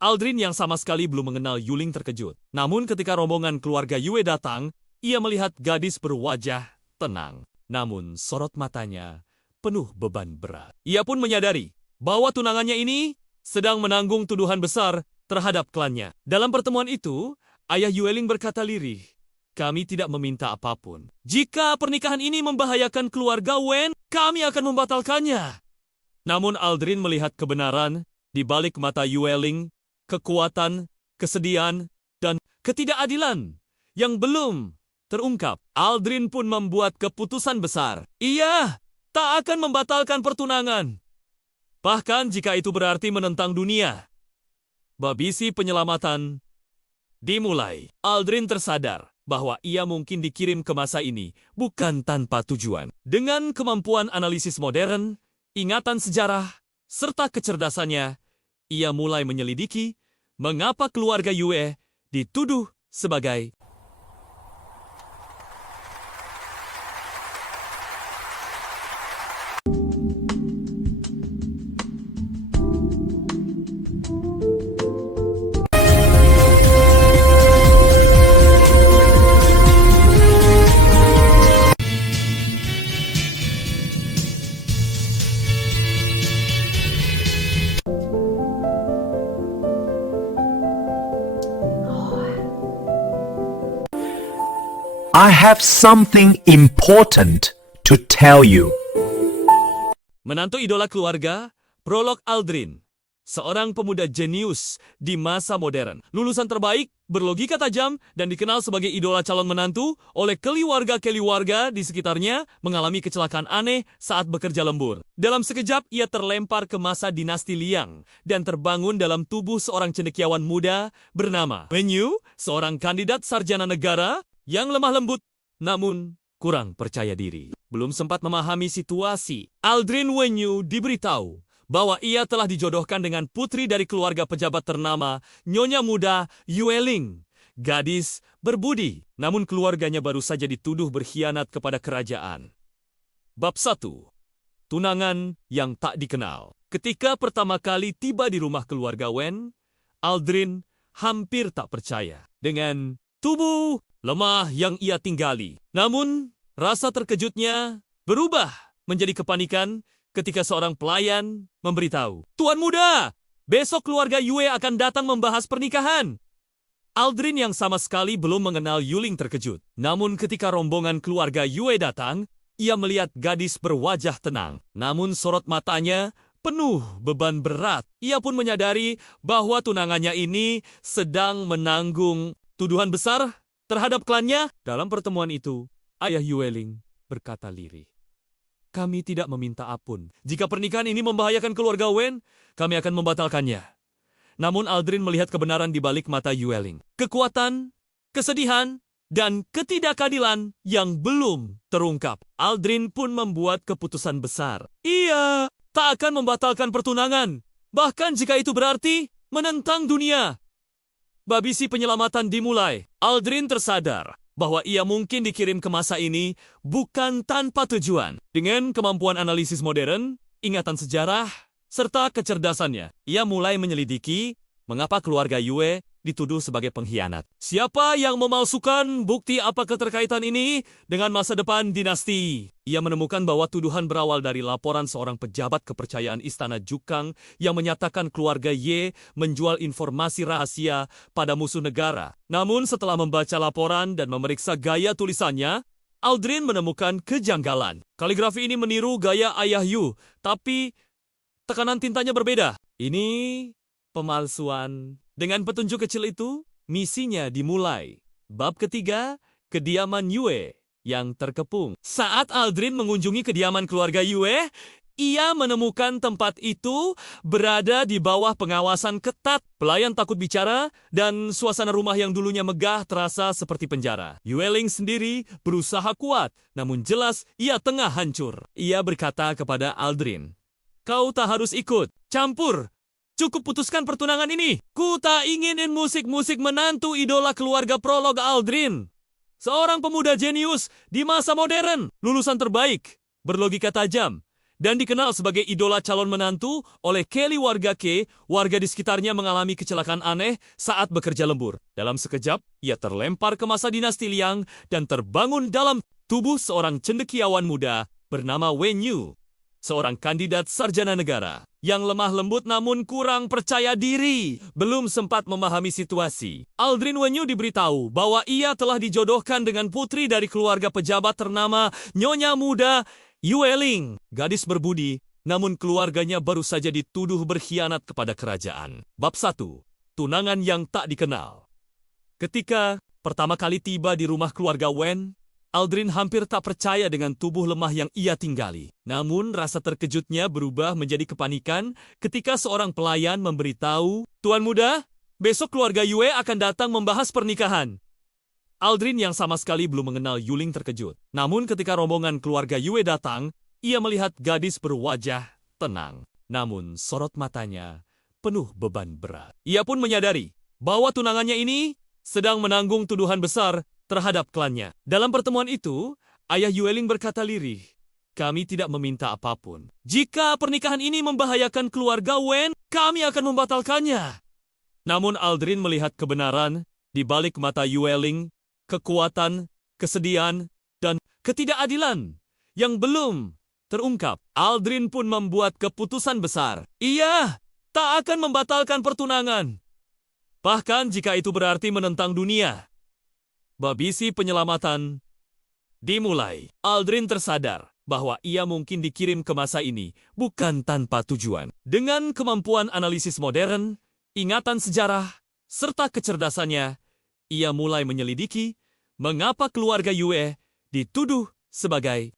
Aldrin yang sama sekali belum mengenal Yuling terkejut. Namun ketika rombongan keluarga Yue datang, ia melihat gadis berwajah tenang. Namun sorot matanya penuh beban berat. Ia pun menyadari bahwa tunangannya ini sedang menanggung tuduhan besar terhadap klannya. Dalam pertemuan itu, ayah Yue Ling berkata lirih, "Kami tidak meminta apapun. Jika pernikahan ini membahayakan keluarga Wen, kami akan membatalkannya." Namun Aldrin melihat kebenaran di balik mata Yue Ling, kekuatan, kesedihan, dan ketidakadilan yang belum terungkap. Aldrin pun membuat keputusan besar. Ia tak akan membatalkan pertunangan, bahkan jika itu berarti menentang dunia. Babisi penyelamatan Dimulai. Aldrin tersadar bahwa ia mungkin dikirim ke masa ini bukan tanpa tujuan. Dengan kemampuan analisis modern, ingatan sejarah, serta kecerdasannya, ia mulai menyelidiki mengapa keluarga Yue dituduh sebagai I have something important to tell you. menantu idola keluarga, Prolog Aldrin, seorang pemuda jenius di masa modern, lulusan terbaik, berlogika tajam, dan dikenal sebagai idola calon menantu oleh keluarga-keluarga di sekitarnya mengalami kecelakaan aneh saat bekerja lembur. Dalam sekejap, ia terlempar ke masa dinasti Liang dan terbangun dalam tubuh seorang cendekiawan muda bernama Wen Yu, seorang kandidat sarjana negara yang lemah lembut, namun kurang percaya diri. Belum sempat memahami situasi, Aldrin Wen Yu diberitahu bahwa ia telah dijodohkan dengan putri dari keluarga pejabat ternama Nyonya Muda Yue Ling, gadis berbudi, namun keluarganya baru saja dituduh berkhianat kepada kerajaan. Bab 1. Tunangan yang tak dikenal. Ketika pertama kali tiba di rumah keluarga Wen, Aldrin hampir tak percaya dengan tubuh lemah yang ia tinggali. Namun, rasa terkejutnya berubah menjadi kepanikan ketika seorang pelayan memberitahu, "Tuan muda, besok keluarga Yue akan datang membahas pernikahan." Aldrin yang sama sekali belum mengenal Yuling terkejut. Namun ketika rombongan keluarga Yue datang, ia melihat gadis berwajah tenang. Namun sorot matanya penuh beban berat. Ia pun menyadari bahwa tunangannya ini sedang menanggung tuduhan besar terhadap klannya. Dalam pertemuan itu, ayah Yue Ling berkata lirih, "Kami tidak meminta ampun. Jika pernikahan ini membahayakan keluarga Wen, kami akan membatalkannya." Namun Aldrin melihat kebenaran di balik mata Yue Ling. Kekuatan, kesedihan, dan ketidakadilan yang belum terungkap. Aldrin pun membuat keputusan besar. Ia tak akan membatalkan pertunangan, bahkan jika itu berarti menentang dunia. Babisi penyelamatan dimulai. Aldrin tersadar bahwa ia mungkin dikirim ke masa ini bukan tanpa tujuan. Dengan kemampuan analisis modern, ingatan sejarah, serta kecerdasannya, ia mulai menyelidiki mengapa keluarga Yue dituduh sebagai pengkhianat. Siapa yang memalsukan bukti apa keterkaitan ini dengan masa depan dinasti? Ia menemukan bahwa tuduhan berawal dari laporan seorang pejabat kepercayaan Istana Jukang yang menyatakan keluarga Ye menjual informasi rahasia pada musuh negara. Namun setelah membaca laporan dan memeriksa gaya tulisannya, Aldrin menemukan kejanggalan. Kaligrafi ini meniru gaya ayah Yu, tapi tekanan tintanya berbeda. Ini pemalsuan. Dengan petunjuk kecil itu, misinya dimulai. Bab ketiga, kediaman Yue yang terkepung. Saat Aldrin mengunjungi kediaman keluarga Yue, ia menemukan tempat itu berada di bawah pengawasan ketat. Pelayan takut bicara dan suasana rumah yang dulunya megah terasa seperti penjara. Yue Ling sendiri berusaha kuat, namun jelas ia tengah hancur. Ia berkata kepada Aldrin, "Kau tak harus ikut campur. Cukup putuskan pertunangan ini. Ku tak inginin musik-musik menantu idola keluarga Prolog Aldrin. Seorang pemuda jenius di masa modern, lulusan terbaik, berlogika tajam, dan dikenal sebagai idola calon menantu oleh Kelly warga Ke, warga di sekitarnya mengalami kecelakaan aneh saat bekerja lembur. Dalam sekejap, ia terlempar ke masa dinasti Liang dan terbangun dalam tubuh seorang cendekiawan muda bernama Wen Yu, seorang kandidat sarjana negara yang lemah lembut namun kurang percaya diri. Belum sempat memahami situasi, Aldrin Wen Yu diberitahu bahwa ia telah dijodohkan dengan putri dari keluarga pejabat ternama Nyonya Muda Yue Ling, gadis berbudi, namun keluarganya baru saja dituduh berkhianat kepada kerajaan. Bab 1. Tunangan yang tak dikenal. Ketika pertama kali tiba di rumah keluarga Wen, Aldrin hampir tak percaya dengan tubuh lemah yang ia tinggali. Namun rasa terkejutnya berubah menjadi kepanikan ketika seorang pelayan memberitahu, "Tuan muda, besok keluarga Yue akan datang membahas pernikahan. Aldrin yang sama sekali belum mengenal Yuling terkejut. Namun ketika rombongan keluarga Yue datang, ia melihat gadis berwajah tenang. Namun sorot matanya penuh beban berat. Ia pun menyadari bahwa tunangannya ini sedang menanggung tuduhan besar terhadap klannya. Dalam pertemuan itu, ayah Yueling berkata lirih, "Kami tidak meminta apapun. Jika pernikahan ini membahayakan keluarga Wen, kami akan membatalkannya." Namun Aldrin melihat kebenaran di balik mata Yueling, kekuatan, kesedihan, dan ketidakadilan yang belum terungkap. Aldrin pun membuat keputusan besar. Ia tak akan membatalkan pertunangan. Bahkan jika itu berarti menentang dunia. Babisi penyelamatan dimulai. Aldrin tersadar bahwa ia mungkin dikirim ke masa ini bukan tanpa tujuan. Dengan kemampuan analisis modern, ingatan sejarah, serta kecerdasannya, ia mulai menyelidiki mengapa keluarga Yue dituduh sebagai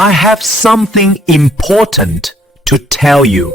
I have something important to tell you.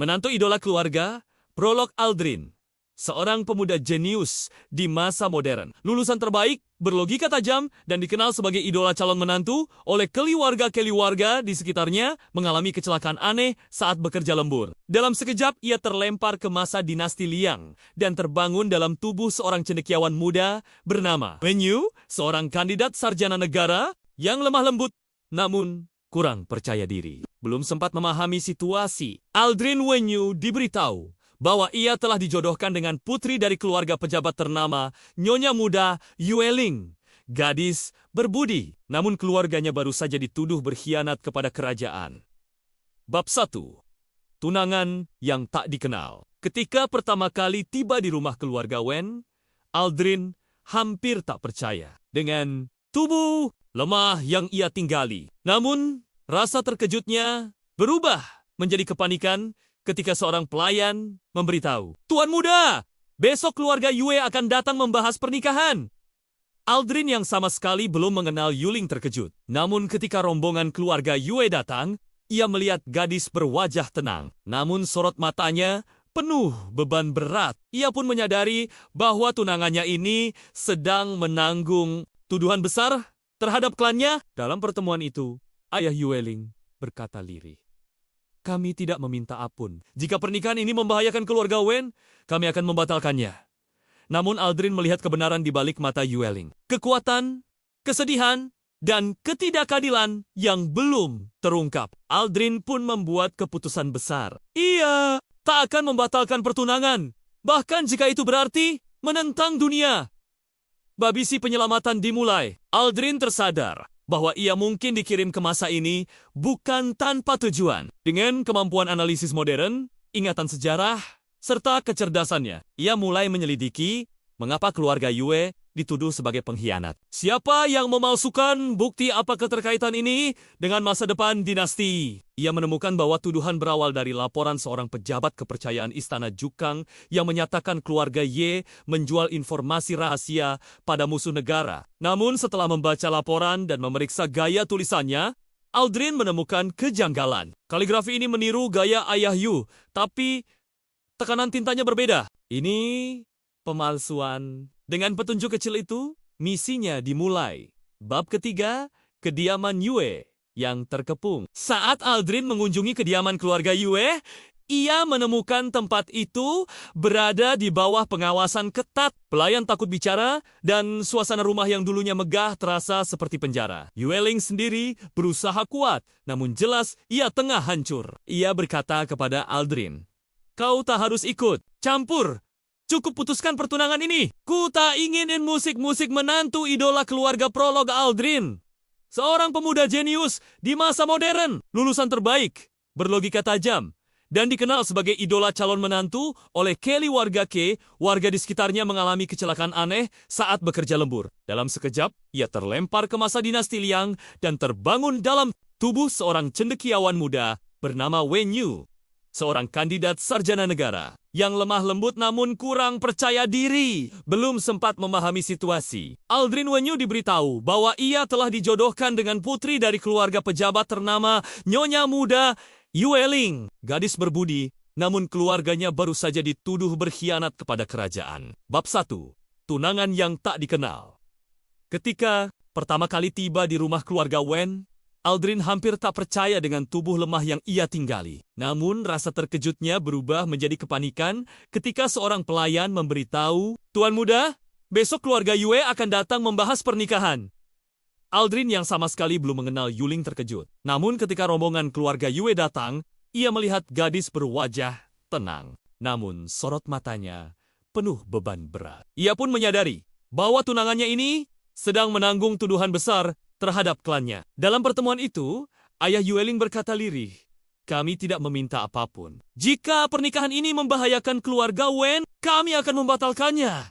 menantu idola keluarga, Prolog Aldrin. Seorang pemuda jenius di masa modern. Lulusan terbaik, berlogika tajam, dan dikenal sebagai idola calon menantu oleh keluarga di sekitarnya mengalami kecelakaan aneh saat bekerja lembur. Dalam sekejap, ia terlempar ke masa dinasti Liang dan terbangun dalam tubuh seorang cendekiawan muda bernama Wen Yu, seorang kandidat sarjana negara yang lemah lembut, namun kurang percaya diri. Belum sempat memahami situasi, Aldrin Wen Yu diberitahu bahwa ia telah dijodohkan dengan putri dari keluarga pejabat ternama, Nyonya Muda Yueling. Gadis berbudi, namun keluarganya baru saja dituduh berkhianat kepada kerajaan. Bab 1. Tunangan yang tak dikenal. Ketika pertama kali tiba di rumah keluarga Wen, Aldrin hampir tak percaya dengan tubuh lemah yang ia tinggali. Namun, rasa terkejutnya berubah menjadi kepanikan ketika seorang pelayan memberitahu, "Tuan muda, besok keluarga Yue akan datang membahas pernikahan." Aldrin yang sama sekali belum mengenal Yuling terkejut. Namun ketika rombongan keluarga Yue datang, ia melihat gadis berwajah tenang. Namun sorot matanya penuh beban berat. Ia pun menyadari bahwa tunangannya ini sedang menanggung tuduhan besar terhadap klannya. Dalam pertemuan itu, ayah Yueling berkata lirih, "Kami tidak meminta ampun. Jika pernikahan ini membahayakan keluarga Wen, kami akan membatalkannya." Namun Aldrin melihat kebenaran di balik mata Yueling. Kekuatan, kesedihan, dan ketidakadilan yang belum terungkap. Aldrin pun membuat keputusan besar. Ia tak akan membatalkan pertunangan, bahkan jika itu berarti menentang dunia. Babisi penyelamatan dimulai. Aldrin tersadar bahwa ia mungkin dikirim ke masa ini bukan tanpa tujuan. Dengan kemampuan analisis modern, ingatan sejarah, serta kecerdasannya, ia mulai menyelidiki mengapa keluarga Yue dituduh sebagai pengkhianat. Siapa yang memalsukan bukti apa keterkaitan ini dengan masa depan dinasti? Ia menemukan bahwa tuduhan berawal dari laporan seorang pejabat kepercayaan Istana Jukang yang menyatakan keluarga Ye menjual informasi rahasia pada musuh negara. Namun setelah membaca laporan dan memeriksa gaya tulisannya, Aldrin menemukan kejanggalan. Kaligrafi ini meniru gaya ayah Yu, tapi tekanan tintanya berbeda. Ini pemalsuan. Dengan petunjuk kecil itu, misinya dimulai. Bab ketiga, kediaman Yue yang terkepung. Saat Aldrin mengunjungi kediaman keluarga Yue, ia menemukan tempat itu berada di bawah pengawasan ketat. Pelayan takut bicara dan suasana rumah yang dulunya megah terasa seperti penjara. Yueling sendiri berusaha kuat, namun jelas ia tengah hancur. Ia berkata kepada Aldrin, "Kau tak harus ikut campur. Cukup putuskan pertunangan ini. Ku tak inginin musik-musik menantu idola keluarga Prolog Aldrin. Seorang pemuda jenius di masa modern, lulusan terbaik, berlogika tajam, dan dikenal sebagai idola calon menantu oleh keluarga K, warga di sekitarnya mengalami kecelakaan aneh saat bekerja lembur. Dalam sekejap, ia terlempar ke masa dinasti Liang dan terbangun dalam tubuh seorang cendekiawan muda bernama Wen Yu, seorang kandidat sarjana negara yang lemah lembut namun kurang percaya diri. Belum sempat memahami situasi, Aldrin Wen Yu diberitahu bahwa ia telah dijodohkan dengan putri dari keluarga pejabat ternama Nyonya Muda Yueling, gadis berbudi, namun keluarganya baru saja dituduh berkhianat kepada kerajaan. Bab 1. Tunangan yang tak dikenal. Ketika pertama kali tiba di rumah keluarga Wen, Aldrin hampir tak percaya dengan tubuh lemah yang ia tinggali. Namun rasa terkejutnya berubah menjadi kepanikan ketika seorang pelayan memberitahu, "Tuan muda, besok keluarga Yue akan datang membahas pernikahan." Aldrin yang sama sekali belum mengenal Yuling terkejut. Namun ketika rombongan keluarga Yue datang, ia melihat gadis berwajah tenang. Namun sorot matanya penuh beban berat. Ia pun menyadari bahwa tunangannya ini sedang menanggung tuduhan besar terhadap klannya. Dalam pertemuan itu, ayah Yueling berkata lirih, "Kami tidak meminta apapun. Jika pernikahan ini membahayakan keluarga Wen, kami akan membatalkannya."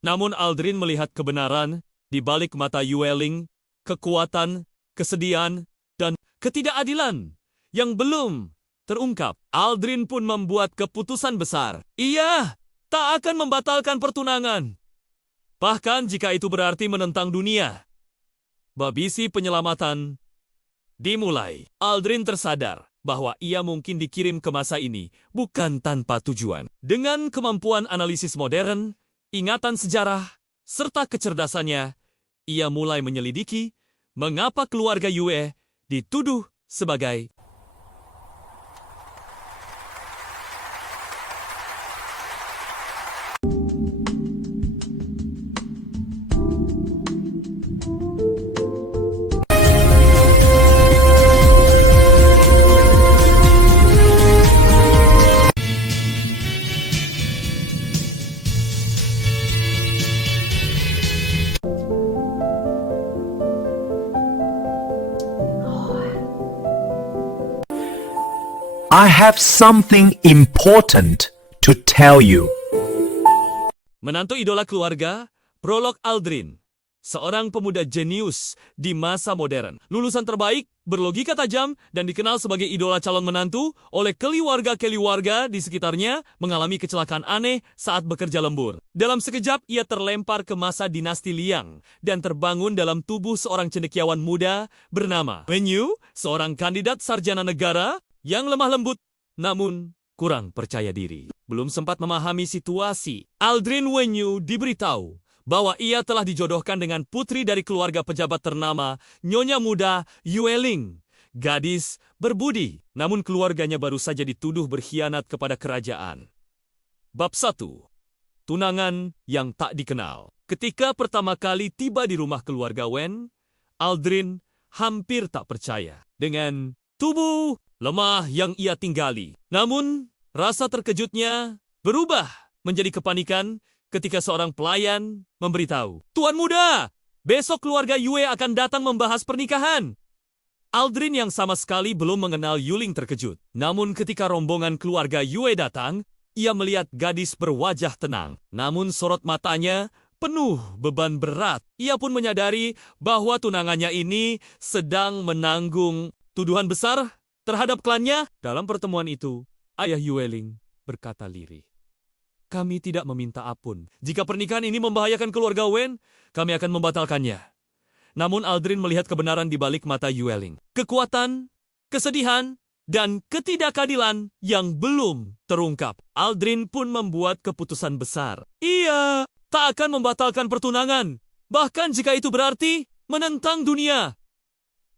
Namun Aldrin melihat kebenaran di balik mata Yueling, kekuatan, kesedihan, dan ketidakadilan yang belum terungkap. Aldrin pun membuat keputusan besar. Ia tak akan membatalkan pertunangan, bahkan jika itu berarti menentang dunia. Babisi penyelamatan dimulai. Aldrin tersadar bahwa ia mungkin dikirim ke masa ini bukan tanpa tujuan. Dengan kemampuan analisis modern, ingatan sejarah, serta kecerdasannya, ia mulai menyelidiki mengapa keluarga Yue dituduh sebagai I have something important to tell you. menantu idola keluarga, Prolog Aldrin, seorang pemuda jenius di masa modern, lulusan terbaik, berlogika tajam, dan dikenal sebagai idola calon menantu oleh keluarga di sekitarnya, mengalami kecelakaan aneh saat bekerja lembur. Dalam sekejap, ia terlempar ke masa dinasti Liang dan terbangun dalam tubuh seorang cendekiawan muda bernama Wen Yu, seorang kandidat sarjana negara yang lemah lembut, namun kurang percaya diri. Belum sempat memahami situasi, Aldrin Wen Yu diberitahu bahwa ia telah dijodohkan dengan putri dari keluarga pejabat ternama Nyonya Muda Yueling, gadis berbudi, namun keluarganya baru saja dituduh berkhianat kepada kerajaan. Bab 1. Tunangan yang tak dikenal. Ketika pertama kali tiba di rumah keluarga Wen, Aldrin hampir tak percaya dengan tubuh lemah yang ia tinggali. Namun, rasa terkejutnya berubah menjadi kepanikan ketika seorang pelayan memberitahu, "Tuan muda, besok keluarga Yue akan datang membahas pernikahan." Aldrin yang sama sekali belum mengenal Yuling terkejut. Namun ketika rombongan keluarga Yue datang, ia melihat gadis berwajah tenang. Namun sorot matanya penuh beban berat. Ia pun menyadari bahwa tunangannya ini sedang menanggung tuduhan besar terhadap klannya. Dalam pertemuan itu, ayah Yueling berkata lirih, "Kami tidak meminta ampun. Jika pernikahan ini membahayakan keluarga Wen, kami akan membatalkannya." Namun Aldrin melihat kebenaran di balik mata Yueling. Kekuatan, kesedihan, dan ketidakadilan yang belum terungkap. Aldrin pun membuat keputusan besar. Ia tak akan membatalkan pertunangan, bahkan jika itu berarti menentang dunia.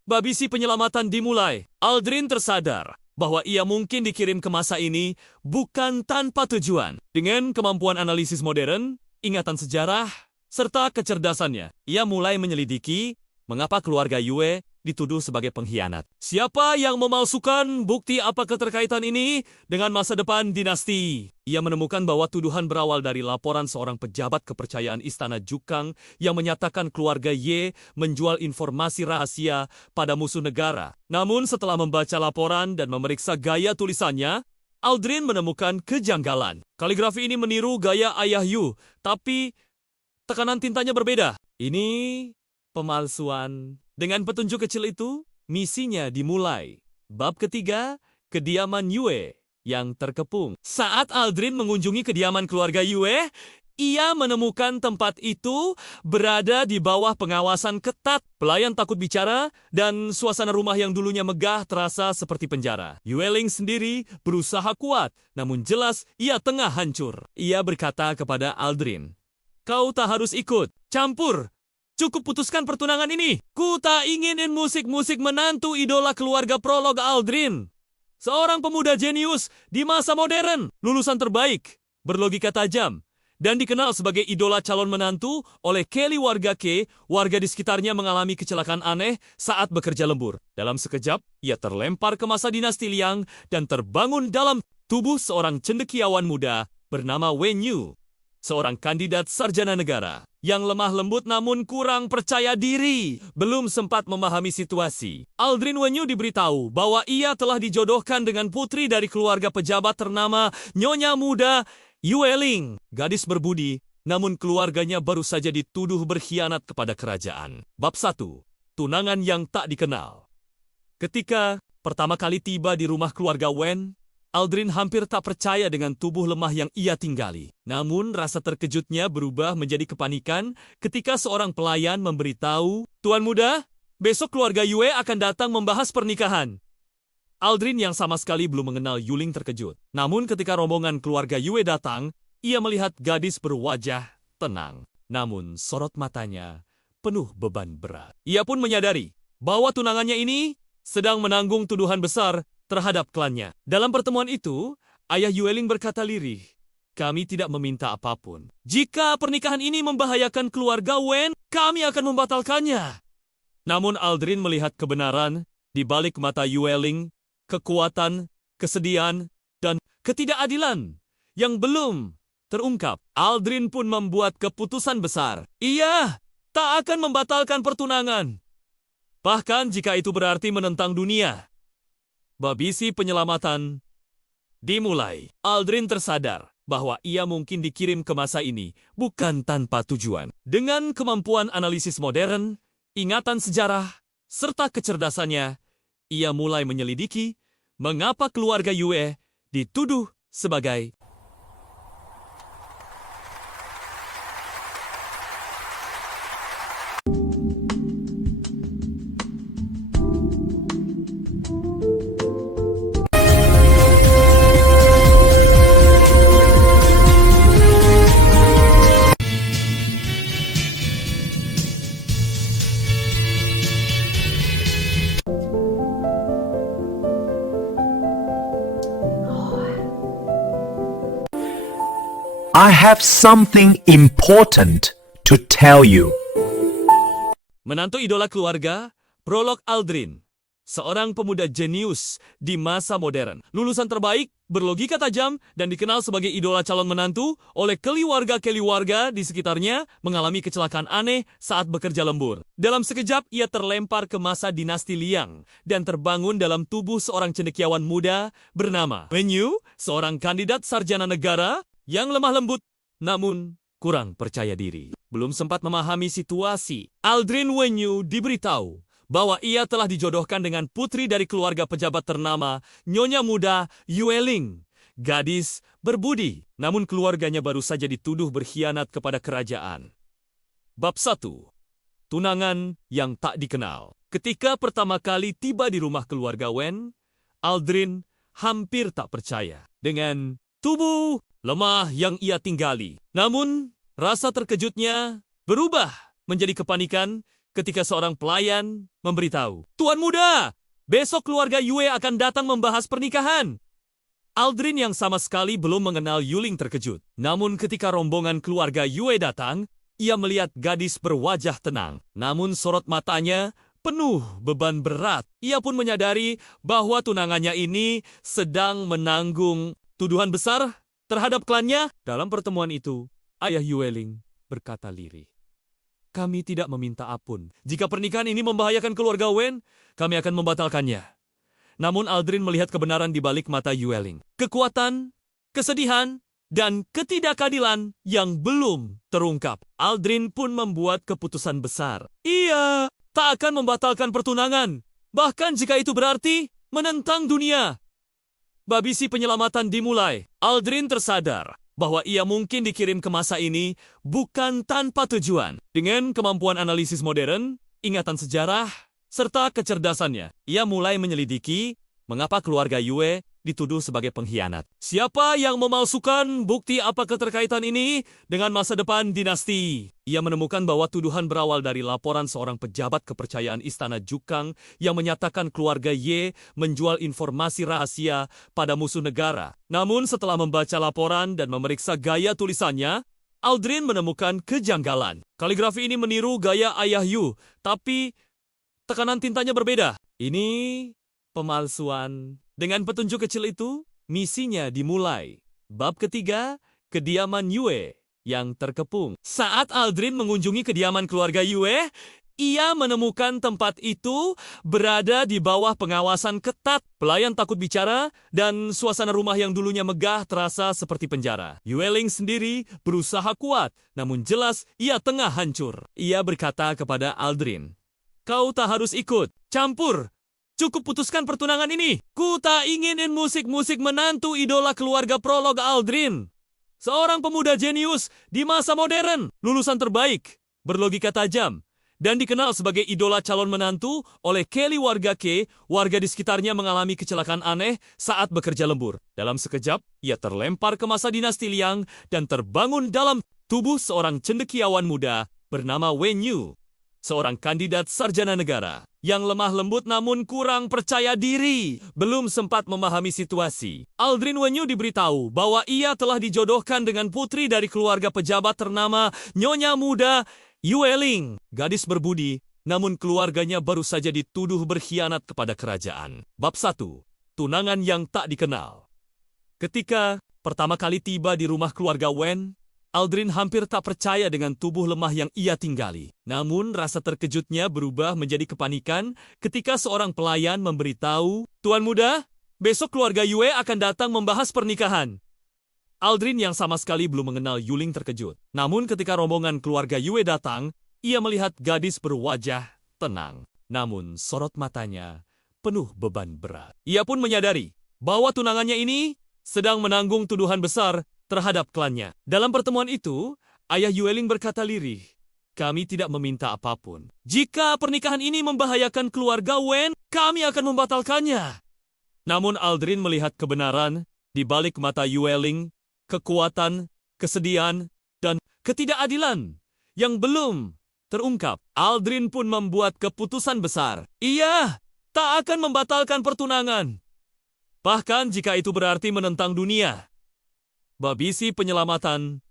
Babisi penyelamatan dimulai. Aldrin tersadar bahwa ia mungkin dikirim ke masa ini bukan tanpa tujuan. Dengan kemampuan analisis modern, ingatan sejarah, serta kecerdasannya, ia mulai menyelidiki mengapa keluarga Yue dituduh sebagai pengkhianat. Siapa yang memalsukan bukti apa keterkaitan ini dengan masa depan dinasti? Ia menemukan bahwa tuduhan berawal dari laporan seorang pejabat kepercayaan Istana Jukang yang menyatakan keluarga Ye menjual informasi rahasia pada musuh negara. Namun setelah membaca laporan dan memeriksa gaya tulisannya, Aldrin menemukan kejanggalan. Kaligrafi ini meniru gaya ayah Yu, tapi tekanan tintanya berbeda. Ini pemalsuan. Dengan petunjuk kecil itu, misinya dimulai. Bab ketiga, kediaman Yue yang terkepung. Saat Aldrin mengunjungi kediaman keluarga Yue, ia menemukan tempat itu berada di bawah pengawasan ketat. Pelayan takut bicara dan suasana rumah yang dulunya megah terasa seperti penjara. Yueling sendiri berusaha kuat, namun jelas ia tengah hancur. Ia berkata kepada Aldrin, "Kau tak harus ikut campur. Cukup putuskan pertunangan ini. Ku tak inginin musik-musik menantu idola keluarga Prolog Aldrin. Seorang pemuda jenius di masa modern, lulusan terbaik, berlogika tajam, dan dikenal sebagai idola calon menantu oleh Kelly warga K, warga di sekitarnya mengalami kecelakaan aneh saat bekerja lembur. Dalam sekejap, ia terlempar ke masa dinasti Liang dan terbangun dalam tubuh seorang cendekiawan muda bernama Wen Yu, seorang kandidat sarjana negara yang lemah lembut namun kurang percaya diri. Belum sempat memahami situasi, Aldrin Wen Yu diberitahu bahwa ia telah dijodohkan dengan putri dari keluarga pejabat ternama Nyonya Muda Yueling, gadis berbudi, namun keluarganya baru saja dituduh berkhianat kepada kerajaan. Bab 1. Tunangan yang tak dikenal. Ketika pertama kali tiba di rumah keluarga Wen, Aldrin hampir tak percaya dengan tubuh lemah yang ia tinggali. Namun rasa terkejutnya berubah menjadi kepanikan ketika seorang pelayan memberitahu, "Tuan muda, besok keluarga Yue akan datang membahas pernikahan." Aldrin yang sama sekali belum mengenal Yuling terkejut. Namun ketika rombongan keluarga Yue datang, ia melihat gadis berwajah tenang. Namun sorot matanya penuh beban berat. Ia pun menyadari bahwa tunangannya ini sedang menanggung tuduhan besar terhadap klannya. Dalam pertemuan itu, ayah Yueling berkata lirih, "Kami tidak meminta apapun. Jika pernikahan ini membahayakan keluarga Wen, kami akan membatalkannya." Namun Aldrin melihat kebenaran di balik mata Yueling, kekuatan, kesedihan, dan ketidakadilan yang belum terungkap. Aldrin pun membuat keputusan besar. Ia tak akan membatalkan pertunangan, bahkan jika itu berarti menentang dunia. Babisi penyelamatan dimulai. Aldrin tersadar bahwa ia mungkin dikirim ke masa ini bukan tanpa tujuan. Dengan kemampuan analisis modern, ingatan sejarah, serta kecerdasannya, ia mulai menyelidiki mengapa keluarga Yue dituduh sebagai I have something important to tell you. menantu idola keluarga, Prolog Aldrin, seorang pemuda jenius di masa modern, lulusan terbaik, berlogika tajam, dan dikenal sebagai idola calon menantu oleh keluarga di sekitarnya mengalami kecelakaan aneh saat bekerja lembur. Dalam sekejap, ia terlempar ke masa dinasti Liang dan terbangun dalam tubuh seorang cendekiawan muda bernama Wen Yu, seorang kandidat sarjana negara yang lemah lembut, namun kurang percaya diri. Belum sempat memahami situasi, Aldrin Wen Yu diberitahu bahwa ia telah dijodohkan dengan putri dari keluarga pejabat ternama Nyonya Muda Yueling, gadis berbudi, namun keluarganya baru saja dituduh berkhianat kepada kerajaan. Bab 1. Tunangan yang tak dikenal. Ketika pertama kali tiba di rumah keluarga Wen, Aldrin hampir tak percaya dengan tubuh lemah yang ia tinggali. Namun, rasa terkejutnya berubah menjadi kepanikan ketika seorang pelayan memberitahu, "Tuan muda, besok keluarga Yue akan datang membahas pernikahan." Aldrin yang sama sekali belum mengenal Yuling terkejut. Namun ketika rombongan keluarga Yue datang, ia melihat gadis berwajah tenang. Namun sorot matanya penuh beban berat. Ia pun menyadari bahwa tunangannya ini sedang menanggung tuduhan besar terhadap klannya. Dalam pertemuan itu, ayah Yueling berkata lirih, "Kami tidak meminta ampun. Jika pernikahan ini membahayakan keluarga Wen, kami akan membatalkannya." namun Aldrin melihat kebenaran di balik mata Yueling. Kekuatan, kesedihan, dan ketidakadilan yang belum terungkap. Aldrin pun membuat keputusan besar. Ia tak akan membatalkan pertunangan, bahkan jika itu berarti menentang dunia. Babisi penyelamatan dimulai. Aldrin tersadar bahwa ia mungkin dikirim ke masa ini bukan tanpa tujuan. Dengan kemampuan analisis modern, ingatan sejarah, serta kecerdasannya, ia mulai menyelidiki mengapa keluarga Yue dituduh sebagai pengkhianat. Siapa yang memalsukan bukti apa keterkaitan ini dengan masa depan dinasti? Ia menemukan bahwa tuduhan berawal dari laporan seorang pejabat kepercayaan Istana Jukang yang menyatakan keluarga Ye menjual informasi rahasia pada musuh negara. Namun setelah membaca laporan dan memeriksa gaya tulisannya, Aldrin menemukan kejanggalan. Kaligrafi ini meniru gaya ayah Yu, tapi tekanan tintanya berbeda. Ini pemalsuan. Dengan petunjuk kecil itu, misinya dimulai. Bab ketiga, kediaman Yue yang terkepung. Saat Aldrin mengunjungi kediaman keluarga Yue, ia menemukan tempat itu berada di bawah pengawasan ketat. Pelayan takut bicara dan suasana rumah yang dulunya megah terasa seperti penjara. Yueling sendiri berusaha kuat, namun jelas ia tengah hancur. Ia berkata kepada Aldrin, "Kau tak harus ikut campur. Cukup putuskan pertunangan ini. Ku tak inginin musik-musik menantu idola keluarga Prolog Aldrin. Seorang pemuda jenius di masa modern, lulusan terbaik, berlogika tajam, dan dikenal sebagai idola calon menantu oleh Kelly warga K. Warga di sekitarnya mengalami kecelakaan aneh saat bekerja lembur. Dalam sekejap, ia terlempar ke masa dinasti Liang dan terbangun dalam tubuh seorang cendekiawan muda bernama Wen Yu. Seorang kandidat sarjana negara yang lemah lembut namun kurang percaya diri, belum sempat memahami situasi. Aldrin Wenyu diberitahu bahwa ia telah dijodohkan dengan putri dari keluarga pejabat ternama Nyonya Muda Yueling, gadis berbudi, namun keluarganya baru saja dituduh berkhianat kepada kerajaan. Bab 1. Tunangan yang tak dikenal. Ketika pertama kali tiba di rumah keluarga Wen, Aldrin hampir tak percaya dengan tubuh lemah yang ia tinggali. Namun rasa terkejutnya berubah menjadi kepanikan ketika seorang pelayan memberitahu, "Tuan muda, besok keluarga Yue akan datang membahas pernikahan." Aldrin yang sama sekali belum mengenal Yuling terkejut. Namun ketika rombongan keluarga Yue datang, ia melihat gadis berwajah tenang. Namun sorot matanya penuh beban berat. Ia pun menyadari bahwa tunangannya ini sedang menanggung tuduhan besar terhadap klannya. Dalam pertemuan itu, ayah Yueling berkata lirih, "Kami tidak meminta apapun. Jika pernikahan ini membahayakan keluarga Wen, kami akan membatalkannya." Namun Aldrin melihat kebenaran di balik mata Yueling, kekuatan, kesedihan, dan ketidakadilan yang belum terungkap. Aldrin pun membuat keputusan besar. Ia tak akan membatalkan pertunangan, bahkan jika itu berarti menentang dunia. Babisi penyelamatan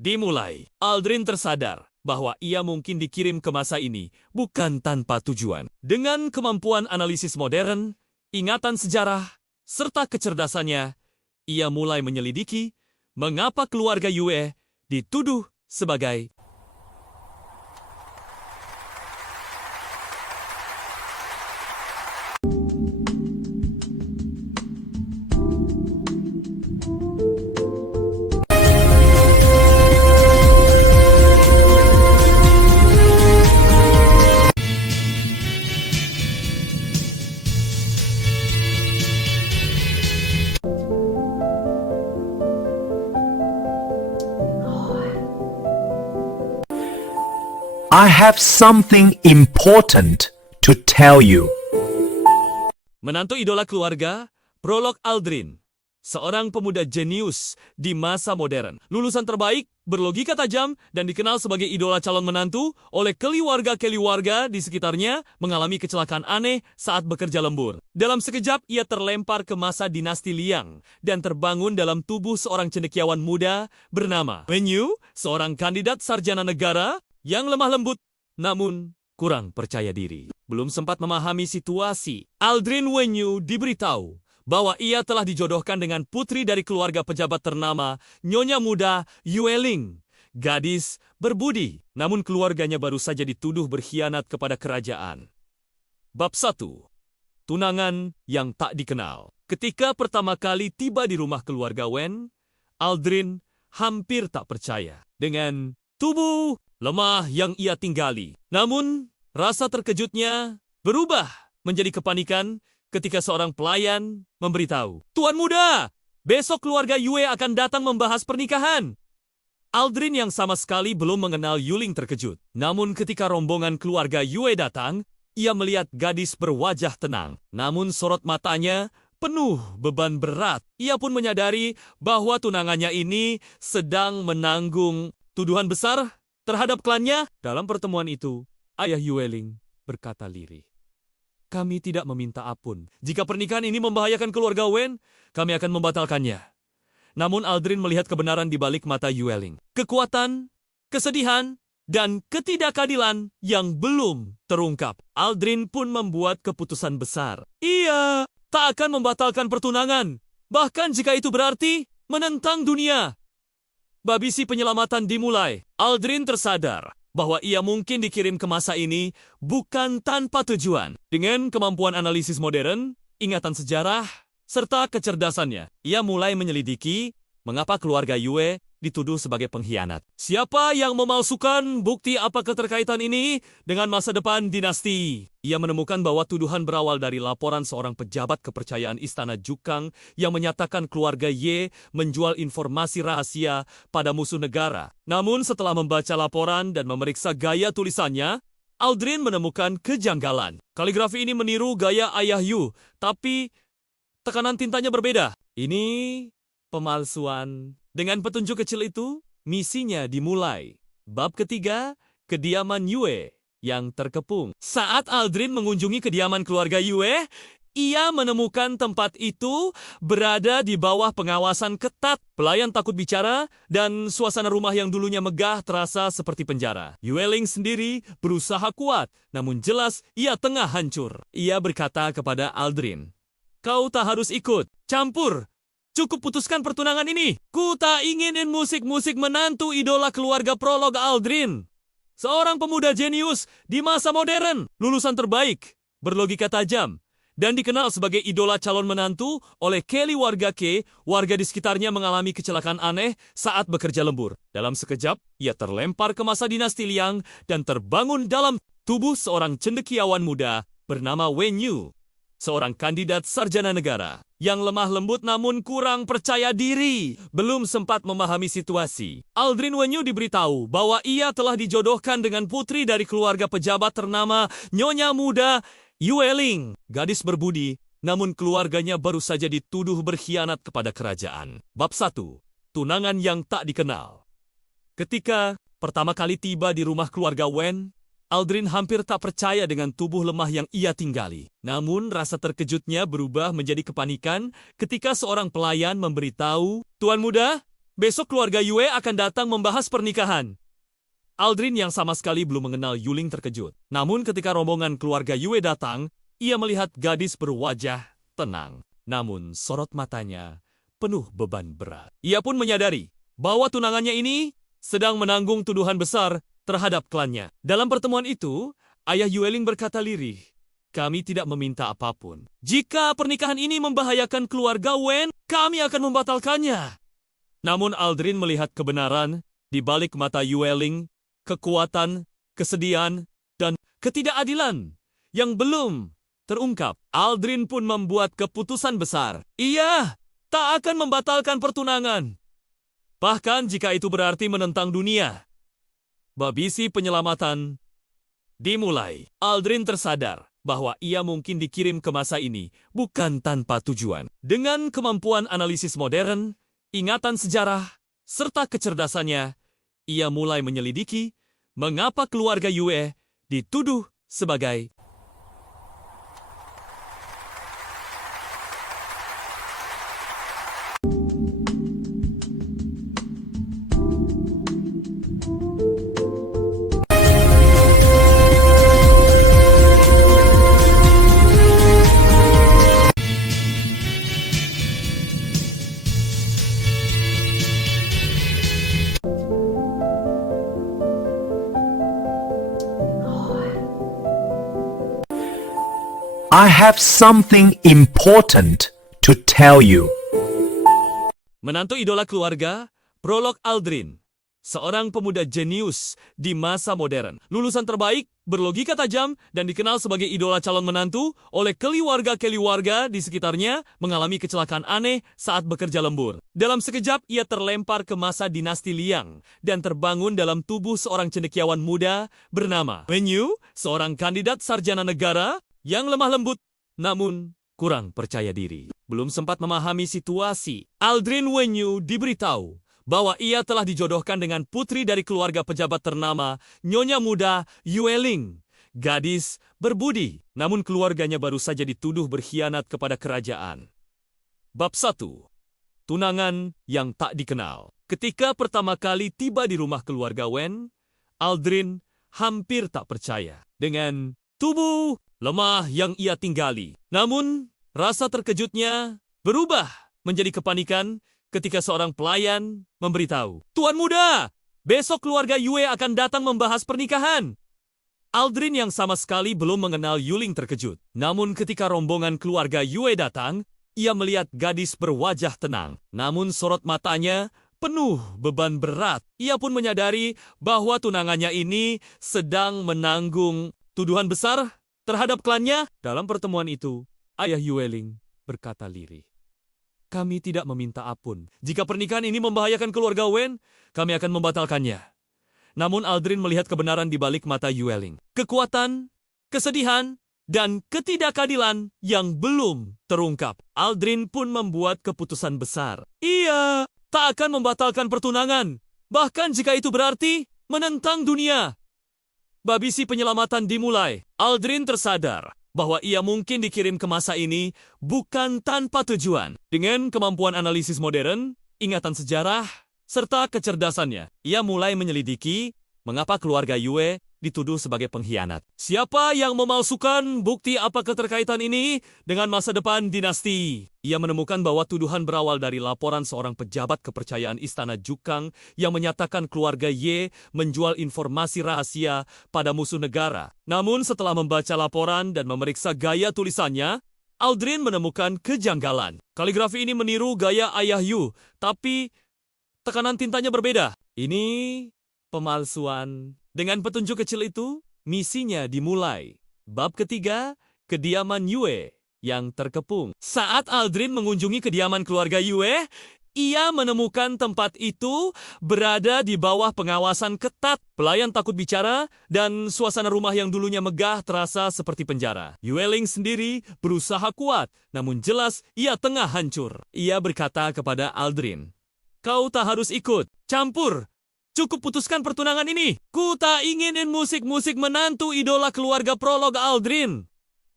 dimulai. Aldrin tersadar bahwa ia mungkin dikirim ke masa ini bukan tanpa tujuan. Dengan kemampuan analisis modern, ingatan sejarah, serta kecerdasannya, ia mulai menyelidiki mengapa keluarga Yue dituduh sebagai I have something important to tell you. menantu idola keluarga, Prolog Aldrin. Seorang pemuda jenius di masa modern, lulusan terbaik, berlogika tajam, dan dikenal sebagai idola calon menantu oleh keluarga di sekitarnya mengalami kecelakaan aneh saat bekerja lembur. Dalam sekejap, ia terlempar ke masa dinasti Liang dan terbangun dalam tubuh seorang cendekiawan muda bernama Wen Yu, seorang kandidat sarjana negara yang lemah lembut, namun kurang percaya diri. Belum sempat memahami situasi, Aldrin Wenyu diberitahu bahwa ia telah dijodohkan dengan putri dari keluarga pejabat ternama Nyonya Muda Yueling, gadis berbudi, namun keluarganya baru saja dituduh berkhianat kepada kerajaan. Bab 1. tunangan yang tak dikenal. Ketika pertama kali tiba di rumah keluarga Wen, Aldrin hampir tak percaya dengan tubuh lemah yang ia tinggali. Namun, rasa terkejutnya berubah menjadi kepanikan ketika seorang pelayan memberitahu, "Tuan muda, besok keluarga Yue akan datang membahas pernikahan." Aldrin yang sama sekali belum mengenal Yuling terkejut. Namun ketika rombongan keluarga Yue datang, ia melihat gadis berwajah tenang. Namun sorot matanya penuh beban berat. Ia pun menyadari bahwa tunangannya ini sedang menanggung tuduhan besar terhadap klannya. Dalam pertemuan itu, ayah Yueling berkata lirih, "Kami tidak meminta ampun. Jika pernikahan ini membahayakan keluarga Wen, kami akan membatalkannya." Namun Aldrin melihat kebenaran di balik mata Yueling. Kekuatan, kesedihan, dan ketidakadilan yang belum terungkap. Aldrin pun membuat keputusan besar. Ia tak akan membatalkan pertunangan, bahkan jika itu berarti menentang dunia. Babisi penyelamatan dimulai. Aldrin tersadar bahwa ia mungkin dikirim ke masa ini bukan tanpa tujuan. Dengan kemampuan analisis modern, ingatan sejarah, serta kecerdasannya, ia mulai menyelidiki mengapa keluarga Yue dituduh sebagai pengkhianat. Siapa yang memalsukan bukti apa keterkaitan ini dengan masa depan dinasti? Ia menemukan bahwa tuduhan berawal dari laporan seorang pejabat kepercayaan Istana Jukang yang menyatakan keluarga Ye menjual informasi rahasia pada musuh negara. Namun setelah membaca laporan dan memeriksa gaya tulisannya, Aldrin menemukan kejanggalan. Kaligrafi ini meniru gaya ayah Yu, tapi tekanan tintanya berbeda. Ini pemalsuan. Dengan petunjuk kecil itu, misinya dimulai. Bab ketiga, kediaman Yue yang terkepung. Saat Aldrin mengunjungi kediaman keluarga Yue, ia menemukan tempat itu berada di bawah pengawasan ketat. Pelayan takut bicara dan suasana rumah yang dulunya megah terasa seperti penjara. Yueling sendiri berusaha kuat, namun jelas ia tengah hancur. Ia berkata kepada Aldrin, "Kau tak harus ikut campur. Cukup putuskan pertunangan ini. Ku tak inginin musik-musik menantu idola keluarga Prolog Aldrin. Seorang pemuda jenius di masa modern, lulusan terbaik, berlogika tajam, dan dikenal sebagai idola calon menantu oleh Kelly warga Ke. Warga di sekitarnya mengalami kecelakaan aneh saat bekerja lembur. Dalam sekejap, ia terlempar ke masa dinasti Liang dan terbangun dalam tubuh seorang cendekiawan muda bernama Wen Yu. Seorang kandidat sarjana negara yang lemah lembut namun kurang percaya diri, belum sempat memahami situasi. Aldrin Wenyu diberitahu bahwa ia telah dijodohkan dengan putri dari keluarga pejabat ternama Nyonya Muda Yueling, gadis berbudi, namun keluarganya baru saja dituduh berkhianat kepada kerajaan. Bab 1. Tunangan yang tak dikenal. Ketika pertama kali tiba di rumah keluarga Wen, Aldrin hampir tak percaya dengan tubuh lemah yang ia tinggali. Namun rasa terkejutnya berubah menjadi kepanikan ketika seorang pelayan memberitahu, "Tuan muda, besok keluarga Yue akan datang membahas pernikahan." Aldrin yang sama sekali belum mengenal Yuling terkejut. Namun ketika rombongan keluarga Yue datang, ia melihat gadis berwajah tenang. Namun sorot matanya penuh beban berat. Ia pun menyadari bahwa tunangannya ini sedang menanggung tuduhan besar terhadap klannya. Dalam pertemuan itu, ayah Yueling berkata lirih, "Kami tidak meminta apapun. Jika pernikahan ini membahayakan keluarga Wen, kami akan membatalkannya." Namun Aldrin melihat kebenaran di balik mata Yueling, kekuatan, kesedihan, dan ketidakadilan yang belum terungkap. Aldrin pun membuat keputusan besar. Ia tak akan membatalkan pertunangan, bahkan jika itu berarti menentang dunia. Babisi penyelamatan dimulai. Aldrin tersadar bahwa ia mungkin dikirim ke masa ini bukan tanpa tujuan. Dengan kemampuan analisis modern, ingatan sejarah, serta kecerdasannya, ia mulai menyelidiki mengapa keluarga Yue dituduh sebagai I have something important to tell you. Menantu idola keluarga, Prolog Aldrin. Seorang pemuda jenius di masa modern. Lulusan terbaik, berlogika tajam, dan dikenal sebagai idola calon menantu oleh keluarga-keluarga di sekitarnya mengalami kecelakaan aneh saat bekerja lembur. Dalam sekejap, ia terlempar ke masa dinasti Liang dan terbangun dalam tubuh seorang cendekiawan muda bernama Wen Yu, seorang kandidat sarjana negara yang lemah lembut namun kurang percaya diri. Belum sempat memahami situasi, Aldrin Wen Yu diberitahu bahwa ia telah dijodohkan dengan putri dari keluarga pejabat ternama, Nyonya Muda Yue Ling, gadis berbudi, namun keluarganya baru saja dituduh berkhianat kepada kerajaan. Bab 1. Tunangan yang tak dikenal. Ketika pertama kali tiba di rumah keluarga Wen, Aldrin hampir tak percaya dengan tubuh lemah yang ia tinggali. Namun, rasa terkejutnya berubah menjadi kepanikan ketika seorang pelayan memberitahu, "Tuan muda, besok keluarga Yue akan datang membahas pernikahan." Aldrin yang sama sekali belum mengenal Yuling terkejut. Namun ketika rombongan keluarga Yue datang, ia melihat gadis berwajah tenang. Namun sorot matanya penuh beban berat. Ia pun menyadari bahwa tunangannya ini sedang menanggung tuduhan besar terhadap klannya. Dalam pertemuan itu, ayah Yue Ling berkata lirih, "Kami tidak meminta ampun. Jika pernikahan ini membahayakan keluarga Wen, kami akan membatalkannya." Namun Aldrin melihat kebenaran di balik mata Yue Ling. Kekuatan, kesedihan, dan ketidakadilan yang belum terungkap. Aldrin pun membuat keputusan besar. Ia tak akan membatalkan pertunangan, bahkan jika itu berarti menentang dunia. Babisi penyelamatan dimulai. Aldrin tersadar bahwa ia mungkin dikirim ke masa ini bukan tanpa tujuan. Dengan kemampuan analisis modern, ingatan sejarah, serta kecerdasannya, ia mulai menyelidiki mengapa keluarga Yue dituduh sebagai pengkhianat. Siapa yang memalsukan bukti apa keterkaitan ini dengan masa depan dinasti? Ia menemukan bahwa tuduhan berawal dari laporan seorang pejabat kepercayaan Istana Jukang yang menyatakan keluarga Ye menjual informasi rahasia pada musuh negara. Namun setelah membaca laporan dan memeriksa gaya tulisannya, Aldrin menemukan kejanggalan. Kaligrafi ini meniru gaya ayah Yu, tapi tekanan tintanya berbeda. Ini pemalsuan. Dengan petunjuk kecil itu, misinya dimulai. Bab ketiga, kediaman Yue yang terkepung. Saat Aldrin mengunjungi kediaman keluarga Yue, ia menemukan tempat itu berada di bawah pengawasan ketat. Pelayan takut bicara dan suasana rumah yang dulunya megah terasa seperti penjara. Yue Ling sendiri berusaha kuat, namun jelas ia tengah hancur. Ia berkata kepada Aldrin, "Kau tak harus ikut campur. Cukup putuskan pertunangan ini. Ku tak inginin musik-musik menantu idola keluarga Prolog Aldrin.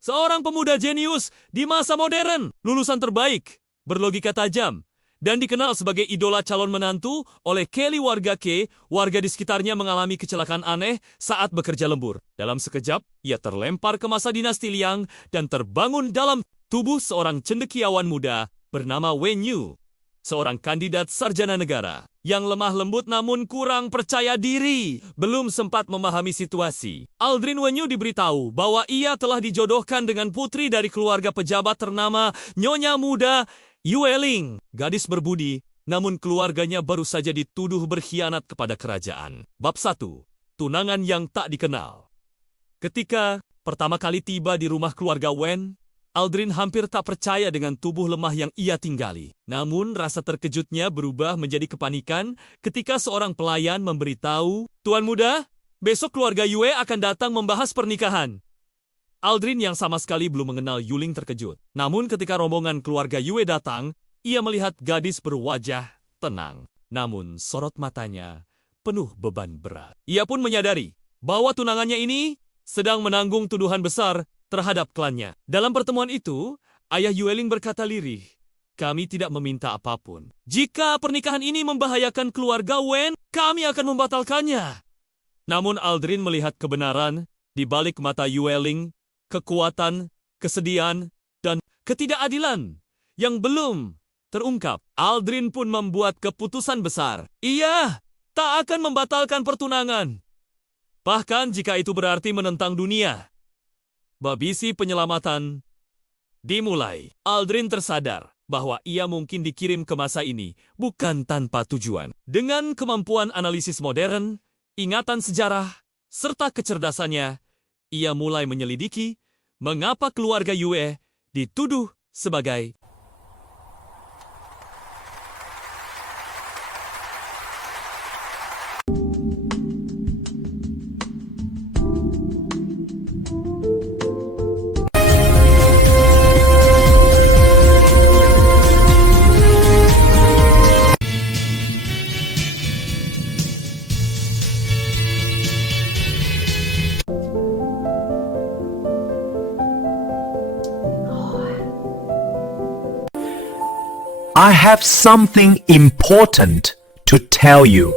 Seorang pemuda jenius di masa modern, lulusan terbaik, berlogika tajam, dan dikenal sebagai idola calon menantu oleh Kelly warga Ke, warga di sekitarnya mengalami kecelakaan aneh saat bekerja lembur. Dalam sekejap, ia terlempar ke masa dinasti Liang dan terbangun dalam tubuh seorang cendekiawan muda bernama Wen Yu, seorang kandidat sarjana negara yang lemah lembut namun kurang percaya diri. Belum sempat memahami situasi, Aldrin Wen Yu diberitahu bahwa ia telah dijodohkan dengan putri dari keluarga pejabat ternama Nyonya Muda Yue Ling, gadis berbudi, namun keluarganya baru saja dituduh berkhianat kepada kerajaan. Bab 1. Tunangan yang tak dikenal. Ketika pertama kali tiba di rumah keluarga Wen, Aldrin hampir tak percaya dengan tubuh lemah yang ia tinggali. Namun rasa terkejutnya berubah menjadi kepanikan ketika seorang pelayan memberitahu, "Tuan muda, besok keluarga Yue akan datang membahas pernikahan." Aldrin yang sama sekali belum mengenal Yuling terkejut. Namun ketika rombongan keluarga Yue datang, ia melihat gadis berwajah tenang. Namun sorot matanya penuh beban berat. Ia pun menyadari bahwa tunangannya ini sedang menanggung tuduhan besar terhadap klannya. Dalam pertemuan itu, ayah Yue Ling berkata lirih, "Kami tidak meminta apapun. Jika pernikahan ini membahayakan keluarga Wen, kami akan membatalkannya." Namun Aldrin melihat kebenaran di balik mata Yue Ling, kekuatan, kesedihan, dan ketidakadilan yang belum terungkap. Aldrin pun membuat keputusan besar. Ia tak akan membatalkan pertunangan, bahkan jika itu berarti menentang dunia. Babisi penyelamatan Dimulai, Aldrin tersadar bahwa ia mungkin dikirim ke masa ini bukan tanpa tujuan. Dengan kemampuan analisis modern, ingatan sejarah, serta kecerdasannya, ia mulai menyelidiki mengapa keluarga Yue dituduh sebagai I have something important to tell you.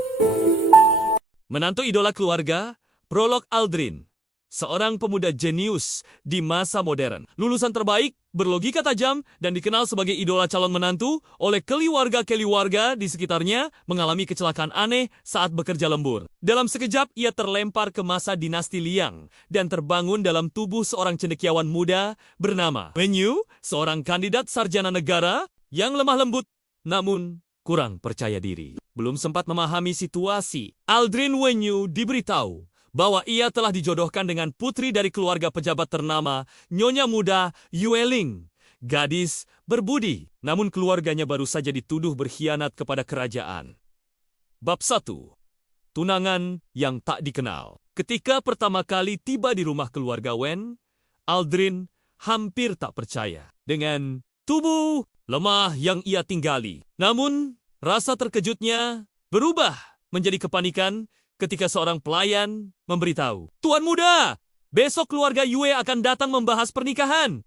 menantu idola keluarga, Prolog Aldrin, seorang pemuda jenius di masa modern, lulusan terbaik, berlogika tajam, dan dikenal sebagai idola calon menantu oleh keluarga-keluarga di sekitarnya mengalami kecelakaan aneh saat bekerja lembur. Dalam sekejap, ia terlempar ke masa dinasti Liang dan terbangun dalam tubuh seorang cendekiawan muda bernama Wen Yu, seorang kandidat sarjana negara yang lemah lembut, namun kurang percaya diri. Belum sempat memahami situasi, Aldrin Wen Yu diberitahu bahwa ia telah dijodohkan dengan putri dari keluarga pejabat ternama, Nyonya Muda Yue Ling, gadis berbudi, namun keluarganya baru saja dituduh berkhianat kepada kerajaan. Bab 1. Tunangan yang tak dikenal. Ketika pertama kali tiba di rumah keluarga Wen, Aldrin hampir tak percaya dengan tubuh lemah yang ia tinggali. Namun, rasa terkejutnya berubah menjadi kepanikan ketika seorang pelayan memberitahu, "Tuan muda, besok keluarga Yue akan datang membahas pernikahan."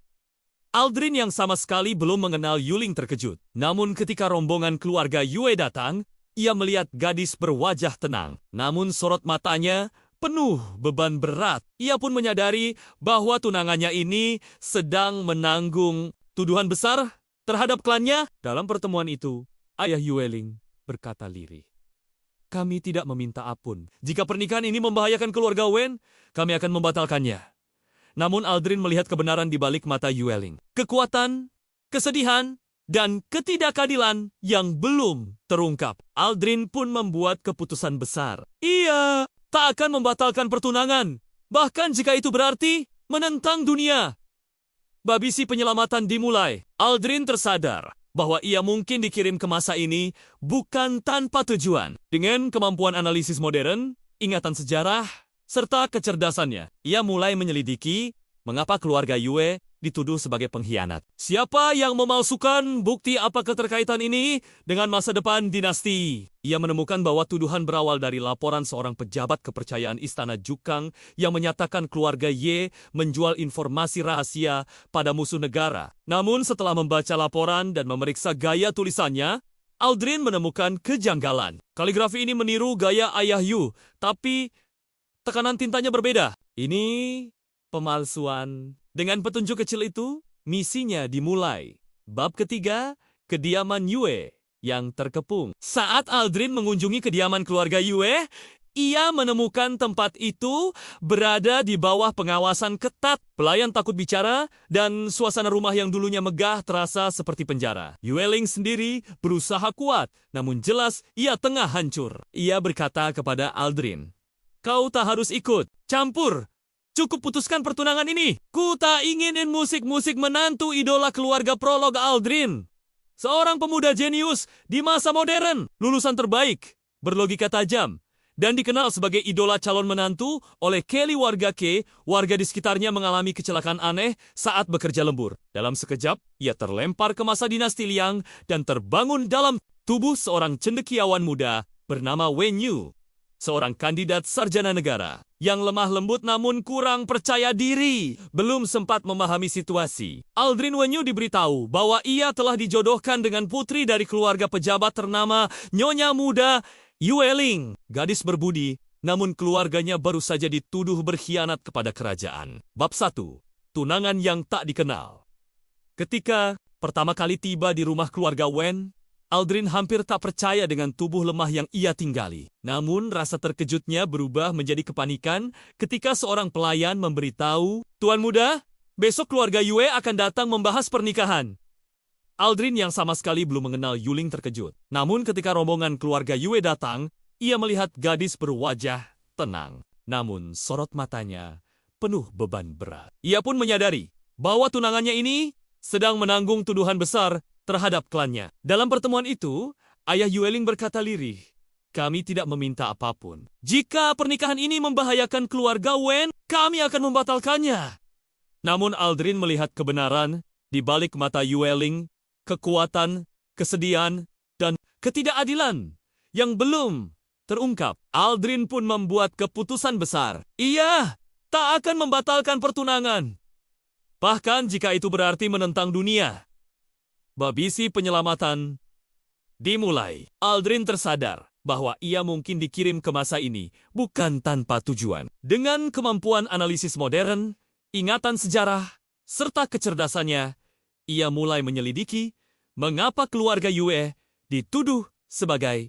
Aldrin yang sama sekali belum mengenal Yuling terkejut. Namun ketika rombongan keluarga Yue datang, ia melihat gadis berwajah tenang. Namun sorot matanya penuh beban berat. Ia pun menyadari bahwa tunangannya ini sedang menanggung tuduhan besar terhadap klannya. Dalam pertemuan itu, ayah Yue Ling berkata lirih, "Kami tidak meminta ampun. Jika pernikahan ini membahayakan keluarga Wen, kami akan membatalkannya." Namun Aldrin melihat kebenaran di balik mata Yue Ling. Kekuatan, kesedihan, dan ketidakadilan yang belum terungkap. Aldrin pun membuat keputusan besar. Ia tak akan membatalkan pertunangan, bahkan jika itu berarti menentang dunia. Babisi penyelamatan dimulai. Aldrin tersadar bahwa ia mungkin dikirim ke masa ini bukan tanpa tujuan. Dengan kemampuan analisis modern, ingatan sejarah, serta kecerdasannya, ia mulai menyelidiki mengapa keluarga Yue dituduh sebagai pengkhianat. Siapa yang memalsukan bukti apa keterkaitan ini dengan masa depan dinasti? Ia menemukan bahwa tuduhan berawal dari laporan seorang pejabat kepercayaan Istana Jukang yang menyatakan keluarga Ye menjual informasi rahasia pada musuh negara. Namun setelah membaca laporan dan memeriksa gaya tulisannya, Aldrin menemukan kejanggalan. Kaligrafi ini meniru gaya ayah Yu, tapi tekanan tintanya berbeda. Ini pemalsuan. Dengan petunjuk kecil itu, misinya dimulai. Bab ketiga, kediaman Yue yang terkepung. Saat Aldrin mengunjungi kediaman keluarga Yue, ia menemukan tempat itu berada di bawah pengawasan ketat. Pelayan takut bicara dan suasana rumah yang dulunya megah terasa seperti penjara. Yue Ling sendiri berusaha kuat, namun jelas ia tengah hancur. Ia berkata kepada Aldrin, "Kau tak harus ikut campur. Cukup putuskan pertunangan ini. Ku tak inginin musik-musik menantu idola keluarga Prolog Aldrin. Seorang pemuda jenius di masa modern, lulusan terbaik, berlogika tajam, dan dikenal sebagai idola calon menantu oleh Kelly warga Ke, warga di sekitarnya mengalami kecelakaan aneh saat bekerja lembur. Dalam sekejap, ia terlempar ke masa dinasti Liang dan terbangun dalam tubuh seorang cendekiawan muda bernama Wen Yu, seorang kandidat sarjana negara yang lemah lembut namun kurang percaya diri. Belum sempat memahami situasi, Aldrin Wen Yu diberitahu bahwa ia telah dijodohkan dengan putri dari keluarga pejabat ternama Nyonya Muda Yue Ling, gadis berbudi, namun keluarganya baru saja dituduh berkhianat kepada kerajaan. Bab 1. Tunangan yang tak dikenal. Ketika pertama kali tiba di rumah keluarga Wen, Aldrin hampir tak percaya dengan tubuh lemah yang ia tinggali. Namun rasa terkejutnya berubah menjadi kepanikan ketika seorang pelayan memberitahu, "Tuan muda, Besok keluarga Yue akan datang membahas pernikahan. Aldrin yang sama sekali belum mengenal Yuling terkejut. Namun ketika rombongan keluarga Yue datang, ia melihat gadis berwajah tenang. Namun sorot matanya penuh beban berat. Ia pun menyadari bahwa tunangannya ini sedang menanggung tuduhan besar terhadap klannya. Dalam pertemuan itu, ayah Yueling berkata lirih, "Kami tidak meminta apapun. Jika pernikahan ini membahayakan keluarga Wen, kami akan membatalkannya." Namun Aldrin melihat kebenaran di balik mata Yueling, kekuatan, kesedihan, dan ketidakadilan yang belum terungkap. Aldrin pun membuat keputusan besar. Ia tak akan membatalkan pertunangan. Bahkan jika itu berarti menentang dunia. Babisi penyelamatan dimulai. Aldrin tersadar bahwa ia mungkin dikirim ke masa ini bukan tanpa tujuan. Dengan kemampuan analisis modern, ingatan sejarah, serta kecerdasannya, ia mulai menyelidiki mengapa keluarga Yue dituduh sebagai